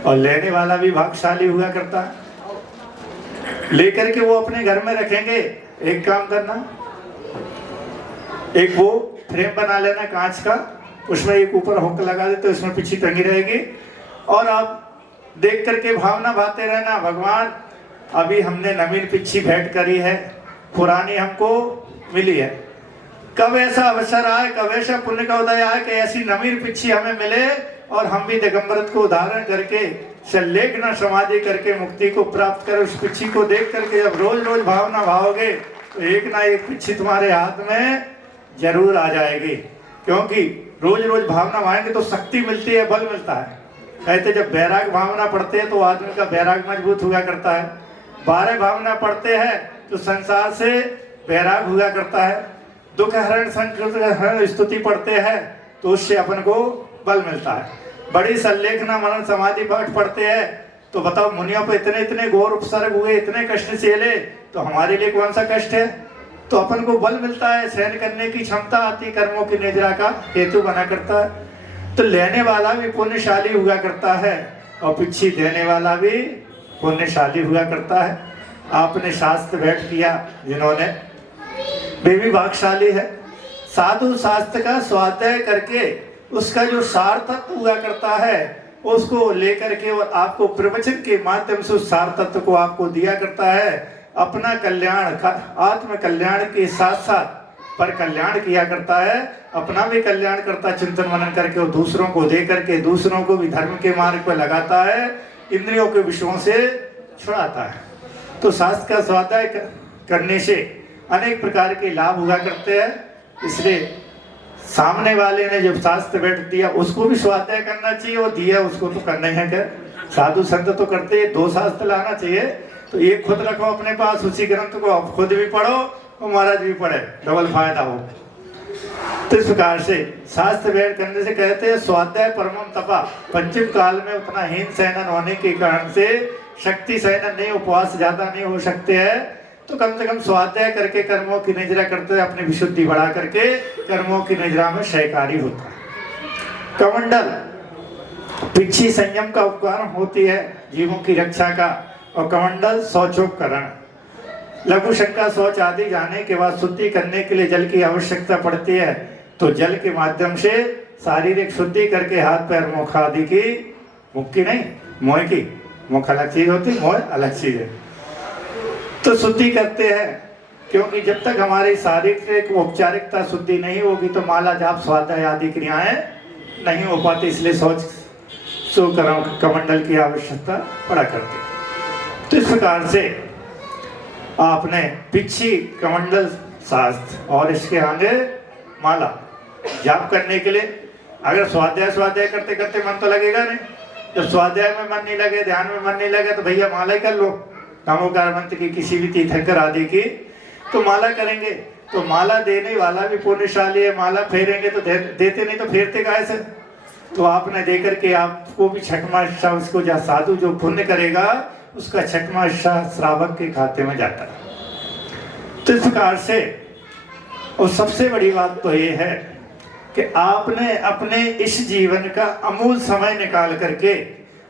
और लेने वाला भी भाग्यशाली हुआ करता है। लेकर के वो अपने घर में रखेंगे। एक काम करना, एक वो फ्रेम बना लेना कांच का, उसमें एक ऊपर हुक लगा देते, उसमें पिच्छी टंगी रहेगी और आप देख करके भावना भाते रहना, भगवान अभी हमने नवीन पिच्छी भेंट करी है, पुरानी हमको मिली है, कब ऐसा अवसर आए, कब ऐसा पुण्य का उदय आए कि ऐसी नवीन पिच्छी हमें मिले और हम भी दिगंबरत को उदाहरण करके लेखना समाधि करके मुक्ति को प्राप्त कर। उस पिच्छी को देख करके जब रोज रोज भावना भाओगे तो एक ना एक पिच्छी तुम्हारे हाथ में जरूर आ जाएगी, क्योंकि रोज रोज भावना भाएंगे तो शक्ति मिलती है, बल मिलता है। कहते जब बैराग भावना पढ़ते हैं तो आदमी का बैराग मजबूत हुआ करता है, 12 भावना पढ़ते हैं तो संसार से बैराग हुआ करता है, दुख हरण संकृत स्तुति पढ़ते हैं तो उससे अपन को बल मिलता है। बड़ी सल्लेखना मनन समाधि पाठ पढ़ते हैं तो बताओ मुनियों पर इतने इतने घोर उपसर्ग हुए, इतने कष्ट झेले, तो हमारे लिए कौन सा कष्ट है? तो अपन को बल मिलता है, सहन करने की क्षमता आती, कर्मों की निद्रा का हेतु बना करता है। तो लेने वाला भी पुण्यशाली हुआ करता है और पिच्छी देने वाला भी पुण्यशाली हुआ करता है। आपने शास्त्र भेंट किया जिन्होंने, वे भी भाग्यशाली है। साधु शास्त्र का स्वाध्याय करके उसका जो सार तत्व हुआ करता है उसको लेकर के और आपको प्रवचन के माध्यम से उस सार तत्व को आपको दिया करता है। अपना कल्याण, आत्म कल्याण के साथ साथ पर कल्याण किया करता है, अपना भी कल्याण करता है चिंतन मनन करके और दूसरों को दे करके दूसरों को भी धर्म के मार्ग पर लगाता है, इंद्रियों के विषयों से छुड़ाता है। तो शास्त्र का स्वाध्याय करने से अनेक प्रकार के लाभ हुआ करते हैं। इसलिए सामने वाले ने जब शास्त्र भेंट दिया उसको भी स्वाध्याय करना चाहिए और दिया उसको तो करना ही है। क्या साधु संत तो करते हैं, 2 शास्त्र लाना चाहिए, तो एक खुद रखो अपने पास, उसी ग्रंथ को आप खुद भी पढ़ो और महाराज भी पढ़े, डबल फायदा हो। तो इस प्रकार से शास्त्र भेंट करने से कहते हैं स्वाध्याय परमम तपा। पंचम काल में उतना हीन सहनन होने के कारण से शक्ति सहनन नहीं, उपवास ज्यादा नहीं हो सकते हैं, तो कम से कम स्वाध्याय करके कर्मों की निजरा करते हैं, अपनी विशुद्धि बढ़ा करके कर्मों की निजरा में सहकारी होता है। कमंडल पिच्छी संयम का उपकरण होती है जीवों की रक्षा का, और कमंडल शौचोपकरण। लघु शंका शौच आदि जाने के बाद शुद्धि करने के लिए जल की आवश्यकता पड़ती है, तो जल के माध्यम से शारीरिक शुद्धि करके हाथ पैर मुख आदि की, मुख की नहीं मोह की, मुख अलग चीज होती है, मोह अलग चीज है, तो शुद्धि करते हैं। क्योंकि जब तक हमारी शारीरिक औपचारिकता शुद्धि नहीं होगी तो माला जाप स्वाध्याय आदि क्रियाएं नहीं हो पाती, इसलिए शौच कमंडल की आवश्यकता पड़ा करती है। तो इस प्रकार से आपने पिच्छी कमंडल शास्त्र और इसके आगे माला जाप करने के लिए, अगर स्वाध्याय करते करते मन तो लगेगा नहीं, जब स्वाध्याय में मन नहीं लगे, ध्यान में मन नहीं लगे, तो भैया माला ही कर लो, कामोकार मंत्र की, किसी भी तीर्थंकर आदि की, तो माला करेंगे। तो माला देने वाला भी पुण्यशाली है, माला फेरेंगे तो देते नहीं तो फेरते कैसे? तो आपने देकर के आपको भी छठवां हिस्सा उसको, जो साधु जो पुण्य करेगा उसका छठवां हिस्सा श्रावक के खाते में जाता है। तो इस प्रकार से, और सबसे बड़ी बात तो ये है कि आपने अपने इस जीवन का अमूल समय निकाल करके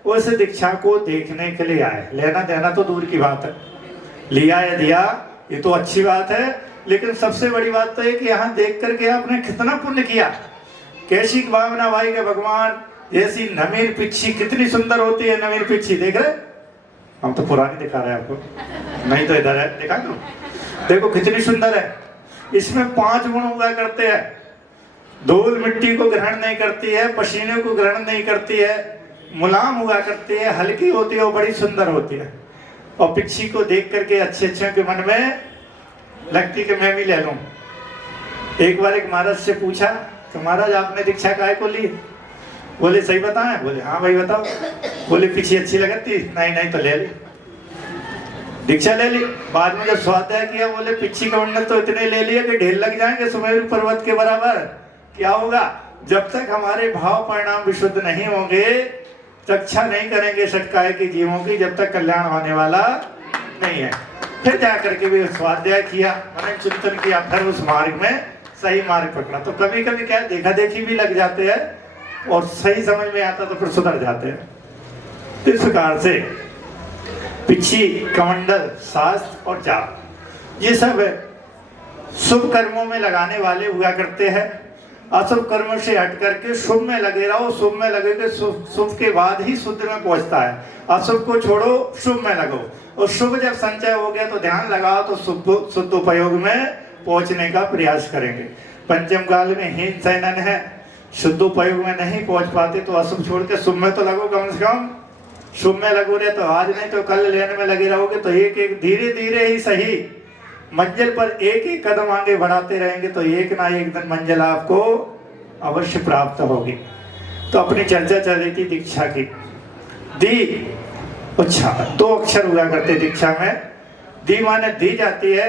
उस दीक्षा को देखने के लिए आए। लेना देना तो दूर की बात है, लिया या दिया ये तो अच्छी बात है, लेकिन सबसे बड़ी बात तो है कि यहाँ देख करके आपने कितना पुण्य किया, कैसी भावना भाई के भगवान जैसी नवीन पिच्छी कितनी सुंदर होती है। नवीन पिच्छी देख रहे, हम तो पुरानी दिखा रहे हैं आपको, नहीं तो इधर है, दिखा दो, देखो कितनी सुंदर है। इसमें 5 गुण हुआ करते हैं। धूल मिट्टी को ग्रहण नहीं करती है, पसीने को ग्रहण नहीं करती है, मुलायम हुआ करती है, हल्की होती है और बड़ी सुंदर होती है। और पिच्छी को देख करके अच्छे के मन में लगती कि मैं भी ले लूं। एक बार एक महाराज से पूछा कि महाराज आपने दीक्षा काहे को ली? बोले सही बताएं? बोले हाँ भाई बताओ। बोले पिच्छी अच्छी लगती? नहीं तो ले ली, दीक्षा ले ली। बाद में जब स्वाध्याय किया बोले पिच्छी कमंडल तो इतने ले लिए कि ढेर लग जाएंगे सुमेरु पर्वत के बराबर। क्या होगा? जब तक हमारे भाव परिणाम विशुद्ध नहीं होंगे, रक्षा नहीं करेंगे षटकाय की जीवों की, जब तक कल्याण होने वाला नहीं है। फिर जा करके भी स्वाध्याय किया, मनन चिंतन किया, फिर उस मार्ग में सही मार्ग पकड़ा। तो कभी कभी क्या देखा देखी भी लग जाते हैं और सही समझ में आता तो फिर सुधर जाते हैं। इस प्रकार से पिच्छी, कमंडल, शास्त्र और जाप ये सब शुभ कर्मों में लगाने वाले हुआ करते हैं। अशुभ कर्म से हट करके शुभ में लगे रहो। शुभ में लगे के शुभ के बाद ही शुद्ध में पहुंचता है। अशुभ को छोड़ो, शुभ में लगो, और शुभ जब संचय हो गया तो ध्यान लगाओ तो शुद्ध उपयोग में पहुंचने का प्रयास करेंगे। पंचम काल में हीन सैनन है, शुद्ध उपयोग में नहीं पहुंच पाते तो अशुभ छोड़ के शुभ में तो लगो। कम से कम शुभ में लगोगे तो आज नहीं तो कल लेने में लगे रहोगे तो एक एक धीरे धीरे ही सही मंजिल पर एक एक कदम आगे बढ़ाते रहेंगे तो एक ना एक दिन मंजिल आपको अवश्य प्राप्त होगी। तो अपनी चर्चा चल रही थी दीक्षा की। दी, अच्छा, 2 अक्षर हुआ करते दीक्षा में। दी माने दी जाती है,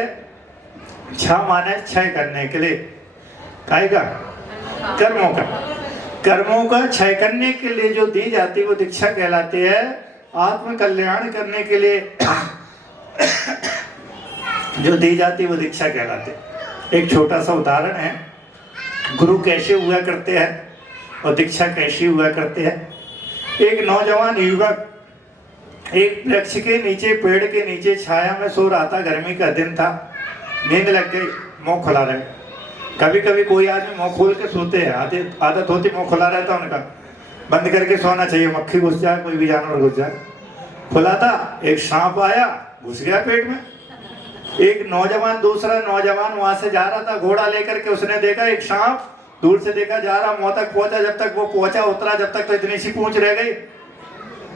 छा माने क्षय करने के लिए, काय का कर्मों का, कर्मों का क्षय करने के लिए जो दी जाती है वो दीक्षा कहलाती है। आत्म कल्याण करने के लिए जो दी जाती है वो दीक्षा कहलाती है। एक छोटा सा उदाहरण है, गुरु कैसे हुआ करते हैं और दीक्षा कैसी हुआ करते हैं। एक नौजवान युवक एक वृक्ष के नीचे, पेड़ के नीचे छाया में सो रहा था। गर्मी का दिन था, नींद लग गई, मुंह खुला रहे। कभी कभी कोई आदमी मुंह खोल के सोते हैं, आदत होती मुंह खुला रहता उनका, बंद करके सोना चाहिए, मक्खी घुस जाए, कोई भी जानवर घुस जाए। खुला था, एक सांप आया, घुस गया पेट में। एक नौजवान, दूसरा नौजवान वहां से जा रहा था घोड़ा लेकर के, उसने देखा एक सांप दूर से देखा जा रहा, मुंह तक पहुंचा। जब तक वो पहुंचा उतरा, जब तक तो इतनी सी पूंछ रह गई।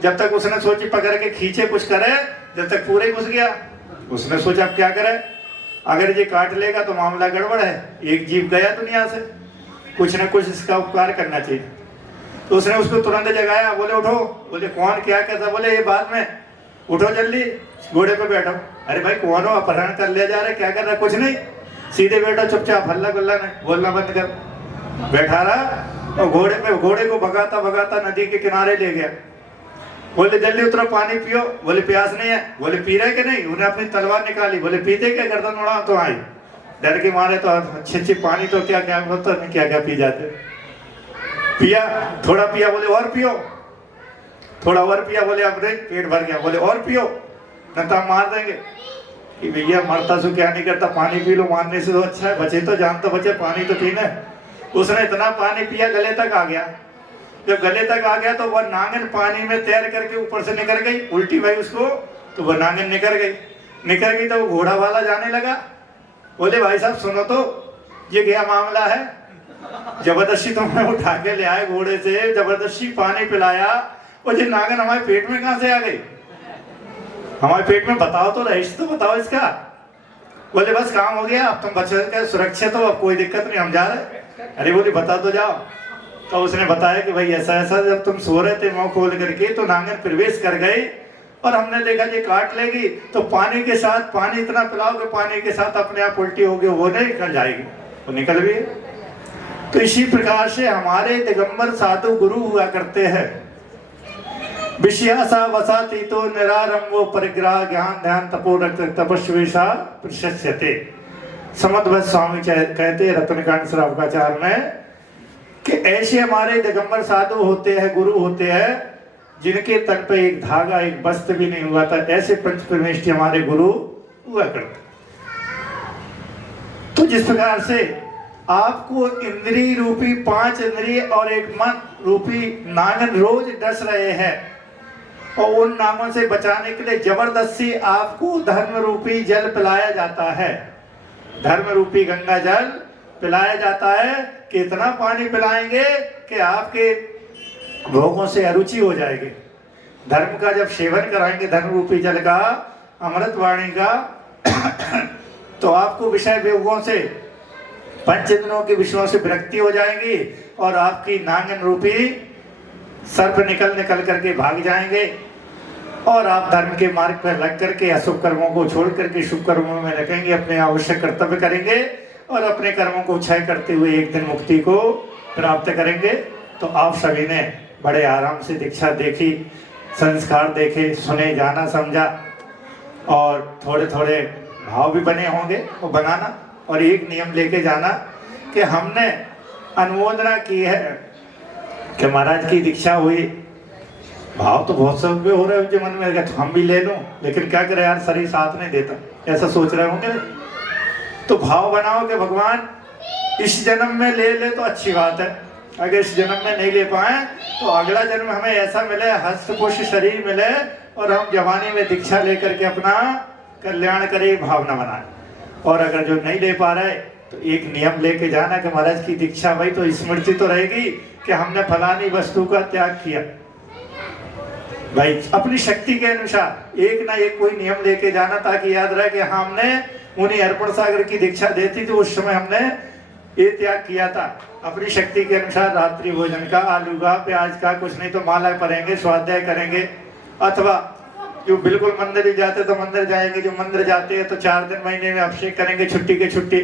जब तक उसने सोची पकड़ के खींचे कुछ करे, जब तक पूरे घुस गया। उसने सोचा अब क्या करे, अगर ये काट लेगा तो मामला गड़बड़ है, एक जीव गया दुनिया से, कुछ न कुछ इसका उपकार करना चाहिए। तो उसने उसको तुरंत जगाया, बोले उठो। बोले कौन, क्या कहता, बोले ये बाद में, उठो जल्दी, घोड़े पे बैठो। अरे भाई कौन हो, अपहरण कर ले जा रहे, क्या कर रहा, कुछ नहीं, सीधे बैठो चुपचाप, हल्ला गुल्ला नहीं, बोलना बंद कर। बैठा रहा और घोड़े को भगाता भगाता नदी के किनारे ले गया। बोले जल्दी उतरो, पानी पियो। बोले प्यास नहीं है। बोले पी रहे कि नहीं। उन्हें अपनी तलवार निकाली, बोले पीते क्या, गर्दन उड़ा तो आई। डर के मारे तो अच्छे पानी तो क्या क्या होता नहीं, क्या क्या पी जाते। पिया, थोड़ा पिया, बोले और पियो, थोड़ा और पिया, बोले अब नहीं, पेट भर गया। बोले और पियो, नता मार देंगे। कि भैया मरता सो क्या नहीं करता, पानी पी लो, मारने से तो अच्छा है, बचे तो जान तो बचे, पानी तो पीना है। उसने इतना पानी पिया, गले तक आ गया। जब गले तक आ गया तो वह नांगन पानी में तैर करके ऊपर से निकल गई, उल्टी भाई उसको, तो वह नांगन निकल गई तो वो घोड़ा वाला जाने लगा। बोले भाई साहब सुनो तो, ये क्या मामला है, जबरदस्ती तुम्हें उठा के ले आए घोड़े से, जबरदस्ती पानी पिलाया, और ये नांगन हमारे पेट में कहां से आ गई, हमारे पेट में बताओ तो, रहस्य तो बताओ इसका। बोले बस काम हो गया, अब तुम बचे के सुरक्षित हो, अब कोई दिक्कत नहीं, हम जा रहे। अरे बोले बता तो जाओ। तो उसने बताया कि भाई ऐसा ऐसा, जब तुम सो रहे थे मुंह खोल करके तो नांगन प्रवेश कर गई, और हमने देखा ये काट लेगी तो पानी के साथ, पानी इतना पिलाओ कि पानी के साथ अपने आप उल्टी होगी, वो नहीं निकल जाएगी, वो निकल भी। तो इसी प्रकार से हमारे दिगंबर साधु गुरु हुआ करते हैं। विषयासा वसाती तो निरारंभो परिग्रह ज्ञान ध्यान तपोरक्त तपस्वीषा प्रशस्यते। समद्भक्त स्वामी कहते हैं रत्नकांड श्रावकाचार्य में कि ऐसे हमारे दिगंबर साधु होते हैं, गुरु होते हैं, जिनके तन पे एक धागा, एक वस्त्र भी नहीं हुआ था। ऐसे पंच परमेष्ठी हमारे गुरु हुआ करते। तो जिस प्रकार से आपको इंद्रिय रूपी 5 इंद्रिय और एक मन रूपी नांगन रोज डस रहे हैं, और उन नामों से बचाने के लिए जबरदस्ती आपको धर्म रूपी जल पिलाया जाता है, धर्म रूपी गंगा जल पिलाया जाता है कि इतना पानी पिलाएंगे कि आपके भोगों से अरुचि हो जाएगी। धर्म का जब सेवन कराएंगे, धर्म रूपी जल का, अमृत वाणी का, तो आपको विषय भोगों से, पंच इंद्रियों के विषयों से विरक्ति हो जाएगी, और आपकी नांगन रूपी सर्प निकल करके भाग जाएंगे, और आप धर्म के मार्ग पर लग करके अशुभ कर्मों को छोड़ करके शुभ कर्मों में लगेंगे, अपने आवश्यक कर्तव्य करेंगे, और अपने कर्मों को क्षय करते हुए एक दिन मुक्ति को प्राप्त करेंगे। तो आप सभी ने बड़े आराम से दीक्षा देखी, संस्कार देखे, सुने, जाना, समझा, और थोड़े थोड़े भाव भी बने होंगे, वो बनाना, और एक नियम लेके जाना कि हमने अनुमोदना की है कि महाराज की दीक्षा हुई, भाव तो बहुत सब हो रहे हैं मन में, तो हम भी ले लूं, लेकिन क्या करें यार, शरीर साथ नहीं देता, ऐसा सोच रहे होंगे। तो भाव बनाओ कि भगवान इस जन्म में ले ले तो अच्छी बात है, अगर इस जन्म में नहीं ले पाए तो अगला जन्म हमें ऐसा मिले, हस्त पुष्ट शरीर मिले और हम जवानी में दीक्षा लेकर के अपना कल्याण करे, भावना बनाए। और अगर जो नहीं ले पा रहे तो एक नियम लेके जाना कि महाराज की दीक्षा भाई तो स्मृति तो रहेगी कि हमने फलानी वस्तु का त्याग किया। भाई अपनी शक्ति के अनुसार एक ना एक कोई नियम लेके जाना, ताकि याद रहे कि हमने उन्हीं अर्पण सागर की दीक्षा देती थी उस समय हमने ये त्याग किया था। अपनी शक्ति के अनुसार रात्रि भोजन का, आलू का, प्याज का, कुछ नहीं तो माला पढ़ेंगे, स्वाध्याय करेंगे, अथवा जो बिल्कुल मंदिर ही जाते तो मंदिर जाएंगे, जो मंदिर जाते हैं तो 4 दिन महीने में अभिषेक करेंगे, छुट्टी के छुट्टी,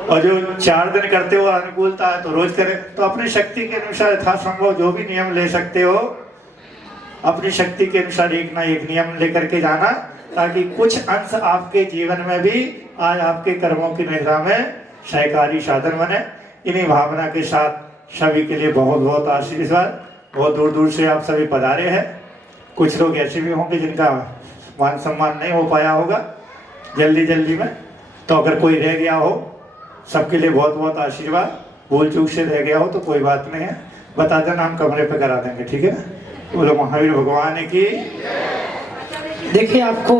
और जो 4 दिन करते हो अनुकूलता है तो रोज करें। तो अपनी शक्ति के अनुसार यथासंभव जो भी नियम ले सकते हो अपनी शक्ति के अनुसार एक ना एक नियम लेकर के जाना, ताकि कुछ अंश आपके जीवन में भी आज आपके कर्मों की निद्रा में सहकारी साधन बने। इन्हीं भावना के साथ सभी के लिए बहुत बहुत आशीर्वाद। बहुत दूर दूर से आप सभी पधारे हैं। कुछ लोग ऐसे भी होंगे जिनका मान सम्मान नहीं हो पाया होगा जल्दी जल्दी में, तो अगर कोई रह गया हो सबके लिए बहुत बहुत आशीर्वाद। भूल चूक से रह गया हो तो कोई बात नहीं है, बता देना, हम कमरे पे करा देंगे, ठीक है। बोलो महावीर भगवान की। देखिए आपको